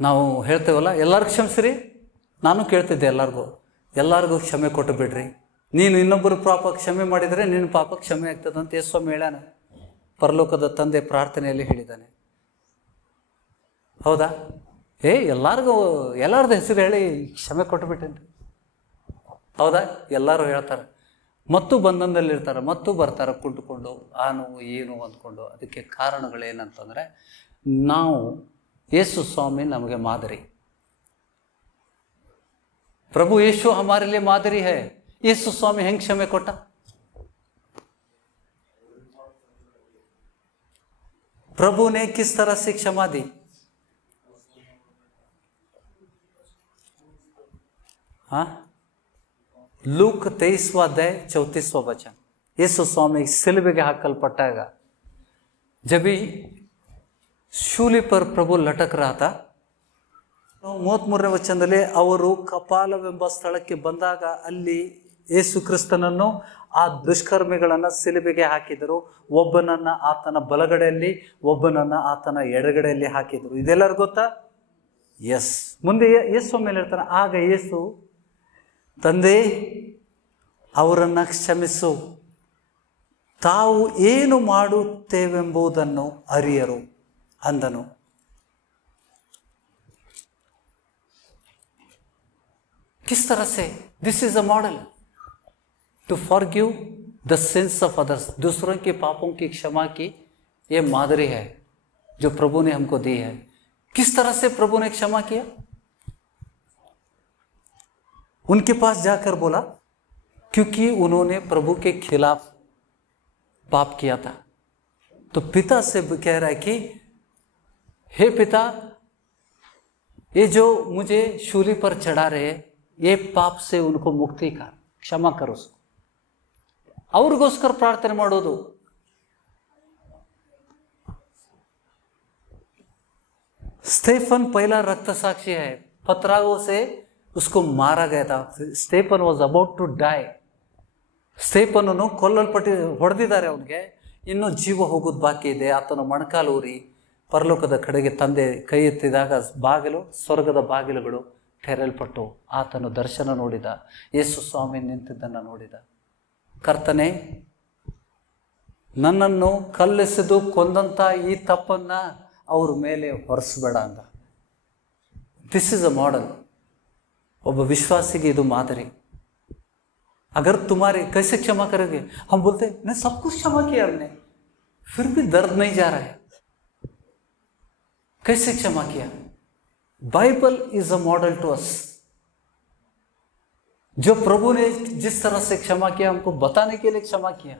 ನಾವು ಹೇಳ್ತೇವಲ್ಲ, ಎಲ್ಲರಿಗೂ ಕ್ಷಮಿಸ್ರಿ. ನಾನು ಕೇಳ್ತಿದ್ದೆ ಎಲ್ಲರಿಗೂ ಕ್ಷಮೆ ಕೊಟ್ಟು ಬಿಡ್ರಿ. ನೀನು ಇನ್ನೊಬ್ಬರು ಪಾಪ ಕ್ಷಮೆ ಮಾಡಿದರೆ ನಿನ್ನ ಪಾಪ ಕ್ಷಮೆ ಆಗ್ತದೆ ಅಂತ ಯೇಸು ಸ್ವಾಮಿ ಹೇಳ್ಯಾನ. ಪರಲೋಕದ ತಂದೆ ಪ್ರಾರ್ಥನೆಯಲ್ಲಿ ಹೇಳಿದ್ದಾನೆ. ಹೌದಾ? ಎಲ್ಲರದ್ದು ಹೆಸರು ಹೇಳಿ ಕ್ಷಮೆ ಕೊಟ್ಟು ಬಿಟ್ಟೇನ್ರಿ. ಹೌದಾ? ಎಲ್ಲರೂ ಹೇಳ್ತಾರೆ. ಮತ್ತು ಬಂಧನದಲ್ಲಿರ್ತಾರೆ, ಮತ್ತು ಬರ್ತಾರೆ ಕುಂಟುಕೊಂಡು, ಆ ನೋವು ಏನು ಅಂದ್ಕೊಂಡು. ಅದಕ್ಕೆ ಕಾರಣಗಳೇನಂತಂದರೆ, ನಾವು ಯೇಸು ಸ್ವಾಮಿ ನಮಗೆ ಮಾದರಿ. ಪ್ರಭು ಯೇಸು ಹಮಾರೆ ಲಿಯೇ ಮಾದರಿ ಹೈ. ಯೇಸು ಸ್ವಾಮಿ ಹೆಂಗೆ ಕ್ಷಮೆ ಕೊಟ್ಟ? प्रभु ने किस तरह से क्षमा दी? हाँ, लूक 23वां अध्याय 34वां वचन. यीशु स्वामी सिलबे के हाकलपट्टागा. जब भी शूली पर प्रभु लटक रहा था, 33ನೇ ವಚನದಲ್ಲಿ ಅವರು ಕಪಾಲವೆಂಬ ಸ್ಥಳಕ್ಕೆ ಬಂದಾಗ ಅಲ್ಲಿ ಯೇಸು ಕ್ರಿಸ್ತನನ್ನು ಆ ದುಷ್ಕರ್ಮಿಗಳನ್ನ ಸಿಲುಬೆಗೆ ಹಾಕಿದರು. ಒಬ್ಬನನ್ನ ಆತನ ಬಲಗಡೆಯಲ್ಲಿ, ಒಬ್ಬನನ್ನ ಆತನ ಎಡಗಡೆಯಲ್ಲಿ ಹಾಕಿದರು. ಇದೆಲ್ಲರಿಗೂ ಗೊತ್ತಾ? ಎಸ್. ಮುಂದೆ ಯೇಸು ಮೇಲೆ ಹೇಳ್ತಾನೆ, ಆಗ ಯೇಸು, ತಂದೆ ಅವರನ್ನ ಕ್ಷಮಿಸು, ತಾವು ಏನು ಮಾಡುತ್ತೇವೆಂಬುದನ್ನು ಅರಿಯರು ಅಂದನು. किस तरह से this is a model to forgive the sins of others. दूसरों के पापों की क्षमा की ये मादरी है जो प्रभु ने हमको दी है. किस तरह से प्रभु ने क्षमा किया? उनके पास जाकर बोला, क्योंकि उन्होंने प्रभु के खिलाफ पाप किया था. तो पिता से कह रहा है कि हे पिता, ये जो मुझे शूली पर चढ़ा रहे, ये पाप से उनको मुक्ति कर, क्षमा कर उसको. ಅವ್ರಿಗೋಸ್ಕರ ಪ್ರಾರ್ಥನೆ ಮಾಡೋದು. स्टेफन पहला रक्त साक्षी है. पथराओं से उसको मारा गया था. Stephen was about to die. ಸ್ಟೇಫನನ್ನು ಹೊಡೆದಿದ್ದಾರೆ. ಅವನಿಗೆ ಇನ್ನೂ ಜೀವ ಹೋಗೋದು ಬಾಕಿ ಇದೆ. ಆತನ ಮೊಣಕಾಲೂರಿ ಪರಲೋಕದ ಕಡೆಗೆ ತಂದೆ ಕೈ ಎತ್ತಿದಾಗ ಬಾಗಿಲು, ಸ್ವರ್ಗದ ಬಾಗಿಲುಗಳು ತೆರೆಯಲ್ಪಟ್ಟು ಆತನು ದರ್ಶನ ನೋಡಿದ. ಯೇಸು ಸ್ವಾಮಿ ನಿಂತಿದ್ದನ್ನು ನೋಡಿದ. ಕರ್ತನೆ, ನನ್ನನ್ನು ಕಲ್ಲೆಸೆದು ಕೊಂದಂತ ಈ ತಪ್ಪನ್ನ ಅವ್ರ ಮೇಲೆ ಹೊರಿಸಬೇಡ ಅಂದ. This is a model. ಒಬ್ಬ ವಿಶ್ವಾಸಿಗೆ ಇದು ಮಾದರಿ. अगर तुम्हारे कैसे क्षमा करोगे? हम बोलते हैं मैं सब कुछ क्षमा किया हमने, फिर भी दर्द नहीं जा रहा है. कैसे क्षमा किया? Bible is a model to us. जो प्रभु ने जिस तरह से क्षमा किया हमको बताने के लिए क्षमा किया.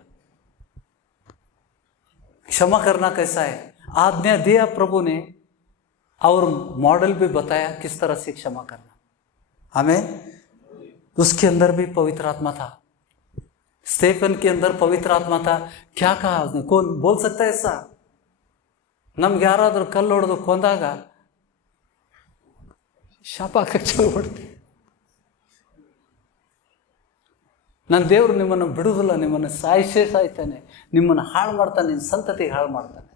क्षमा करना कैसा है, आज्ञा दिया प्रभु ने और मॉडल भी बताया किस तरह से क्षमा करना. हमें उसके अंदर भी पवित्र आत्मा था. स्टेफन के अंदर पवित्र आत्मा था. क्या कहा उसने? कौन बोल सकता है ऐसा? ನಮ್ಗೆ ಯಾರಾದ್ರೂ ಕಲ್ಲು ಹೊಡೆದು ಕೊಂದಾಗ ಶಾಪ ಕಚ್ಚಲು ಹೊಡ್ತೀವಿ. ನನ್ನ ದೇವರು ನಿಮ್ಮನ್ನು ಬಿಡುವುದಿಲ್ಲ, ನಿಮ್ಮನ್ನು ಸಾಯಿಸೇ ಸಾಯ್ತಾನೆ, ನಿಮ್ಮನ್ನು ಹಾಳು ಮಾಡ್ತಾನೆ, ನಿನ್ನ ಸಂತತಿಗೆ ಹಾಳು ಮಾಡ್ತಾನೆ.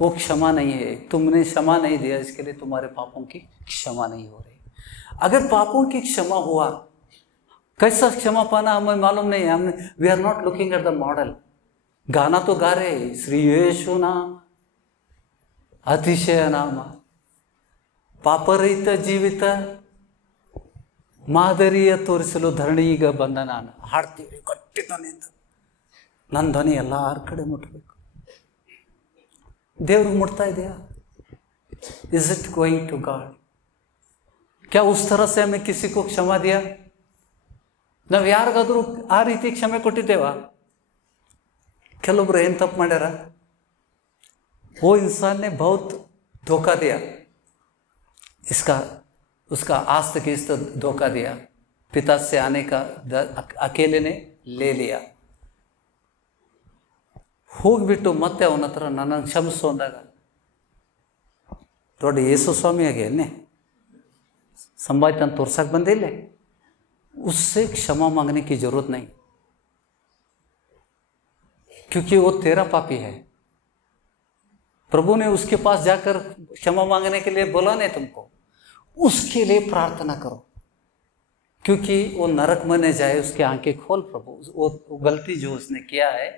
वो क्षमा नहीं है. तुमने क्षमा नहीं दिया, इसके लिए तुम्हारे पापों की क्षमा नहीं हो रही. अगर पापों की क्षमा हुआ, कैसा क्षमा पाना हमें मालूम नहीं है. हमने we are not looking at the model. गाना तो गा रहे, श्री यीशु नाम अतिशय नाम, ಪಾಪರಹಿತ ಜೀವಿತ ಮಾದರಿಯ ತೋರಿಸಲು ಧರಣಿ ಈಗ ಬಂದ. ನಾನು ಹಾಡ್ತೀವಿ ಗಟ್ಟಿ ಧ್ವನಿಯಿಂದ. ನನ್ನ ಧ್ವನಿ ಎಲ್ಲಾರ ಕಡೆ ಮುಟ್ಟಬೇಕು. ದೇವ್ರಿಗೆ ಮುಟ್ತಾ ಇದೆಯಾ? Is it going to God? क्या उस तरह से हमें किसी को क्षमा दिया? ನಾವು ಯಾರಿಗಾದ್ರೂ ಆ ರೀತಿ ಕ್ಷಮೆ ಕೊಟ್ಟಿದ್ದೇವಾ? ಕೆಲವೊಬ್ರು ಏನು ತಪ್ಪು ಮಾಡ್ಯಾರ, वो इंसान ने बहुत धोखा दिया, इसका उसका आस्त किस्त धोखा दिया, पिता से आने का अकेले ने ले लिया. ಹೋಗ್ಬಿಟ್ಟು ಮತ್ತೆ ಅವನ ಹತ್ರ ನನ್ನನ್ನು ಕ್ಷಮಿಸು ಅಂದಾಗ ದೊಡ್ಡ ಯೇಸು ಸ್ವಾಮಿಯಾಗೆ ಎನ್ನೆ ಸಂಭಾಯ್ತ ಅಂತ ತೋರ್ಸಕ್ಕೆ ಬಂದಿಲ್ಲ. उससे क्षमा मांगने की जरूरत नहीं, क्योंकि वो तेरा पापी है. प्रभु ने उसके पास जाकर क्षमा मांगने के लिए बोला नहीं तुमको. उसके लिए प्रार्थना करो, क्योंकि वो नरक में न जाए. उसकी आंखें खोल प्रभु. वो गलती जो उसने किया है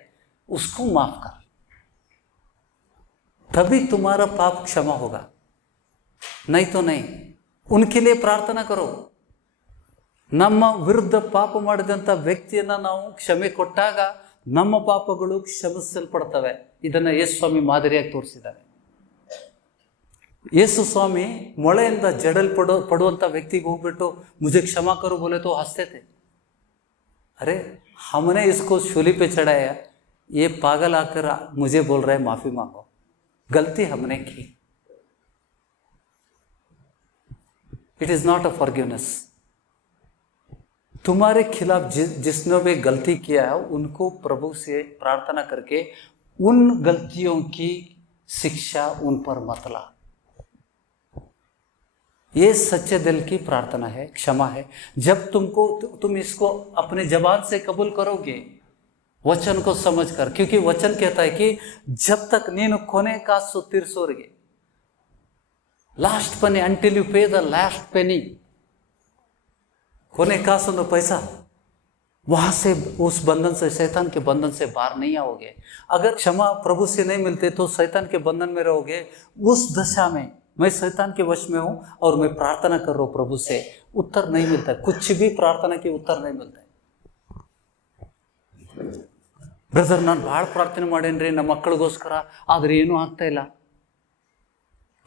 उसको माफ कर, तभी तुम्हारा पाप क्षमा होगा, नहीं तो नहीं. उनके लिए प्रार्थना करो. ನಮ್ಮ ವಿರುದ್ಧ ಪಾಪ ಮಾಡಿದಂಥ ವ್ಯಕ್ತಿಯನ್ನು ನಾವು ಕ್ಷಮೆ ಕೊಟ್ಟಾಗ ನಮ್ಮ ಪಾಪಗಳು ಕ್ಷಮಿಸಲ್ಪಡ್ತವೆ. ಇದನ್ನು ಯೇಸು ಸ್ವಾಮಿ ಮಾದರಿಯಾಗಿ ತೋರಿಸಿದ್ದಾರೆ. ಯೇಸು ಸ್ವಾಮಿ ಮೊಳೆಯಿಂದ ಪಡುವಂಥ ವ್ಯಕ್ತಿಗೆ ಹೋಗ್ಬಿಟ್ಟು मुझे क्षमा करो बोले तो हंसते थे. अरे हमने इसको शूली पे चढ़ाया, ये पागल आकर मुझे बोल रहा है माफी मांगो. गलती हमने की. It is not a forgiveness. तुम्हारे खिलाफ जिसने भी गलती किया है उनको प्रभु से प्रार्थना करके उन गलतियों की शिक्षा उन पर मत ला. ये सच्चे दिल की प्रार्थना है, क्षमा है। जब तुम इसको अपने जबान से कबूल करोगे, वचन को समझकर, क्योंकि वचन कहता है कि जब तक नीनु कोने कासु तीर्सोर्गे, लास्ट पेनी, अंटिल यू पे द लास्ट पेनी, कोने कासु नो पैसा, वहां से, उस बंधन से, शैतान के बंधन से बाहर नहीं आओगे। अगर क्षमा प्रभु से नहीं मिलते तो शैतान के बंधन में रहोगे। उस दशा में मैं शैतान के वश में हूं और मैं प्रार्थना कर रहा हूं प्रभु से, उत्तर नहीं मिलता, कुछ भी प्रार्थना की उत्तर नहीं मिलता। ಬ್ರದರ್, ನಾನು ಭಾಳ ಪ್ರಾರ್ಥನೆ ಮಾಡೇನ್ರಿ ನಮ್ಮ ಮಕ್ಕಳಿಗೋಸ್ಕರ, ಆದ್ರೆ ಏನೂ ಆಗ್ತಾ ಇಲ್ಲ,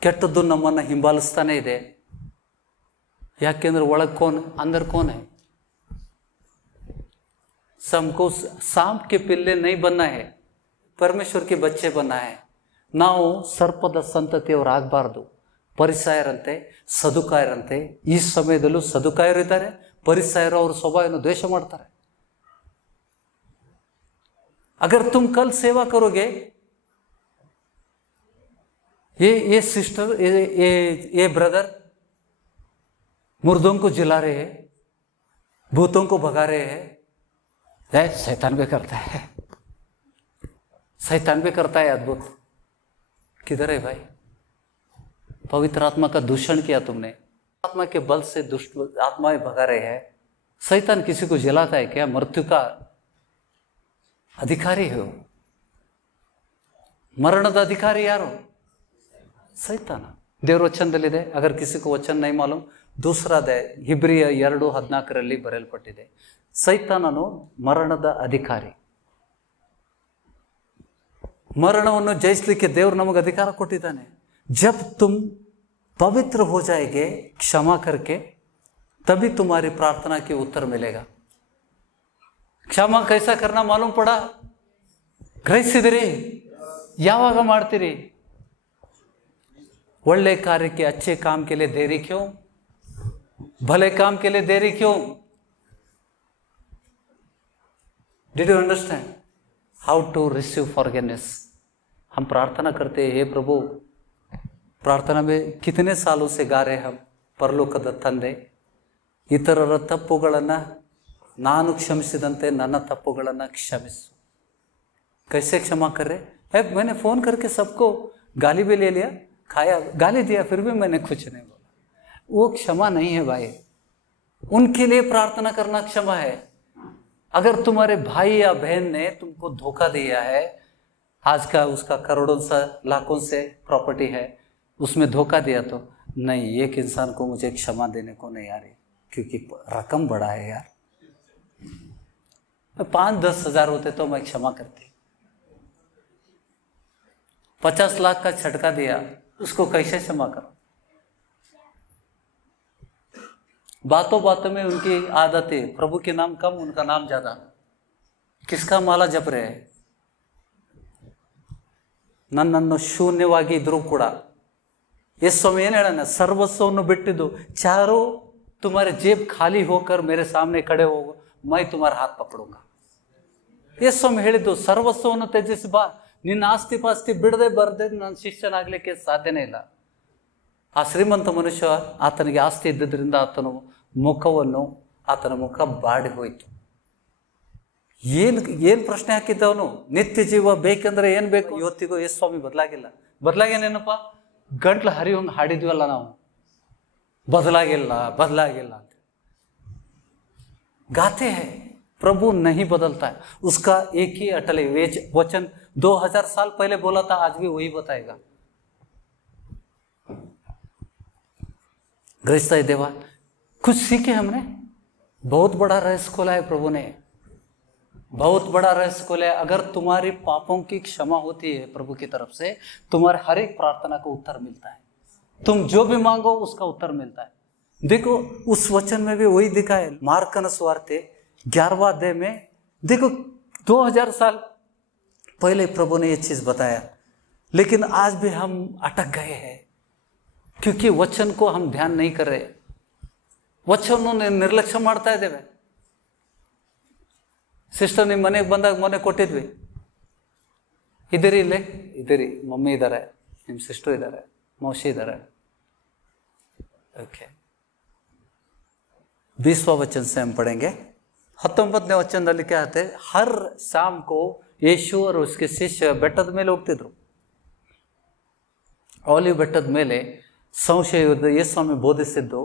ಕೆಟ್ಟದ್ದು ನಮ್ಮನ್ನು ಹಿಂಬಾಲಿಸ್ತಾನೆ ಇದೆ। ಯಾಕೆಂದ್ರೆ ಒಳಗೆ ಕೋನ್ अंदर कौन है? हमको सांप के पिल्ले नहीं बनना है, परमेश्वर के बच्चे बनना है। ನಾವು ಸರ್ಪದ ಸಂತತಿಯವರಾಗಬಾರ್ದು। ಪರಿಸಾಯರಂತೆ, ಸದುಕಾಯರಂತೆ, ಈ ಸಮಯದಲ್ಲೂ ಸದುಕಾಯರು ಇದ್ದಾರೆ, ಪರಿಸಾಯರು ಅವ್ರ ಸ್ವಭಾವವನ್ನು ದ್ವೇಷ ಮಾಡ್ತಾರೆ। अगर तुम कल सेवा करोगे, ये सिस्टर, ये ब्रदर मुर्दों को जिला रहे हैं, भूतों को भगा रहे हैं, शैतान भी करता है, शैतान भी करता है अद्भुत। किधर है भाई? पवित्र आत्मा का दूषण किया तुमने, आत्मा के बल से दुष्ट आत्माएं भगा रहे हैं। शैतान किसी को जलाता है क्या? मृत्यु का अधिकारी हो, मरणದ अधिकारी ಯಾರು? ಸೈತಾನ। ದೇವರ ವಚನದಲ್ಲಿದೆ, ಅಗರ್ ಕಿಸಿ ಕೋ ವಚನ नहीं मालूम, दूसराದ ಇಬ್ರಿಯ 2:14 ಬರೆಯಲ್ಪಟ್ಟಿದೆ, ಸೈತಾನನು ಮರಣದ ಅಧಿಕಾರಿ। ಮರಣವನ್ನು ಜಯಿಸಲಿಕ್ಕೆ ದೇವರು ನಮಗೆ ಅಧಿಕಾರ ಕೊಟ್ಟಿದ್ದಾನೆ। जब तुम पवित्र हो जाएंगे क्षमा करके, तभी तुम्हारी प्रार्थना की उत्तर मिलेगा। ಕ್ಷಮಾ ಕೈಸಾ ಕರ್ನಾ ಮಾಲೂಮ್ ಪಡ? ಗ್ರಹಿಸಿದಿರಿ? ಯಾವಾಗ ಮಾಡ್ತೀರಿ? ಒಳ್ಳೆ ಕಾರ್ಯಕ್ಕೆ, अच्छे काम के लिए देरी क्यों? भले काम के लिए देरी क्यों? Did you understand how to receive forgiveness? हम प्रार्थना करते हैं, हे प्रभु, प्रार्थना में कितने सालों से गा रहे हम, परलोकದ ತಂದೆ, ಇತರರ ತಪ್ಪುಗಳನ್ನು ನಾನು ಕ್ಷಮಿಸಿದಂತೆ ನನ್ನ ತಪ್ಪುಗಳನ್ನು ಕ್ಷಮಿಸು। कैसे क्षमा कर रहे? मैंने फोन करके सबको गाली भी ले लिया, खाया, गाली दिया, फिर भी मैंने कुछ नहीं बोला। वो क्षमा नहीं है भाई। उनके लिए प्रार्थना करना क्षमा है। अगर तुम्हारे भाई या बहन ने तुमको धोखा दिया है, आज का उसका करोड़ों से लाखों से प्रॉपर्टी है, उसमें धोखा दिया, तो नहीं, एक इंसान को मुझे क्षमा देने को नहीं आ रही, क्योंकि रकम बड़ा है यार। 5-10 हजार होते तो मैं क्षमा करती। 50 लाख का झटका दिया, उसको कैसे क्षमा करो? बातों बातों में उनकी आदत है, प्रभु के नाम कम, उनका नाम ज्यादा। किसका माला जप रहे? ನನ್ನನ್ನು ಶೂನ್ಯವಾಗಿ ಇದ್ರೂ ಕೂಡ ಯೇಸು ಸ್ವಾಮಿ ಏನು ಹೇಳೋಣ, ಸರ್ವಸ್ವವನ್ನು ಬಿಟ್ಟಿದ್ದು, चारों तुम्हारे जेब खाली होकर मेरे सामने खड़े हो, मैं तुम्हारा हाथ पकड़ूंगा। ಯೇಸು ಸ್ವಾಮಿ ಹೇಳಿದ್ದು, ಸರ್ವಸ್ವವನ್ನು ತ್ಯಜಿಸಿ ಬಾ, ನಿನ್ನ ಆಸ್ತಿ ಪಾಸ್ತಿ ಬಿಡದೆ ಬರದೆ ನನ್ನ ಶಿಷ್ಯನಾಗ್ಲಿಕ್ಕೆ ಸಾಧ್ಯನೇ ಇಲ್ಲ। ಆ ಶ್ರೀಮಂತ ಮನುಷ್ಯ, ಆತನಿಗೆ ಆಸ್ತಿ ಇದ್ದಿದ್ದರಿಂದ ಆತನ ಮುಖ ಬಾಡಿ ಹೋಯಿತು। ಏನು ಪ್ರಶ್ನೆ ಹಾಕಿದ್ದವನು? ನಿತ್ಯ ಜೀವ ಬೇಕೆಂದ್ರೆ ಏನ್ ಬೇಕು? ಇವತ್ತಿಗೂ ಯೇಸು ಸ್ವಾಮಿ ಬದಲಾಗೇನೇನಪ್ಪ? ಗಂಟ್ಲು ಹರಿಯೋಂಗ್ ಹಾಡಿದ್ವಲ್ಲ ನಾವು, ಬದಲಾಗಿಲ್ಲ ಅಂತ गाते हैं। प्रभु नहीं बदलता है, उसका एक ही अटल वचन 2000 साल पहले बोला था, आज भी वही बताएगा। ग्रस्त है देवा, कुछ सीखे हमने, बहुत बड़ा रहस्य खोला है प्रभु ने, बहुत बड़ा रहस्य खोला है। अगर तुम्हारी पापों की क्षमा होती है प्रभु की तरफ से, तुम्हारे हर एक प्रार्थना को उत्तर मिलता है। तुम जो भी मांगो उसका उत्तर मिलता है। देखो उस वचन में भी वही दिखा है। मार्कन सुवार्ते 11वां अध्याय में देखो, 2000 साल पहले प्रभु ने ये चीज बताया, लेकिन आज भी हम अटक गए हैं, क्योंकि वचन को हम ध्यान नहीं कर रहे, वचन निर्लक्ष्य ಮಾಡ್ತಾ ಇದ್ದೇವೆ। ಸಿಸ್ಟರ್, ನಿಮ್ಮ ಮನೆಗೆ ಬಂದಾಗ ಮೊನ್ನೆ ಕೊಟ್ಟಿದ್ವಿ, ಇದ್ದೀರಿ, ಮಮ್ಮಿ ಇದ್ದಾರೆ, ನಿಮ್ಮ ಸಿಸ್ಟರ್ ಇದ್ದಾರೆ, ಮೌಸಿ ಇದ್ದಾರೆ, ओके, 20वां वचन से हम पढ़ेंगे। 19ನೇ ವಚನದಲ್ಲಿ क्या है, हर शाम को ಯೇಸು और उसके ಶಿಷ್ಯ ಬೆಟ್ಟದ ಮೇಲೆ ಹೋಗ್ತಿದ್ರು. ಆಲಿವ್ ಬೆಟ್ಟದ ಮೇಲೆ ಸಂಶಯ ಯೇಸು ಸ್ವಾಮಿ ಬೋಧಿಸಿದ್ದು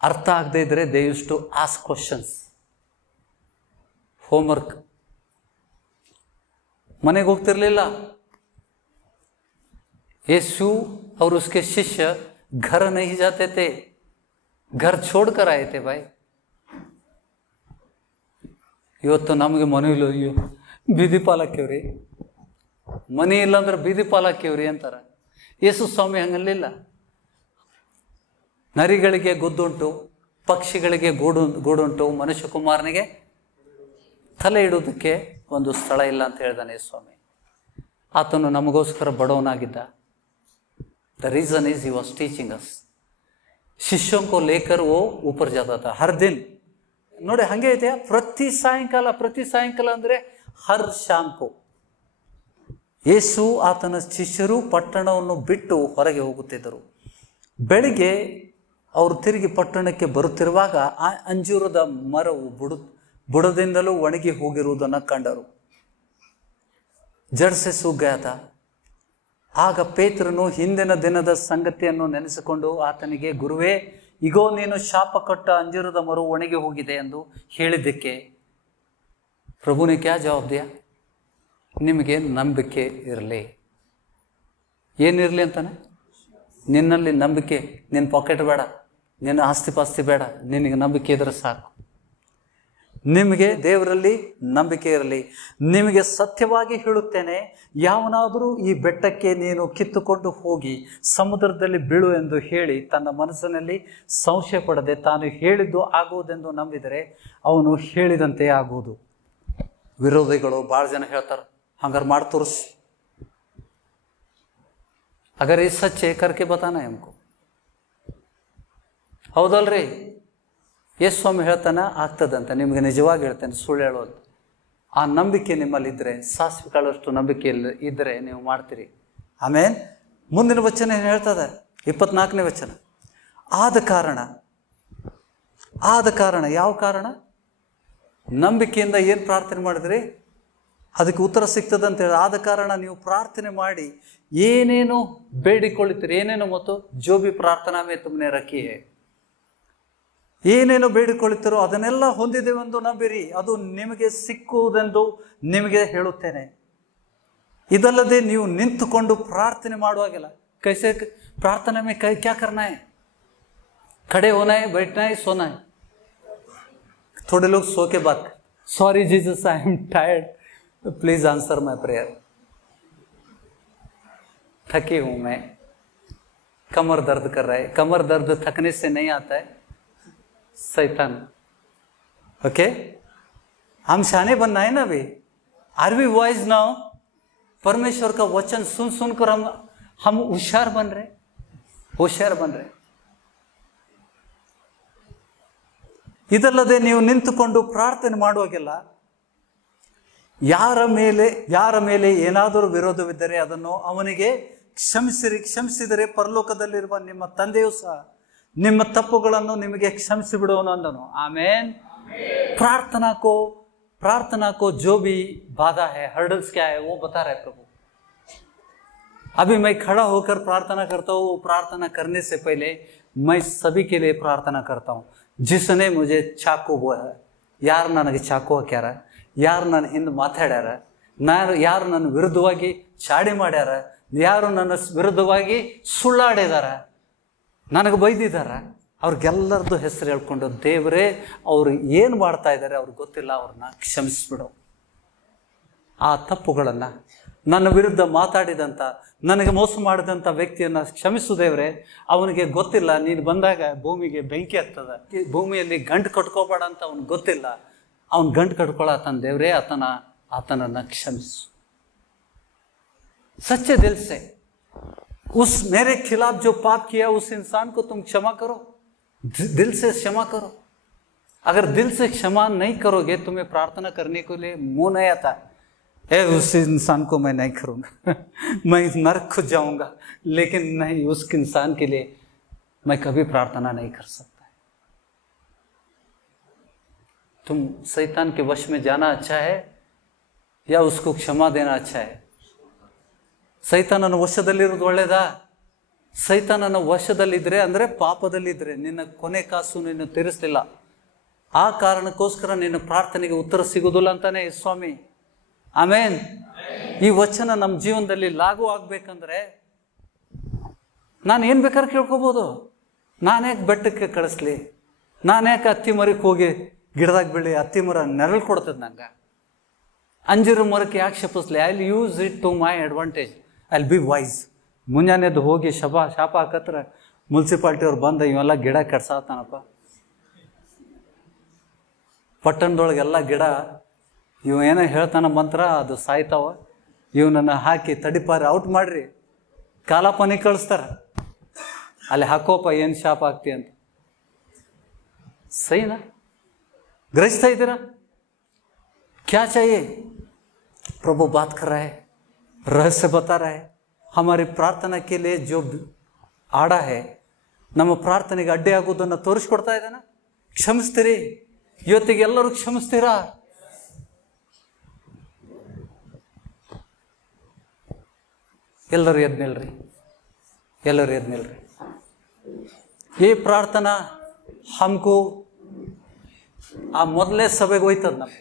ಅರ್ಥ ಆಗದೆ ಇದ್ರೆ they use to ask questions. Homework ಮನೆಗೆ ಹೋಗ್ತಿರ್ಲಿಲ್ಲ. यीशु और उसके शिष्य घर नहीं जाते थे, घर छोड़कर आए थे भाई. ಇವತ್ತು ನಮಗೆ ಮನೆ ಇಲ್ಲ, ಅಯ್ಯೋ ಬೀದಿ ಪಾಲಾಕ್ಯವ್ರಿ, ಮನೆ ಇಲ್ಲ ಅಂದ್ರೆ ಬೀದಿ ಪಾಲಾಕ್ಯವ್ರಿ ಅಂತಾರ. ಯೇಸು ಸ್ವಾಮಿ ಹಂಗಲ್ಲಿಲ್ಲ. ನರಿಗಳಿಗೆ ಗುದ್ದುಂಟು, ಪಕ್ಷಿಗಳಿಗೆ ಗೂಡುಂಟು, ಮನುಷ್ಯ ಕುಮಾರನಿಗೆ ತಲೆ ಇಡುವುದಕ್ಕೆ ಒಂದು ಸ್ಥಳ ಇಲ್ಲ ಅಂತ ಹೇಳ್ದಾನೆ ಯೇಸು ಸ್ವಾಮಿ. ಆತನು ನಮಗೋಸ್ಕರ ಬಡವನಾಗಿದ್ದ. The reason is he was teaching us. ಶಿಷ್ಯೋं को लेकर वो ऊपर जाता था हर दिन. ನೋಡಿ ಹಂಗೆ ಐತೆ, ಪ್ರತಿ ಸಾಯಂಕಾಲ ಅಂದ್ರೆ ಹರ್ ಶಾಮ್ಕೋ ಯೇಸು ಆತನ ಶಿಷ್ಯರು ಪಟ್ಟಣವನ್ನು ಬಿಟ್ಟು ಹೊರಗೆ ಹೋಗುತ್ತಿದ್ದರು. ಬೆಳಿಗ್ಗೆ ಅವರು ತಿರುಗಿ ಪಟ್ಟಣಕ್ಕೆ ಬರುತ್ತಿರುವಾಗ ಆ ಅಂಜೂರದ ಮರವು ಬುಡದಿಂದಲೂ ಒಣಗಿ ಹೋಗಿರುವುದನ್ನು ಕಂಡರು. ಜಡ್ ಸೆ ಸೂಖ ಗಯಾ ಥಾ. ಆಗ ಪೇತ್ರನು ಹಿಂದಿನ ದಿನದ ಸಂಗತಿಯನ್ನು ನೆನೆಸಿಕೊಂಡು ಆತನಿಗೆ, ಗುರುವೇ, ಇಗೋ ನೀನು ಶಾಪ ಕೊಟ್ಟ ಅಂಜೂರದ ಮರವು ಒಣಗಿ ಹೋಗಿದೆ ಎಂದು ಹೇಳಿದ್ದಕ್ಕೆ ಪ್ರಭುನೇ ಕ್ಯಾ ಜವಾಬ್ ದಿಯಾ, ನಿಮಗೆ ನಂಬಿಕೆ ಇರಲಿ. ಏನಿರಲಿ ಅಂತಾನೆ? ನಿನ್ನಲ್ಲಿ ನಂಬಿಕೆ. ನಿನ್ನ ಪಾಕೆಟ್ ಬೇಡ, ನಿನ್ನ ಆಸ್ತಿ ಪಾಸ್ತಿ ಬೇಡ, ನಿನಗೆ ನಂಬಿಕೆ ಇದ್ರೆ ಸಾಕು. ನಿಮಗೆ ದೇವರಲ್ಲಿ ನಂಬಿಕೆ ಇರಲಿ. ನಿಮಗೆ ಸತ್ಯವಾಗಿ ಹೇಳುತ್ತೇನೆ, ಯಾವನಾದರೂ ಈ ಬೆಟ್ಟಕ್ಕೆ ನೀನು ಕಿತ್ತುಕೊಂಡು ಹೋಗಿ ಸಮುದ್ರದಲ್ಲಿ ಬೀಳು ಎಂದು ಹೇಳಿ ತನ್ನ ಮನಸ್ಸಿನಲ್ಲಿ ಸಂಶಯ ಪಡದೆ ತಾನು ಹೇಳಿದ್ದು ಆಗುವುದೆಂದು ನಂಬಿದರೆ ಅವನು ಹೇಳಿದಂತೆ ಆಗುವುದು. ವಿರೋಧಿಗಳು ಭಾಳ ಜನ ಹೇಳ್ತಾರೆ, ಹಂಗಾರೆ ಮಾಡಿ ತೋರಿಸ್, ಅಗರ್ ಈ ಸಚ್ಚೆ ಕರ್ಕೆ ಬತಾನ ಎಮ್ಕೋ. ಹೌದಲ್ರಿ? ಯೇಸು ಸ್ವಾಮಿ ಹೇಳ್ತಾನ ಆಗ್ತದಂತ. ನಿಮಗೆ ನಿಜವಾಗಿ ಹೇಳ್ತೇನೆ, ಸುಳ್ಳು ಹೇಳೋದು. ಆ ನಂಬಿಕೆ ನಿಮ್ಮಲ್ಲಿದ್ದರೆ, ಸಾಸಿವೆ ಕಾಳಷ್ಟು ನಂಬಿಕೆ ಇದ್ದರೆ ನೀವು ಮಾಡ್ತೀರಿ. ಆಮೇಲೆ ಮುಂದಿನ ವಚನ ಏನು ಹೇಳ್ತದೆ? 24ನೇ ವಚನ. ಆದ ಕಾರಣ ಯಾವ ಕಾರಣ? ನಂಬಿಕೆಯಿಂದ ಏನು ಪ್ರಾರ್ಥನೆ ಮಾಡಿದ್ರಿ ಅದಕ್ಕೆ ಉತ್ತರ ಸಿಗ್ತದಂತ ಹೇಳಿ. ಆದ ಕಾರಣ ನೀವು ಪ್ರಾರ್ಥನೆ ಮಾಡಿ ಏನೇನು ಬೇಡಿಕೊಳ್ಳುತ್ತೀರಿ, ಏನೇನು ಮತ್ತು ಜೋ ಬಿ ಪ್ರಾರ್ಥನಾ ಮೇ ತುಮ್ನೆ ರಖಿ ಹೈ, ಏನೇನು ಬೇಡಿಕೊಳ್ಳುತ್ತೀರೋ ಅದನ್ನೆಲ್ಲ ಹೊಂದಿದೆವೆಂದು ನಂಬಿರಿ, ಅದು ನಿಮಗೆ ಸಿಕ್ಕುವುದೆಂದು ನಿಮಗೆ ಹೇಳುತ್ತೇನೆ. ಇದಲ್ಲದೆ ನೀವು ನಿಂತುಕೊಂಡು ಪ್ರಾರ್ಥನೆ ಮಾಡುವಾಗಿಲ್ಲ. ಕೈಸೆ ಪ್ರಾರ್ಥನೆ ಮೇ ಕ್ಯಾ ಕರ್ನಾ ಹೈ? खड़े होना है, बैठना है, सोना है. थोड़े लोग सो के बात, sorry Jesus I am tired, please answer my prayer. थकी हूं मैं, कमर दर्द कर रहा है. कमर दर्द थकने से नहीं आता है, शैतान. ओके, हम शाने बनना है ना अभी. Are we voice now? परमेश्वर का वचन सुन सुनकर हम होशियार बन रहे. ಇದಲ್ಲದೆ ನೀವು ನಿಂತುಕೊಂಡು ಪ್ರಾರ್ಥನೆ ಮಾಡುವಾಗೆಲ್ಲ ಯಾರ ಮೇಲೆ ಏನಾದರೂ ವಿರೋಧವಿದ್ದರೆ ಅದನ್ನು ಅವನಿಗೆ ಕ್ಷಮಿಸಿದರೆ ಪರಲೋಕದಲ್ಲಿರುವ ನಿಮ್ಮ ತಂದೆಯೂ ಸಹ ನಿಮ್ಮ ತಪ್ಪುಗಳನ್ನು ನಿಮಗೆ ಕ್ಷಮಿಸಿ ಬಿಡುವನು ಅಂದನು. ಆಮೇನ್. प्रार्थना को जो भी बाधा है, हर्डल्स क्या है, वो बता रहे प्रभु. अभी मैं खड़ा होकर प्रार्थना करता हूँ. प्रार्थना करने से पहले मैं सभी के लिए प्रार्थना करता हूँ. जिसने मुझे ಚಾಕು ಯಾರು ನನಗೆ ಚಾಕು ಹಾಕ್ಯಾರ, ಯಾರು ನನ್ನ ಹಿಂದೆ ಮಾತಾಡ್ಯಾರ, ಯಾರು ನನ್ನ ವಿರುದ್ಧವಾಗಿ ಚಾಡಿ ಮಾಡ್ಯಾರ, ಯಾರು ನನ್ನ ವಿರುದ್ಧವಾಗಿ ಸುಳ್ಳಾಡಿದಾರ, ನನಗೆ ಬೈದಿದಾರ, ಅವ್ರಿಗೆಲ್ಲರದ್ದು ಹೆಸರು ಹೇಳ್ಕೊಂಡು, ದೇವರೇ ಅವ್ರು ಏನು ಮಾಡ್ತಾ ಇದ್ದಾರೆ ಅವ್ರಿಗೆ ಗೊತ್ತಿಲ್ಲ, ಅವ್ರನ್ನ ಕ್ಷಮಿಸ್ಬಿಡು. ಆ ತಪ್ಪುಗಳನ್ನು, ನನ್ನ ವಿರುದ್ಧ ಮಾತಾಡಿದಂಥ, ನನಗೆ ಮೋಸ ಮಾಡಿದಂಥ ವ್ಯಕ್ತಿಯನ್ನು ಕ್ಷಮಿಸು ದೇವರೇ. ಅವನಿಗೆ ಗೊತ್ತಿಲ್ಲ, ನೀನು ಬಂದಾಗ ಭೂಮಿಗೆ ಬೆಂಕಿ ಹತ್ತದ, ಭೂಮಿಯಲ್ಲಿ ಗಂಟು ಕಟ್ಕೋಬೇಡ ಅಂತ ಅವ್ನಿಗೆ ಗೊತ್ತಿಲ್ಲ. ಅವನು ಗಂಟು ಕಟ್ಕೊಳ್ಳತಾನ. ದೇವರೇ ಆತನನ್ನು ಕ್ಷಮಿಸು. सच्चे दिल से उस मेरे खिलाफ जो पाप किया उस इंसान को तुम क्षमा करो, दिल से क्षमा करो. अगर दिल से क्षमा नहीं करोगे तुम्हें प्रार्थना करने के लिए मुंह नहीं आता. उस इंसान को मैं नहीं करूंगा, मैं नरक को जाऊंगा, लेकिन नहीं, उस इंसान के लिए मैं कभी प्रार्थना नहीं कर सकता। तुम शैतान के वश में जाना अच्छा है या उसको क्षमा देना अच्छा है? ಸೈತಾನನ ವಶದಲ್ಲಿರೋದು ಒಳ್ಳೇದಾ? ಸೈತಾನನ ವಶದಲ್ಲಿದ್ರೆ ಅಂದರೆ ಪಾಪದಲ್ಲಿದ್ರೆ ನಿನ್ನ ಕೊನೆ ಕಾಸು ನಿನ್ನ ತೀರಿಸಲಿಲ್ಲ, ಆ ಕಾರಣಕ್ಕೋಸ್ಕರ ನಿನ್ನ ಪ್ರಾರ್ಥನೆಗೆ ಉತ್ತರ ಸಿಗೋದಿಲ್ಲ ಅಂತಾನೆ ಸ್ವಾಮಿ. ಆಮೇನ್. ಈ ವಚನ ನಮ್ಮ ಜೀವನದಲ್ಲಿ ಲಾಗೂ ಆಗ್ಬೇಕಂದ್ರೆ ನಾನು ಏನು ಬೇಕಾದ್ರೆ ಕೇಳ್ಕೊಬೋದು. ನಾನ್ಯಾಕೆ ಬೆಟ್ಟಕ್ಕೆ ಕಳಿಸ್ಲಿ, ನಾನ್ಯಾಕೆ ಹತ್ತಿ ಮರಕ್ಕೆ ಹೋಗಿ ಗಿಡದಾಗ ಬೆಳಿ, ಹತ್ತಿ ಮರ ನೆರಳು ಕೊಡ್ತದೆ ನಂಗೆ. ಅಂಜಿರ ಮರಕ್ಕೆ ಯಾಕೆ ಶಪಿಸ್ಲಿ? I will use it to my advantage, I will be wise. ಮುಂಜಾನೆದ್ದು ಹೋಗಿ ಶಾಪ ಹಾಕತ್ರ ಮುನ್ಸಿಪಾಲ್ಟಿಯವ್ರು ಬಂದ ಇವೆಲ್ಲ ಗಿಡ ಕೆಡ್ಸಾತಾನಪ್ಪ, ಪಟ್ಟಣದೊಳಗೆಲ್ಲ ಗಿಡ ಇವ ಏನೋ ಹೇಳ್ತಾನ ಮಂತ್ರ ಅದು ಸಾಯ್ತಾವ, ಇವನನ್ನು ಹಾಕಿ ತಡಿಪಾರಿ ಔಟ್ ಮಾಡ್ರಿ, ಕಾಲಾಪನಿ ಕಳಿಸ್ತಾರ, ಅಲ್ಲಿ ಹಾಕೋಪ ಏನು ಶಾಪ ಆಗ್ತಿ ಅಂತ. ಸಹಿನಾ? ग्रहिस्ता इधरा क्या चाहिए? प्रभु बात कर रहा है, रहस्य बता रहा है. हमारी प्रार्थना के लिए जो आड़ा है, ನಮ್ಮ ಪ್ರಾರ್ಥನೆಗೆ ಅಡ್ಡಿ ಆಗೋದನ್ನು ತೋರಿಸ್ಕೊಡ್ತಾ ಇದ್ದಾನ. ಕ್ಷಮಿಸ್ತೀರಿ? ಇವತ್ತಿಗೆ ಎಲ್ಲರೂ ಕ್ಷಮಿಸ್ತೀರಾ? ಎಲ್ಲರೂ ಎದ್ದು ನಿಲ್ರಿ, ಎಲ್ಲರೂ ಎದ್ದು ನಿಲ್ರಿ. ಈ ಪ್ರಾರ್ಥನಾ हमको आ ಮೊದಲೇ ಸಭೆಗೆ ಹೋಯ್ತದ ನಮಗೆ,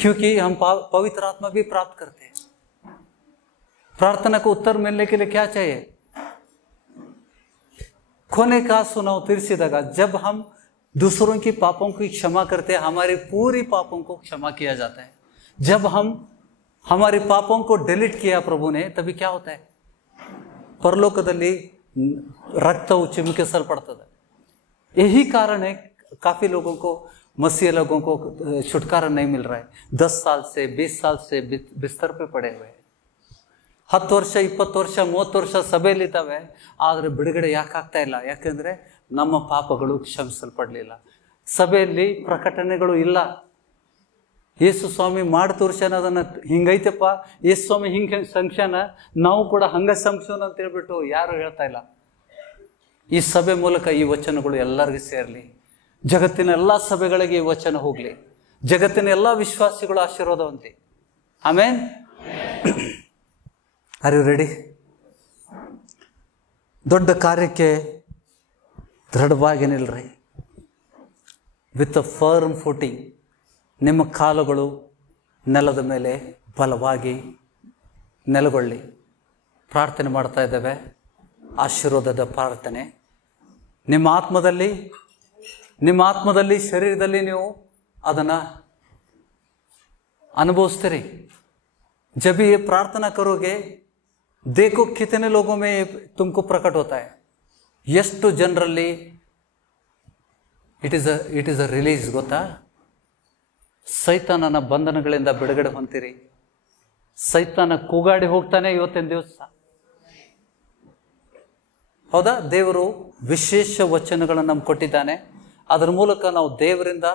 क्योंकि हम पवित्र आत्मा भी प्राप्त करते हैं. प्रार्थना को उत्तर मिलने के लिए क्या चाहिए? खोने का सुनाव तीर्सिदागा, जब हम दूसरों की पापों की क्षमा करते हैं, हमारे पूरी पापों को क्षमा किया जाता है. जब हम हमारे पापों को डिलीट किया प्रभु ने, तभी क्या होता है? परलोकದಲ್ಲಿ रक्तವು ಚಿಮುಕಿಸಲ್ಪಡ್ತದೆ. यही कारण है काफी लोगों को, मसीह लोगों को छुटकारा नहीं मिल रहा है. 10 साल से 20 साल से बिस्तर पे पड़े हुए हैं. 10 ವರ್ಷ 20 ವರ್ಷ 30 ವರ್ಷ ಸಭೆಯಲ್ಲಿದ್ದಾವೆ, ಆದರೆ ಬಿಡುಗಡೆ ಯಾಕೆ ಆಗ್ತಾ ಇಲ್ಲ? ಯಾಕೆಂದ್ರೆ ನಮ್ಮ ಪಾಪಗಳು ಕ್ಷಮಿಸಲ್ಪಡಲಿಲ್ಲ. ಸಭೆಯಲ್ಲಿ ಪ್ರಕಟಣೆಗಳು ಇಲ್ಲ. ಯೇಸು ಸ್ವಾಮಿ ಮಾಡಿ ತೋರ್ಸ್ಯಾನ, ಅದನ್ನ ಹಿಂಗೈತಪ್ಪ ಯೇಸು ಸ್ವಾಮಿ ಹಿಂಗೆ ಸಂಕ್ಷಾನ, ನಾವು ಕೂಡ ಹಂಗ ಸಂಕ್ಷೋಣ ಅಂತ ಹೇಳ್ಬಿಟ್ಟು ಯಾರು ಹೇಳ್ತಾ ಇಲ್ಲ. ಈ ಸಭೆ ಮೂಲಕ ಈ ವಚನಗಳು ಎಲ್ಲರಿಗೂ ಸೇರಲಿ. ಜಗತ್ತಿನ ಎಲ್ಲ ಸಭೆಗಳಿಗೆ ಈ ವಚನ ಹೋಗ್ಲಿ. ಜಗತ್ತಿನ ಎಲ್ಲ ವಿಶ್ವಾಸಿಗಳು ಆಶೀರ್ವಾದ ಹೊಂದಿ. ಆಮೇನ್. Are you ready? ದೊಡ್ಡ ಕಾರ್ಯಕ್ಕೆ ದೃಢವಾಗಿ ನಿಲ್ರಿ. With a firm footing. ನಿಮ್ಮ ಕಾಲುಗಳು ನೆಲದ ಮೇಲೆ ಬಲವಾಗಿ ನೆಲೆಗೊಳ್ಳಿ. ಪ್ರಾರ್ಥನೆ ಮಾಡ್ತಾ ಇದ್ದೇವೆ, ಆಶೀರ್ವಾದದ ಪ್ರಾರ್ಥನೆ. ನಿಮ್ಮ ಆತ್ಮದಲ್ಲಿ ಶರೀರದಲ್ಲಿ ನೀವು ಅದನ್ನು ಅನುಭವಿಸ್ತೀರಿ. जब ये प्रार्थना करोगे, देखो कितने लोगों में तुमको प्रकट होता है. ಎಷ್ಟು ಜನರಲ್ಲಿ ಇಟ್ ಇಸ್ ಅ ರಿಲೀಸ್ ಗೊತ್ತಾ? ಸೈತಾನನ ಬಂಧನಗಳಿಂದ ಬಿಡುಗಡೆ ಹೊಂದಿರಿ. ಸೈತಾನ ಕೂಗಾಡಿ ಹೋಗ್ತಾನೆ ಇವತ್ತಿನ ದಿವಸ. ಹೌದಾ? ದೇವರು ವಿಶೇಷ ವಚನಗಳನ್ನು ನಮ್ಗೆ ಕೊಟ್ಟಿದ್ದಾನೆ. ಅದರ ಮೂಲಕ ನಾವು ದೇವರಿಂದ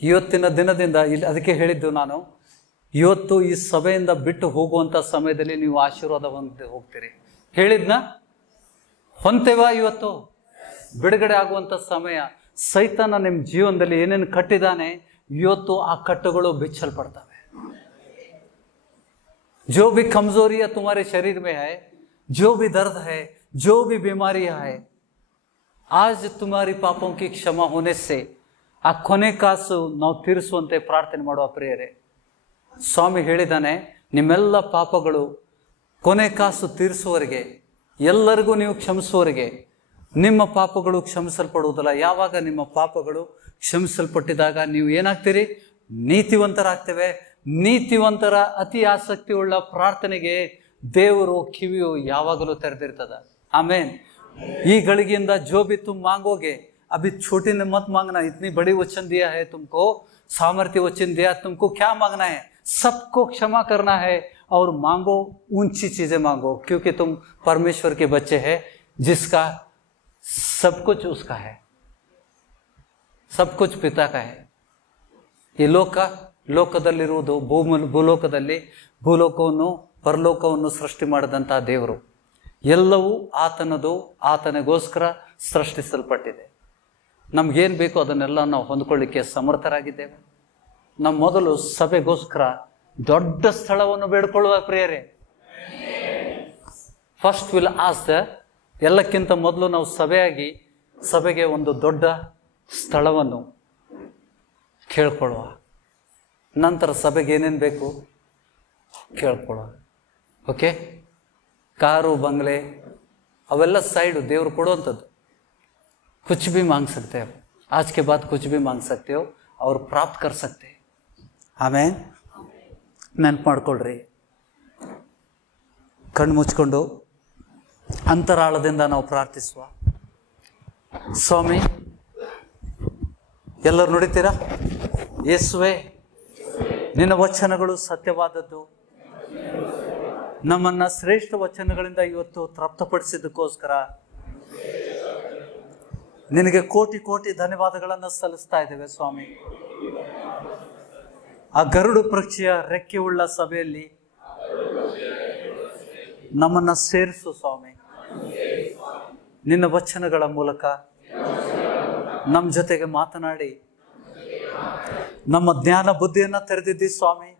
ಇವತ್ತಿನ ದಿನದಿಂದ ಇಲ್ಲಿ ಅದಕ್ಕೆ ಹೇಳಿದ್ದು ನಾನು, ಇವತ್ತು ಈ ಸಭೆಯಿಂದ ಬಿಟ್ಟು ಹೋಗುವಂಥ ಸಮಯದಲ್ಲಿ ನೀವು ಆಶೀರ್ವಾದ ಹೋಗ್ತೀರಿ. ಹೇಳಿದ್ನ ಹೊಂತೇವಾ? ಇವತ್ತು ಬಿಡುಗಡೆ ಆಗುವಂಥ ಸಮಯ. ಸೈತಾನ ನಿಮ್ಮ ಜೀವನದಲ್ಲಿ ಏನೇನು ಕಟ್ಟಿದ್ದಾನೆ, ಇವತ್ತು ಆ ಕಟ್ಟುಗಳು ಬಿಚ್ಚಲ್ಪಡ್ತವೆ. जो भी कमजोरियां तुम्हारे शरीर में है, जो भी दर्द है, जो भी बीमारियां है, आज तुम्हारी पापों की क्षमा होने से ಆ ಕೊನೆ ಕಾಸು ನಾವು ತೀರಿಸುವಂತೆ ಪ್ರಾರ್ಥನೆ ಮಾಡುವ ಪ್ರಿಯರೇ. ಸ್ವಾಮಿ ಹೇಳಿದ್ದಾನೆ, ನಿಮ್ಮೆಲ್ಲ ಪಾಪಗಳು ಕೊನೆ ಕಾಸು ತೀರಿಸುವವರೆಗೆ, ಎಲ್ಲರಿಗೂ ನೀವು ಕ್ಷಮಿಸುವವರೆಗೆ ನಿಮ್ಮ ಪಾಪಗಳು ಕ್ಷಮಿಸಲ್ಪಡುವುದಿಲ್ಲ. ಯಾವಾಗ ನಿಮ್ಮ ಪಾಪಗಳು ಕ್ಷಮಿಸಲ್ಪಟ್ಟಿದಾಗ ನೀವು ಏನಾಗ್ತೀರಿ? ನೀತಿವಂತರಾಗ್ತೇವೆ. ನೀತಿವಂತರ ಅತಿ ಆಸಕ್ತಿಯುಳ್ಳ ಪ್ರಾರ್ಥನೆಗೆ ದೇವರು ಕಿವಿಯು ಯಾವಾಗಲೂ ತೆರೆದಿರ್ತದ. ಆಮೇನ್. ಈ ಗಳಿಗೆಯಿಂದ जो भी तुम मांगोगे, अभी छोटी ने मत मांगना, इतनी बड़ी वचन दिया है तुमको, सामर्थ्य वचन दिया तुमको. क्या मांगना है? सबको क्षमा करना है और मांगो, ऊंची चीजें मांगो, क्योंकि तुम परमेश्वर के बच्चे हैं, जिसका सब कुछ उसका है, सब कुछ पिता का है. ಈ ಲೋಕದಲ್ಲಿರುವುದು ಭೂಲೋಕದಲ್ಲಿ ಭೂಲೋಕವನ್ನು ಪರಲೋಕವನ್ನು ಸೃಷ್ಟಿ ಮಾಡಿದಂತಹ ದೇವರು. ಎಲ್ಲವೂ ಆತನದು, ಆತನಿಗೋಸ್ಕರ ಸೃಷ್ಟಿಸಲ್ಪಟ್ಟಿದೆ. ನಮ್ಗೇನು ಬೇಕು ಅದನ್ನೆಲ್ಲ ನಾವು ಹೊಂದ್ಕೊಳ್ಳಿಕ್ಕೆ ಸಮರ್ಥರಾಗಿದ್ದೇವೆ. ನಮ್ಮ ಮೊದಲು ಸಭೆಗೋಸ್ಕರ ದೊಡ್ಡ ಸ್ಥಳವನ್ನು ಬೇಡ್ಕೊಳ್ಳುವ ಪ್ರಿಯರೇ. ಫಸ್ಟ್ ವಿಲ್ ಆಸ್, ಎಲ್ಲಕ್ಕಿಂತ ಮೊದಲು ನಾವು ಸಭೆಗೆ ಒಂದು ದೊಡ್ಡ ಸ್ಥಳವನ್ನು ಕೇಳ್ಕೊಳ್ಳುವ. ನಂತರ ಸಭೆಗೆ ಏನೇನು ಬೇಕು ಕೇಳ್ಕೊಳ್ಳುವ. ಓಕೆ, ಕಾರು ಬಂಗ್ಲೆ ಅವೆಲ್ಲ ಸೈಡು, ದೇವ್ರು ಕೊಡುವಂಥದ್ದು. कुछ भी मांग सकते हो, आज के बाद कुछ भी मांग सकते हो और प्राप्त कर सकते हैं. ಆಮೇಲೆ ನೆನ್ಪು ಮಾಡ್ಕೊಳ್ರಿ. ಕಣ್ಣು ಮುಚ್ಕೊಂಡು ಅಂತರಾಳದಿಂದ ನಾವು ಪ್ರಾರ್ಥಿಸುವ. ಸ್ವಾಮಿ, ಎಲ್ಲರೂ ನುಡಿತೀರಾ? ಯೇಸುವೆ, ನಿನ್ನ ವಚನಗಳು ಸತ್ಯವಾದದ್ದು. ನಮ್ಮನ್ನ ಶ್ರೇಷ್ಠ ವಚನಗಳಿಂದ ಇವತ್ತು ತೃಪ್ತಪಡಿಸಿದ್ದಕ್ಕೋಸ್ಕರ ನಿನಗೆ ಕೋಟಿ ಕೋಟಿ ಧನ್ಯವಾದಗಳನ್ನು ಸಲ್ಲಿಸ್ತಾ ಇದ್ದೇವೆ ಸ್ವಾಮಿ. ಆ ಗರುಡು ಪಕ್ಷಿಯ ರೆಕ್ಕೆಯುಳ್ಳ ಸಭೆಯಲ್ಲಿ ನಮ್ಮನ್ನ ಸೇರಿಸು ಸ್ವಾಮಿ. ನಿನ್ನ ವಚನಗಳ ಮೂಲಕ ನಮ್ಮ ಜೊತೆಗೆ ಮಾತನಾಡಿ ನಮ್ಮ ಜ್ಞಾನ ಬುದ್ಧಿಯನ್ನ ತೆರೆದಿದ್ದಿ ಸ್ವಾಮಿ.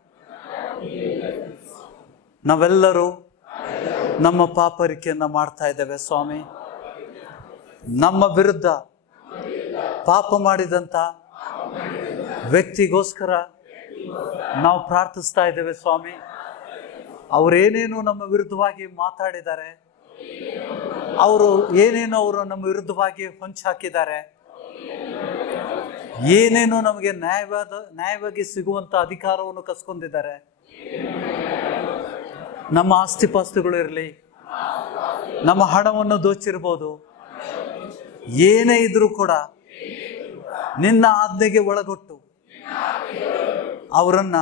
ನಾವೆಲ್ಲರೂ ನಮ್ಮ ಪಾಪರಿಕೆಯನ್ನ ಮಾಡ್ತಾ ಇದ್ದೇವೆ ಸ್ವಾಮಿ. ನಮ್ಮ ವಿರುದ್ಧ ಪಾಪ ಮಾಡಿದಂತ ವ್ಯಕ್ತಿಗೋಸ್ಕರ ನಾವು ಪ್ರಾರ್ಥಿಸ್ತಾ ಇದ್ದೇವೆ ಸ್ವಾಮಿ. ಅವರೇನೇನು ನಮ್ಮ ವಿರುದ್ಧವಾಗಿ ಮಾತಾಡಿದ್ದಾರೆ, ಅವರು ನಮ್ಮ ವಿರುದ್ಧವಾಗಿ ಹೊಂಚಾಕಿದ್ದಾರೆ, ಏನೇನೋ ನಮಗೆ ನ್ಯಾಯವಾಗಿ ಸಿಗುವಂತ ಅಧಿಕಾರವನ್ನು ಕಸ್ಕೊಂಡಿದ್ದಾರೆ. ನಮ್ಮ ಆಸ್ತಿಪಾಸ್ತಿಗಳು ಇರಲಿ, ನಮ್ಮ ಹಣವನ್ನು ದೋಚಿರ್ಬೋದು, ಏನೇ ಇದ್ರೂ ಕೂಡ ನಿನ್ನ ಆಜ್ಞೆಗೆ ಒಳಗೊಟ್ಟು ಅವರನ್ನ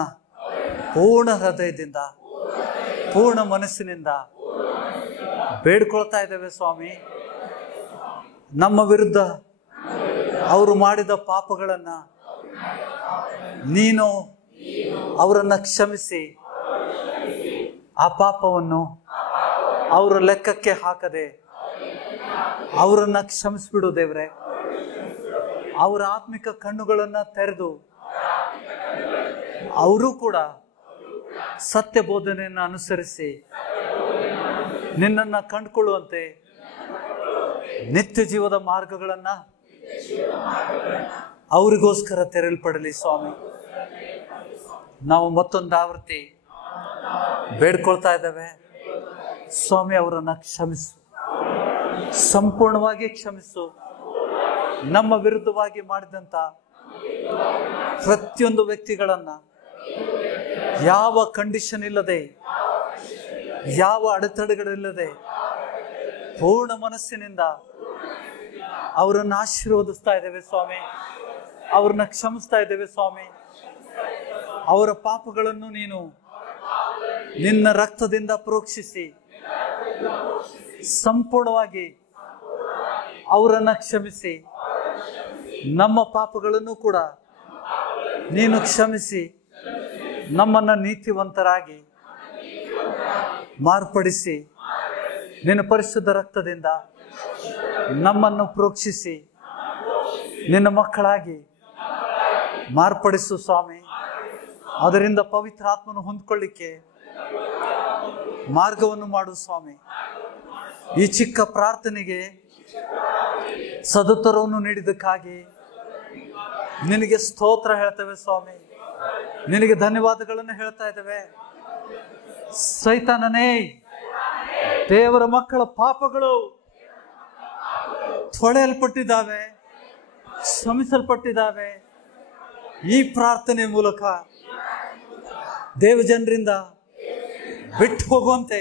ಪೂರ್ಣ ಹೃದಯದಿಂದ, ಪೂರ್ಣ ಮನಸ್ಸಿನಿಂದ ಬೇಡ್ಕೊಳ್ತಾ ಇದ್ದೇವೆ ಸ್ವಾಮಿ. ನಮ್ಮ ವಿರುದ್ಧ ಅವರು ಮಾಡಿದ ಪಾಪಗಳನ್ನ ನೀನು ಅವರನ್ನ ಕ್ಷಮಿಸಿ, ಆ ಪಾಪವನ್ನು ಅವರ ಲೆಕ್ಕಕ್ಕೆ ಹಾಕದೆ ಅವರನ್ನ ಕ್ಷಮಿಸ್ಬಿಡು ದೇವ್ರೆ. ಅವರ ಆತ್ಮಿಕ ಕಣ್ಣುಗಳನ್ನ ತೆರೆದು ಅವರು ಕೂಡ ಸತ್ಯ ಬೋಧನೆಯನ್ನು ಅನುಸರಿಸಿ ನಿನ್ನನ್ನು ಕಂಡುಕೊಳ್ಳುವಂತೆ ನಿತ್ಯ ಜೀವದ ಮಾರ್ಗಗಳನ್ನ ಅವರಿಗೋಸ್ಕರ ತೆರೆಯಲ್ಪಡಲಿ ಸ್ವಾಮಿ. ನಾವು ಮತ್ತೊಂದು ಆವೃತ್ತಿ ಬೇಡ್ಕೊಳ್ತಾ ಇದ್ದೇವೆ ಸ್ವಾಮಿ, ಅವರನ್ನ ಕ್ಷಮಿಸು, ಸಂಪೂರ್ಣವಾಗಿ ಕ್ಷಮಿಸು. ನಮ್ಮ ವಿರುದ್ಧವಾಗಿ ಮಾಡಿದಂತ ಪ್ರತಿಯೊಂದು ವ್ಯಕ್ತಿಗಳನ್ನ ಯಾವ ಕಂಡೀಷನ್ ಇಲ್ಲದೆ, ಯಾವ ಅಡೆತಡೆಗಳಿಲ್ಲದೆ ಪೂರ್ಣ ಮನಸ್ಸಿನಿಂದ ಅವರನ್ನ ಆಶೀರ್ವದಿಸ್ತಾ ಇದ್ದೇವೆ ಸ್ವಾಮಿ. ಅವ್ರನ್ನ ಕ್ಷಮಿಸ್ತಾ ಇದ್ದೇವೆ ಸ್ವಾಮಿ. ಅವರ ಪಾಪಗಳನ್ನು ನೀನು ನಿನ್ನ ರಕ್ತದಿಂದ ಪ್ರೋಕ್ಷಿಸಿ ಸಂಪೂರ್ಣವಾಗಿ ಅವರನ್ನ ಕ್ಷಮಿಸಿ, ನಮ್ಮ ಪಾಪಗಳನ್ನು ಕೂಡ ನೀನು ಕ್ಷಮಿಸಿ ನಮ್ಮನ್ನ ನೀತಿವಂತರಾಗಿ ಮಾರ್ಪಡಿಸಿ ನಿನ್ನ ಪರಿಶುದ್ಧ ರಕ್ತದಿಂದ ನಮ್ಮನ್ನು ಪ್ರೋಕ್ಷಿಸಿ ನಿನ್ನ ಮಕ್ಕಳಾಗಿ ಮಾರ್ಪಡಿಸು ಸ್ವಾಮಿ. ಅದರಿಂದ ಪವಿತ್ರ ಆತ್ಮನು ಹೊಂದ್ಕೊಳ್ಳಿಕ್ಕೆ ಮಾರ್ಗವನ್ನು ಮಾಡು ಸ್ವಾಮಿ. ಈ ಚಿಕ್ಕ ಪ್ರಾರ್ಥನೆಗೆ ಸದುತ್ತರವನ್ನು ನೀಡಿದ್ದಕ್ಕಾಗಿ ನಿನಗೆ ಸ್ತೋತ್ರ ಹೇಳ್ತೇವೆ ಸ್ವಾಮಿ. ನಿನಗೆ ಧನ್ಯವಾದಗಳನ್ನು ಹೇಳ್ತಾ ಇದ್ದೇವೆ. ಸೈತಾನನೇ, ದೇವರ ಮಕ್ಕಳ ಪಾಪಗಳು ತೊಳೆಯಲ್ಪಟ್ಟಿದ್ದಾವೆ, ಕ್ಷಮಿಸಲ್ಪಟ್ಟಿದ್ದಾವೆ. ಈ ಪ್ರಾರ್ಥನೆ ಮೂಲಕ ದೇವಜನರಿಂದ ಬಿಟ್ಟು ಹೋಗುವಂತೆ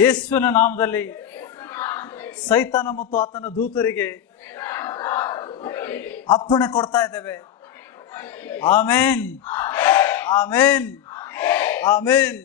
ಯೇಸುವಿನ ನಾಮದಲ್ಲಿ ಸೈತಾನ ಮತ್ತು ಆತನ ದೂತರಿಗೆ ಅಪ್ಪಣೆ ಕೊಡ್ತಾ ಇದ್ದೇವೆ. ಆಮೇನ್, ಆಮೇನ್, ಆಮೇನ್.